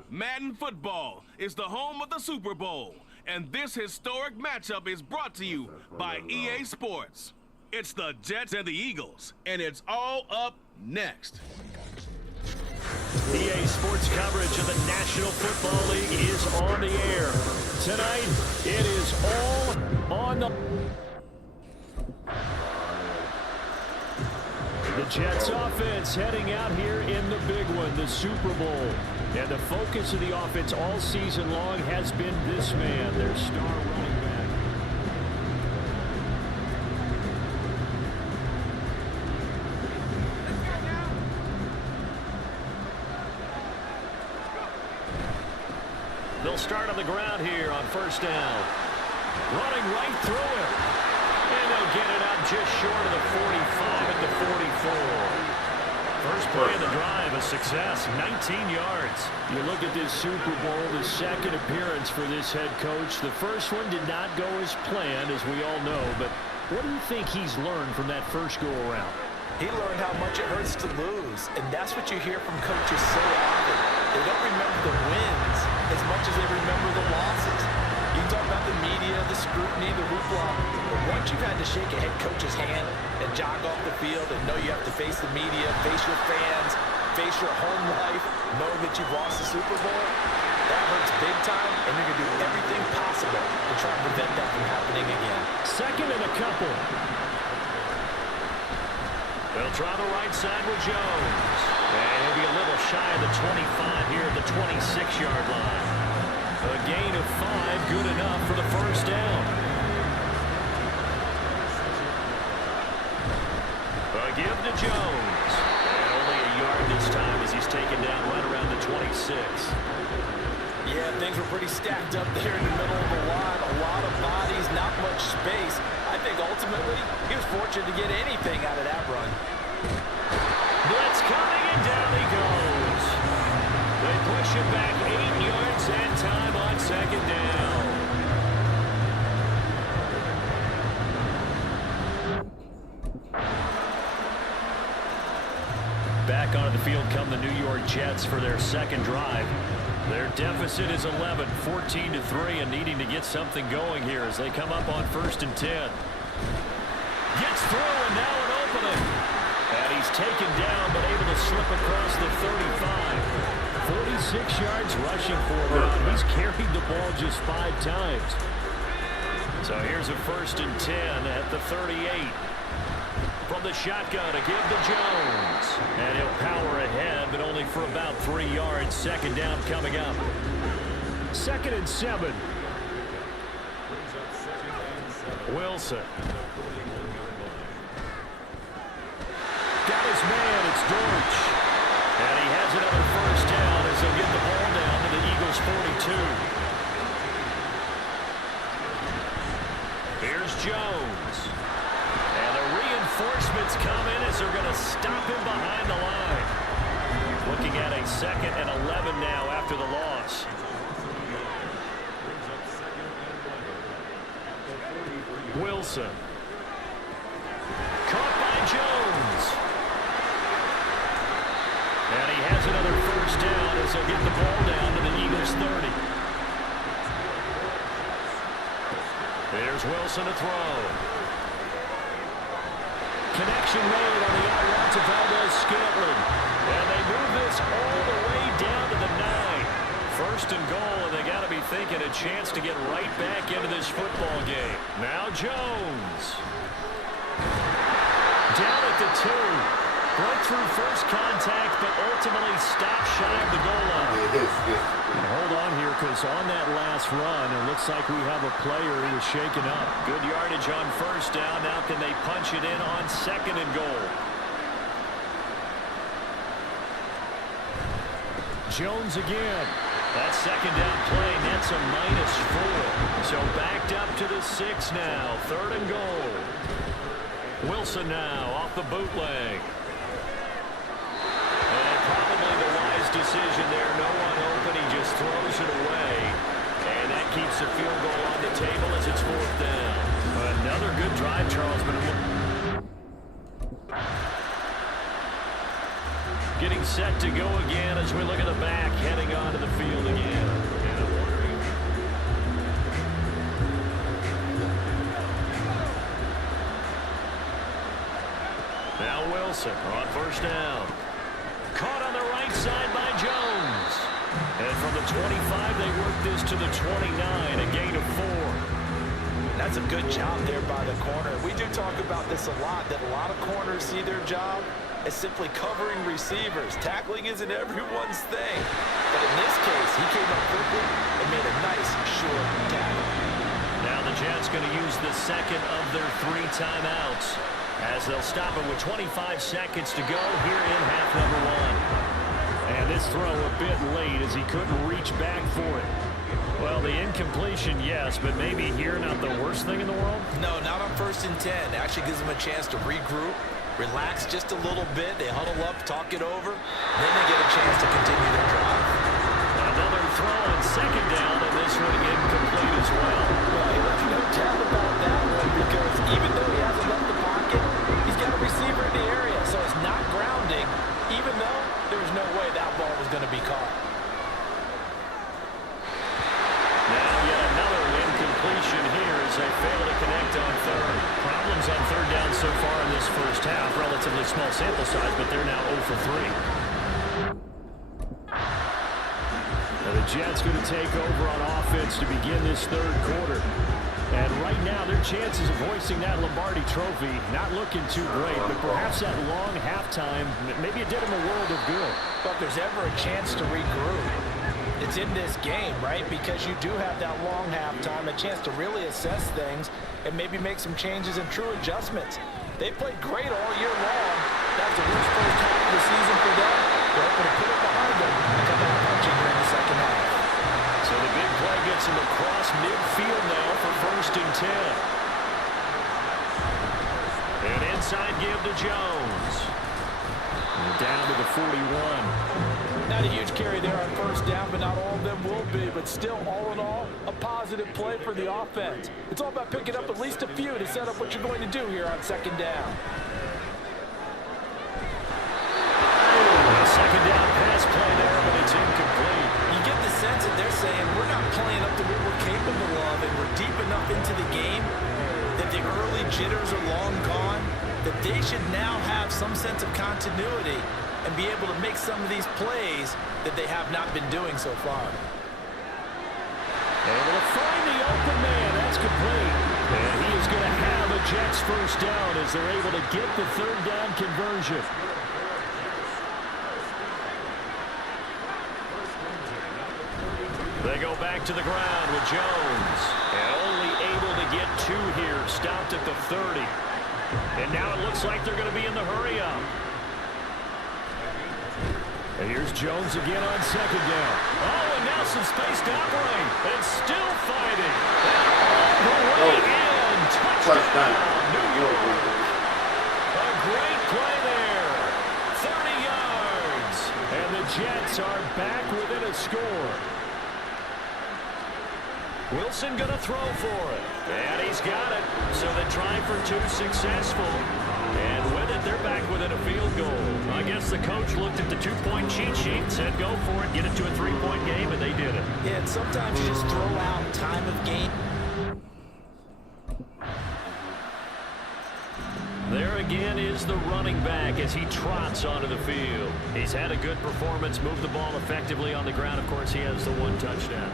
Madden football is the home of the Super Bowl, and this historic matchup is brought to you by EA Sports. It's the Jets and the Eagles, and it's all up next. EA Sports coverage of the National Football League is on the air. Tonight, it is all on the... The Jets offense heading out here in the big one, the Super Bowl. And the focus of the offense all season long has been this man, their star running back. They'll start on the ground here on first down. Running right through it. And they'll get it up just short of the 45 at the 44. First play of the drive, a success, 19 yards. You look at this Super Bowl, the second appearance for this head coach. The first one did not go as planned, as we all know. But what do you think he's learned from that first go-around? He learned how much it hurts to lose, and that's what you hear from coaches so often. They don't remember the wins as much as they remember the losses. You talk about the media, the scrutiny, the hoopla, but once you've had to shake a head coach's hand and jog off the field and know you have to face the media, face your fans, face your home life, knowing that you've lost the Super Bowl, that hurts big time, and you're going to do everything possible to try and prevent that from happening again. Second and a couple. They'll try the right side with Jones. And he'll be a little shy of the 25 here at the 26-yard line. A gain of 5, good enough for the first down. A give to Jones. And only a yard this time as he's taken down right around the 26. Yeah, things were pretty stacked up there in the middle of the line. A lot of bodies, not much space. I think ultimately he was fortunate to get anything out of that run. Blitz coming, and down he goes. They push it back 8 yards and time on second down. Back onto the field come the New York Jets for their second drive. Their deficit is 11, 14-3, and needing to get something going here as they come up on 1st and 10. Gets through, and now an opening. And he's taken down, but able to slip across the 35. 46 yards rushing for him. He's carried the ball just 5 times. So here's a 1st and 10 at the 38. From the shotgun, a give to Jones. And he'll power ahead, but only for about 3 yards. Second down coming up. 2nd and 7. Wilson. Got his man, it's Dortch. And he has another first down as he'll get the ball Eagles 42. Here's Jones. And the reinforcements come in as they're going to stop him behind the line. Looking at a 2nd and 11 now after the loss. Wilson. Caught by Jones. And he has another first down as they'll get the ball down to the Eagles 30. There's Wilson to throw. Connection made on the out route to Valdez-Scantling. And they move this all the way down to the 9. First and goal, and they got to be thinking a chance to get right back into this football game. Now Jones. Down at the 2. Broke through first contact, but ultimately stopped shy of the goal line. Hold on here, because on that last run, it looks like we have a player who was shaken up. Good yardage on first down. Now can they punch it in on 2nd and goal? Jones again. That 2nd down play nets a -4. So backed up to the 6 now. 3rd and goal. Wilson now off the bootleg. And probably the wise decision there. No one open. He just throws it away. And that keeps the field goal on the table as it's 4th down. Another good drive, Charles. But getting set to go again as we look at the back, heading onto the field again. Now Wilson on first down. Caught on the right side by Jones. And from the 25, they work this to the 29, a gain of 4. That's a good job there by the corner. We do talk about this a lot, that a lot of corners see their job as simply covering receivers. Tackling isn't everyone's thing. But in this case, he came up quickly and made a nice, short tackle. Now the Jets going to use the 2nd of their 3 timeouts as they'll stop it with 25 seconds to go here in half number 1. And this throw a bit late as he couldn't reach back for it. Well, the incompletion, yes, but maybe here not the worst thing in the world? No, not on 1st and 10. Actually gives them a chance to regroup, relax just a little bit. They huddle up, talk it over, then they get a chance to continue their drive. Another throw on 2nd down, and this one incomplete as well. Well, there's no doubt about that one, because even though he hasn't left the pocket, he's got a receiver in the area, so it's not grounding, even though there's no way that ball was going to be caught. Now yet another incompletion here as they fail to connect on 3rd. Problems on 3rd down so far in this first half. Relatively small sample size, but they're now 0 for 3. Now the Jets going to take over on offense to begin this 3rd quarter. And right now, their chances of hoisting that Lombardi trophy not looking too great, but perhaps that long halftime, maybe it did them a world of good. But if there's ever a chance to regroup, it's in this game, right? Because you do have that long halftime, a chance to really assess things and maybe make some changes and true adjustments. They played great all year long. That's the worst first half of the season for them. They're hoping to put it behind them and come out punching here in the 2nd half. So the big play gets him across midfield now for 1st and 10. And inside give to Jones. And down to the 41. Not a huge carry there on 1st down, but not all of them will be. But still, all in all, a positive play for the offense. It's all about picking up at least a few to set up what you're going to do here on 2nd down. Second down pass play there, but it's incomplete. You get the sense that they're saying we're not playing up to what we're capable of, and we're deep enough into the game that the early jitters are long gone, that they should now have some sense of continuity and be able to make some of these plays that they have not been doing so far. Able to find the open man. That's complete. And he is going to have a Jets first down as they're able to get the 3rd down conversion. They go back to the ground with Jones. And only able to get 2 here. Stopped at the 30. And now it looks like they're going to be in the hurry-up. And here's Jones again on second down. Oh, and now some space to operate. And still fighting. And all the way in. Touchdown, New York. A great play there. 30 yards. And the Jets are back within a score. Wilson going to throw for it. And he's got it. So the try for two successful. And with it, they're back within a field goal. I guess the coach looked at the two-point cheat sheet and said, go for it, get it to a three-point game, and they did it. Yeah, and sometimes you just throw out time of game. There again is the running back as he trots onto the field. He's had a good performance, moved the ball effectively on the ground. Of course, he has the one touchdown.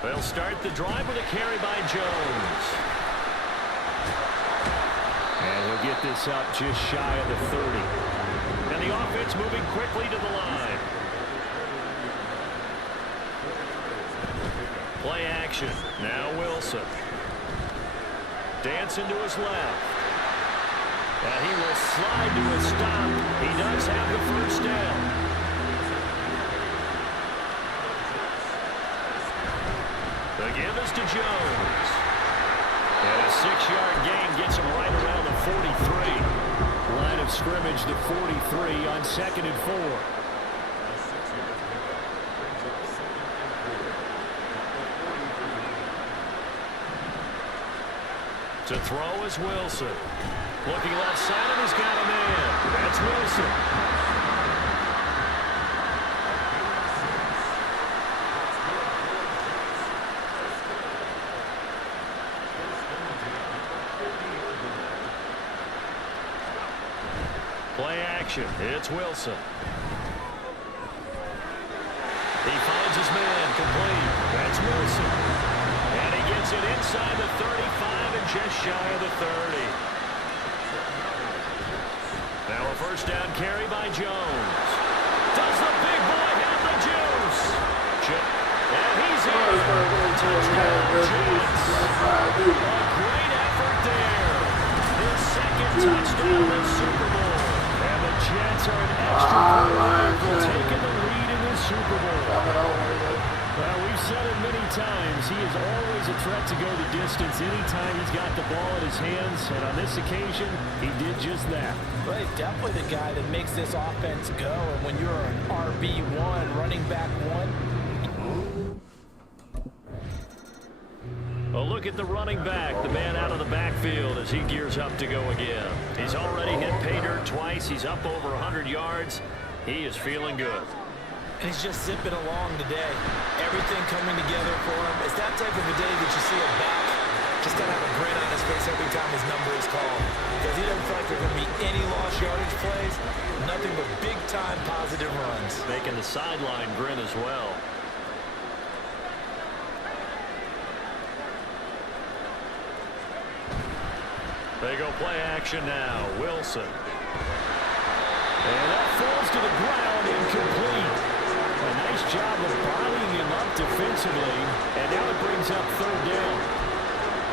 They'll start the drive with a carry by Jones. And he'll get this up just shy of the 30. And the offense moving quickly to the line. Play action. Now Wilson. Dancing to his left. And he will slide to a stop. He does have the first down. The give is to Jones. And a 6-yard gain gets him right around the 43. Line of scrimmage, the 43 on 2nd and 4. To throw is Wilson. Looking left side, and he's got a man. That's Wilson. Play action. It's Wilson. He finds his man complete. That's Wilson. And he gets it inside the 35 and just shy of the 30. Now a first down carry by Jones. Does the big boy have the juice? And he's in. Touchdown, Jets. A great effort there. His second touchdown in the Super Bowl. And the Jets are an extra point for taking the lead in the Super Bowl. Well, we've said it many times. He is always a threat to go the distance anytime he's got the ball in his hands. And on this occasion, he did just that. Well, he's definitely the guy that makes this offense go. And when you're an RB1, running back one. A look at the running back, the man out of the backfield as he gears up to go again. He's already hit pay dirt twice. He's up over 100 yards. He is feeling good. And he's just zipping along today. Everything coming together for him. It's that type of a day that you see a back just kind of have a grin on his face every time his number is called. Because he doesn't feel like there are going to be any lost yardage plays. Nothing but big-time positive runs. Making the sideline grin as well. They go play action now. Wilson. And that falls to the ground, incomplete. A nice job of bodying him up defensively. And now it brings up third down.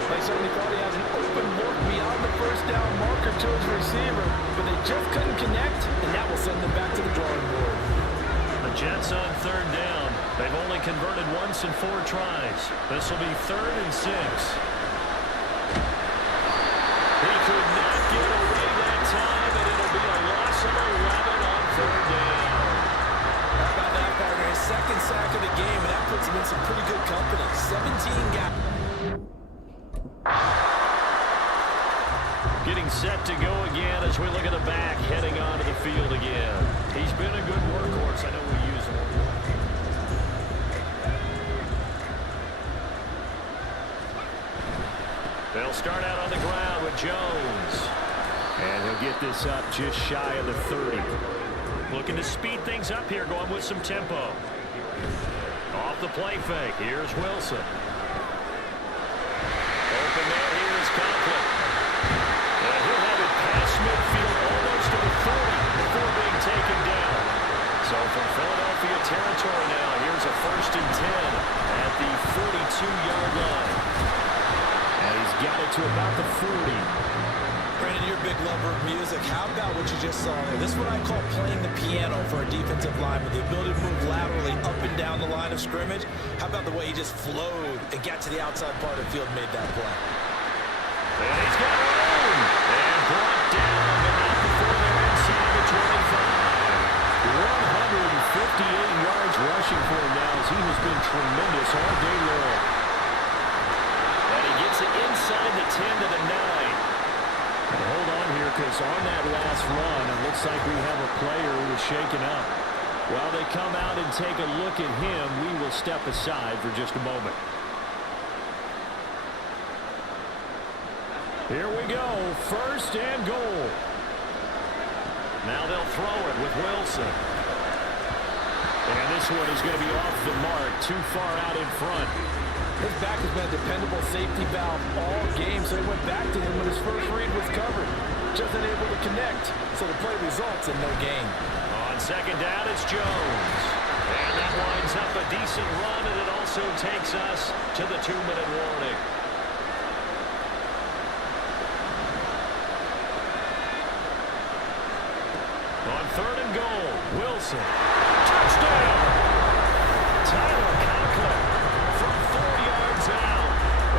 They certainly thought he has an open look beyond the first down marker to his receiver, but they just couldn't connect, and that will send them back to the drawing board. The Jets on third down. They've only converted once in 4 tries. This will be 3rd and 6. He could not get away that time, and it'll be a loss of 11 on third down. How about that, partner? His second sack of the game, and that puts him in some pretty good company. 17 guys. Getting set to go again as we look at the back heading onto the field again. He's been a good workhorse. I know we use him. They'll start out on the ground with Jones. And he'll get this up just shy of the 30. Looking to speed things up here, going with some tempo. Off the play fake, here's Wilson. Open man here is Conklin. And he'll have it past midfield almost to the 30 before being taken down. So from Philadelphia territory now, here's a 1st and 10 at the 42-yard line. And he's got it to about the 40. Brandon, you're a big lover of music. How about what you just saw there? This is what I call playing the piano for a defensive lineman. The ability to move laterally up and down the line of scrimmage. How about the way he just flowed and got to the outside part of the field and made that play? And he's got room. And brought down, but not before they're inside the 25. 158 yards rushing for him now as he has been tremendous all day long. And he gets it inside the 10 to the 9. Hold on here, because on that last run, it looks like we have a player who is shaken up. While they come out and take a look at him, we will step aside for just a moment. Here we go, 1st and goal. Now they'll throw it with Wilson. And this one is going to be off the mark, too far out in front. His back has been a dependable safety valve all game, so he went back to him when his first read was covered. Just unable to connect, so the play results in no gain. On 2nd down, it's Jones. And that lines up a decent run, and it also takes us to the 2-minute warning. On 3rd and goal, Wilson. Touchdown! Tyler Conklin from 4 yards out.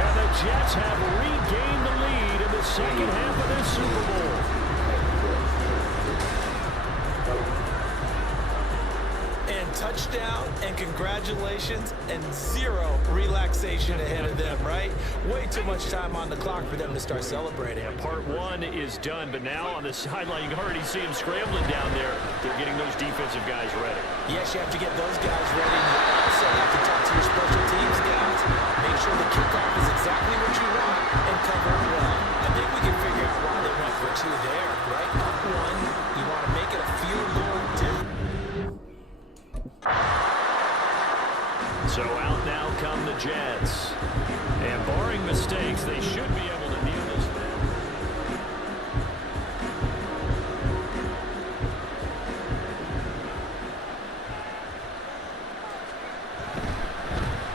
And the Jets have regained the lead in the second half of this Super Bowl. And touchdown, and congratulations, and 0 relaxation ahead of them, right? Way too much time on the clock for them to start celebrating. Yeah, part 1 is done, but now on the sideline, you can already see them scrambling down there. They're getting those defensive guys ready. Yes, you have to get those guys ready. You also have to talk to your special teams guys. Make sure the kickoff is exactly what you want and cover it well. I think we can figure out why they went for 2 there, right? Up 1, you want to make it a field goal difference. So out now come the Jets. And barring mistakes, they should be able to kneel this man.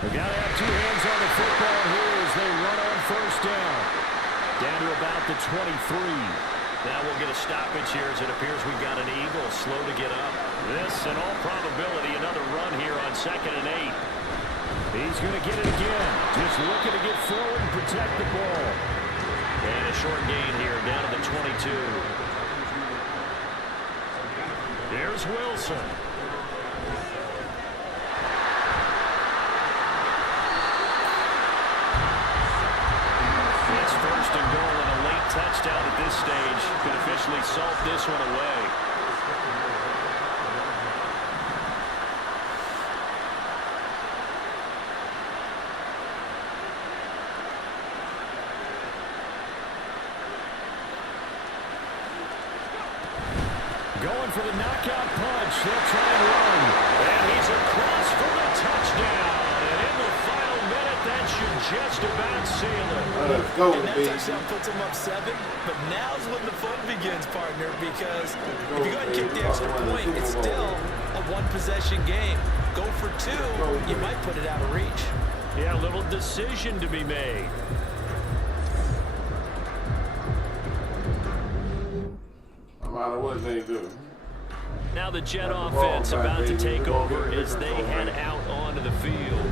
They got to have 2 hands on the football here as they run on 1st down. Down to about the 23. Now we'll get a stoppage here as it appears we've got an Eagle slow to get up. This, in all probability, another run here on 2nd and 8. He's going to get it again. Just looking to get forward and protect the ball. And a short gain here down to the 22. Here's Wilson. It's 1st and goal and a late touchdown at this stage. Could officially salt this one away. Going for the knockout punch. They'll try and run. And he's across for the touchdown. And in the final minute, that should just about seal it. Let's go, And that baby. touchdown puts him up 7, but now's when the fun begins, partner, because if you go ahead and kick the extra point, it's still a 1-possession game. Go for 2, you might put it out of reach. Yeah, a little decision to be made. No matter what they do. Now the Jet offense about to take over as they head out onto the field.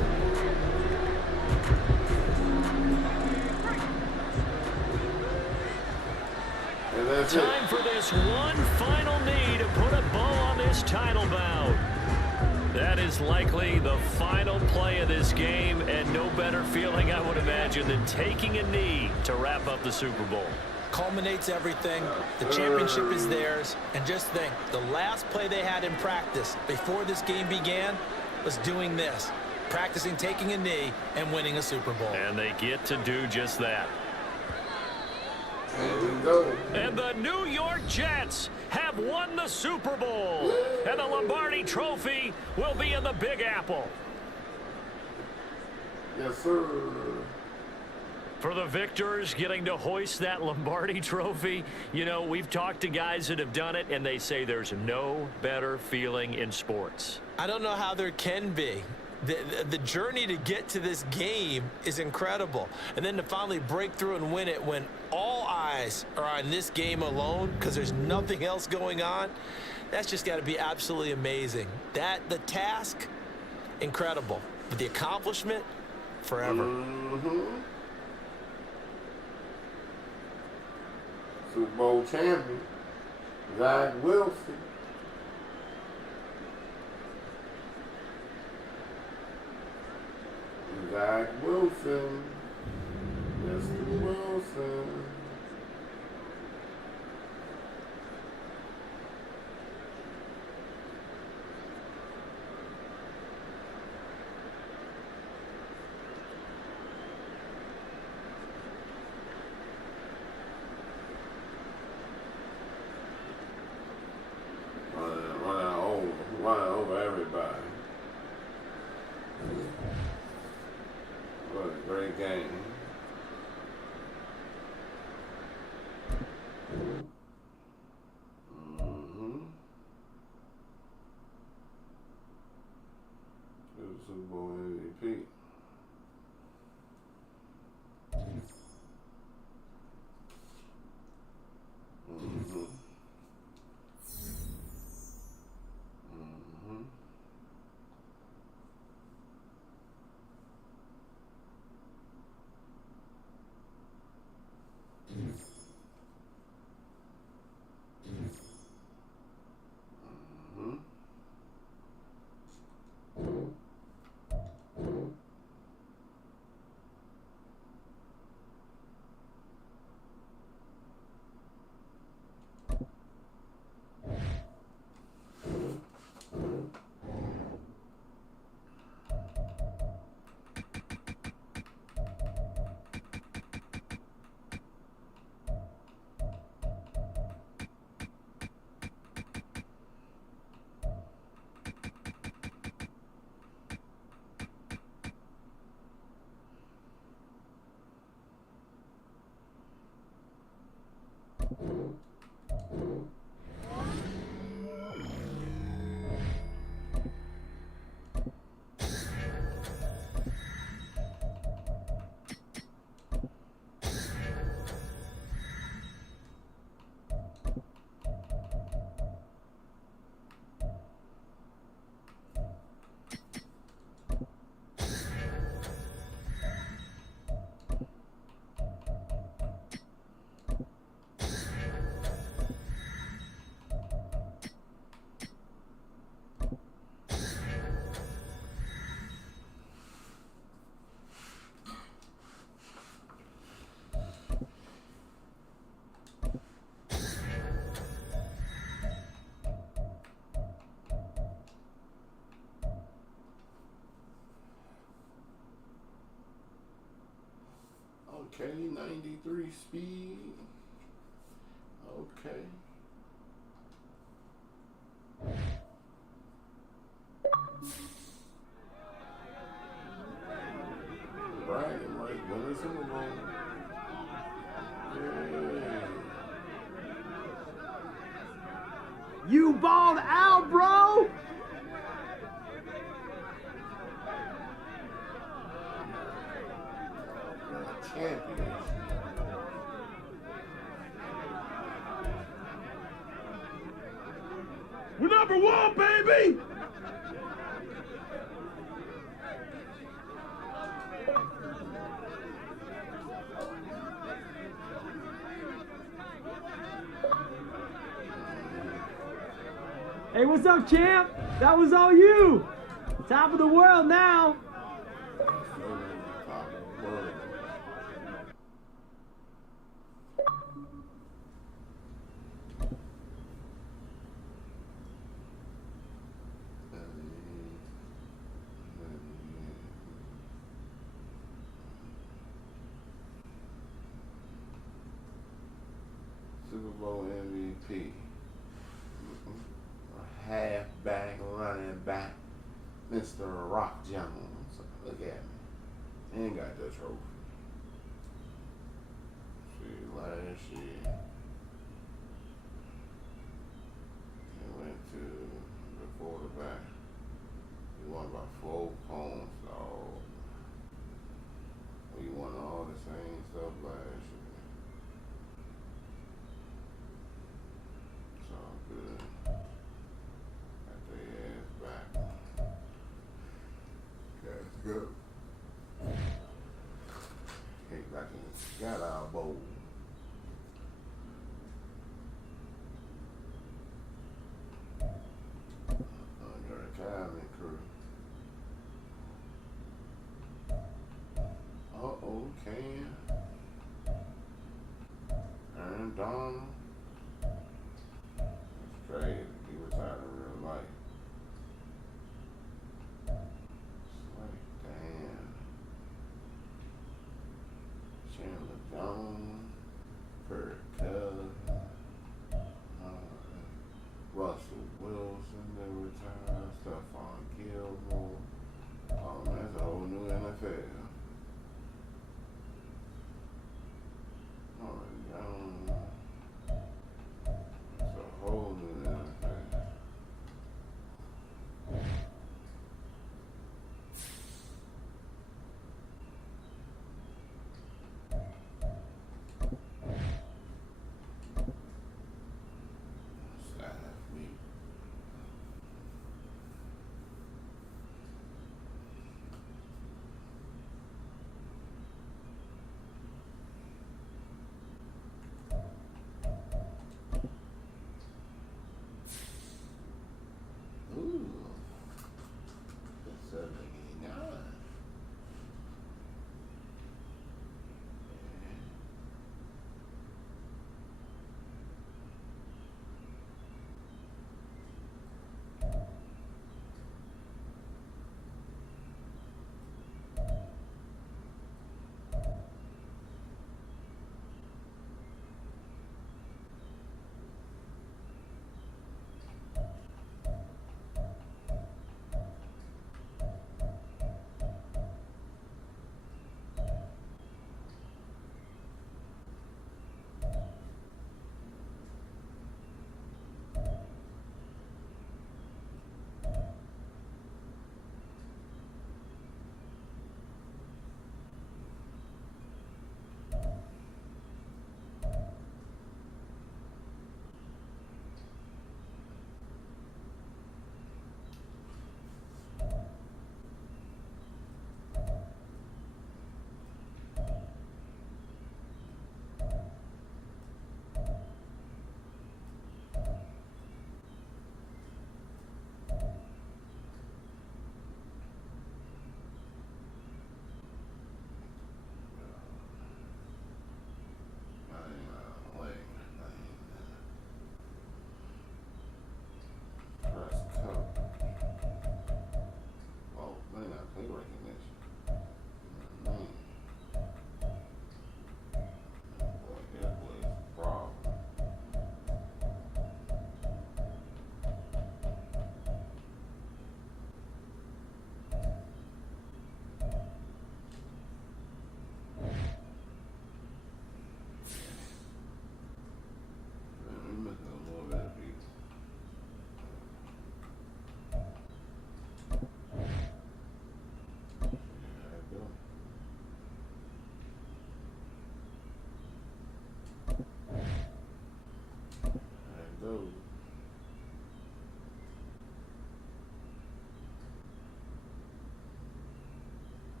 Time for this one final knee to put a bow on this title bout. That is likely the final play of this game, and no better feeling, I would imagine, than taking a knee to wrap up the Super Bowl. Culminates everything. The championship is theirs. And just think, the last play they had in practice before this game began was doing this. Practicing taking a knee and winning a Super Bowl. And they get to do just that. There we go. And the New York Jets have won the Super Bowl. And the Lombardi Trophy will be in the Big Apple. Yes, sir. For the victors getting to hoist that Lombardi Trophy, you know, we've talked to guys that have done it, and they say there's no better feeling in sports. I don't know how there can be. the journey to get to this game is incredible. And then to finally break through and win it when all eyes are on this game alone because there's nothing else going on, that's just got to be absolutely amazing. The task, incredible. But the accomplishment, forever. Super Bowl champion, Zach Wilson. Zach Wilson. Mr. Wilson. Running over everybody. What a great game. It was Super Bowl MVP. Okay, 93 speed. Okay. Bragging like winning Super Bowl. Yeah. You balled out, bro! Champions. We're number one, baby! Hey, what's up, champ? That was all you! Top of the world now! Super Bowl MVP. A halfback, running back, Mr. Rock Jones. Look at me. He ain't got that trophy. See, last year, he went to the quarterback. He won by 4 points. go. Hey, back in the got our bowl. Your retirement crew. Ken. Aaron Donald. That's crazy. He retired in real life. It's like, damn. Chandler Jones. Kirk Cousins. Russell Wilson, they retired. Stephon Gilmore. Oh, man, that's a whole new NFL. It's a whole new NFL.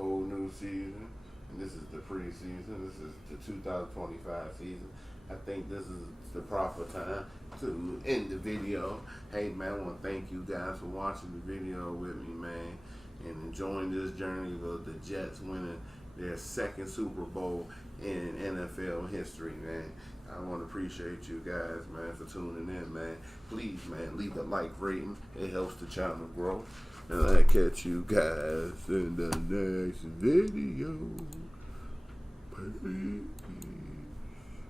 whole new season. And this is the preseason. This is the 2025 season. I think this is the proper time to end the video. Hey, man, I want to thank you guys for watching the video with me, man, and enjoying this journey of the Jets winning their second Super Bowl in NFL history, man. I want to appreciate you guys, man, for tuning in, man. Please, man, leave a like rating. It helps the channel grow. And I'll catch you guys in the next video. Peace.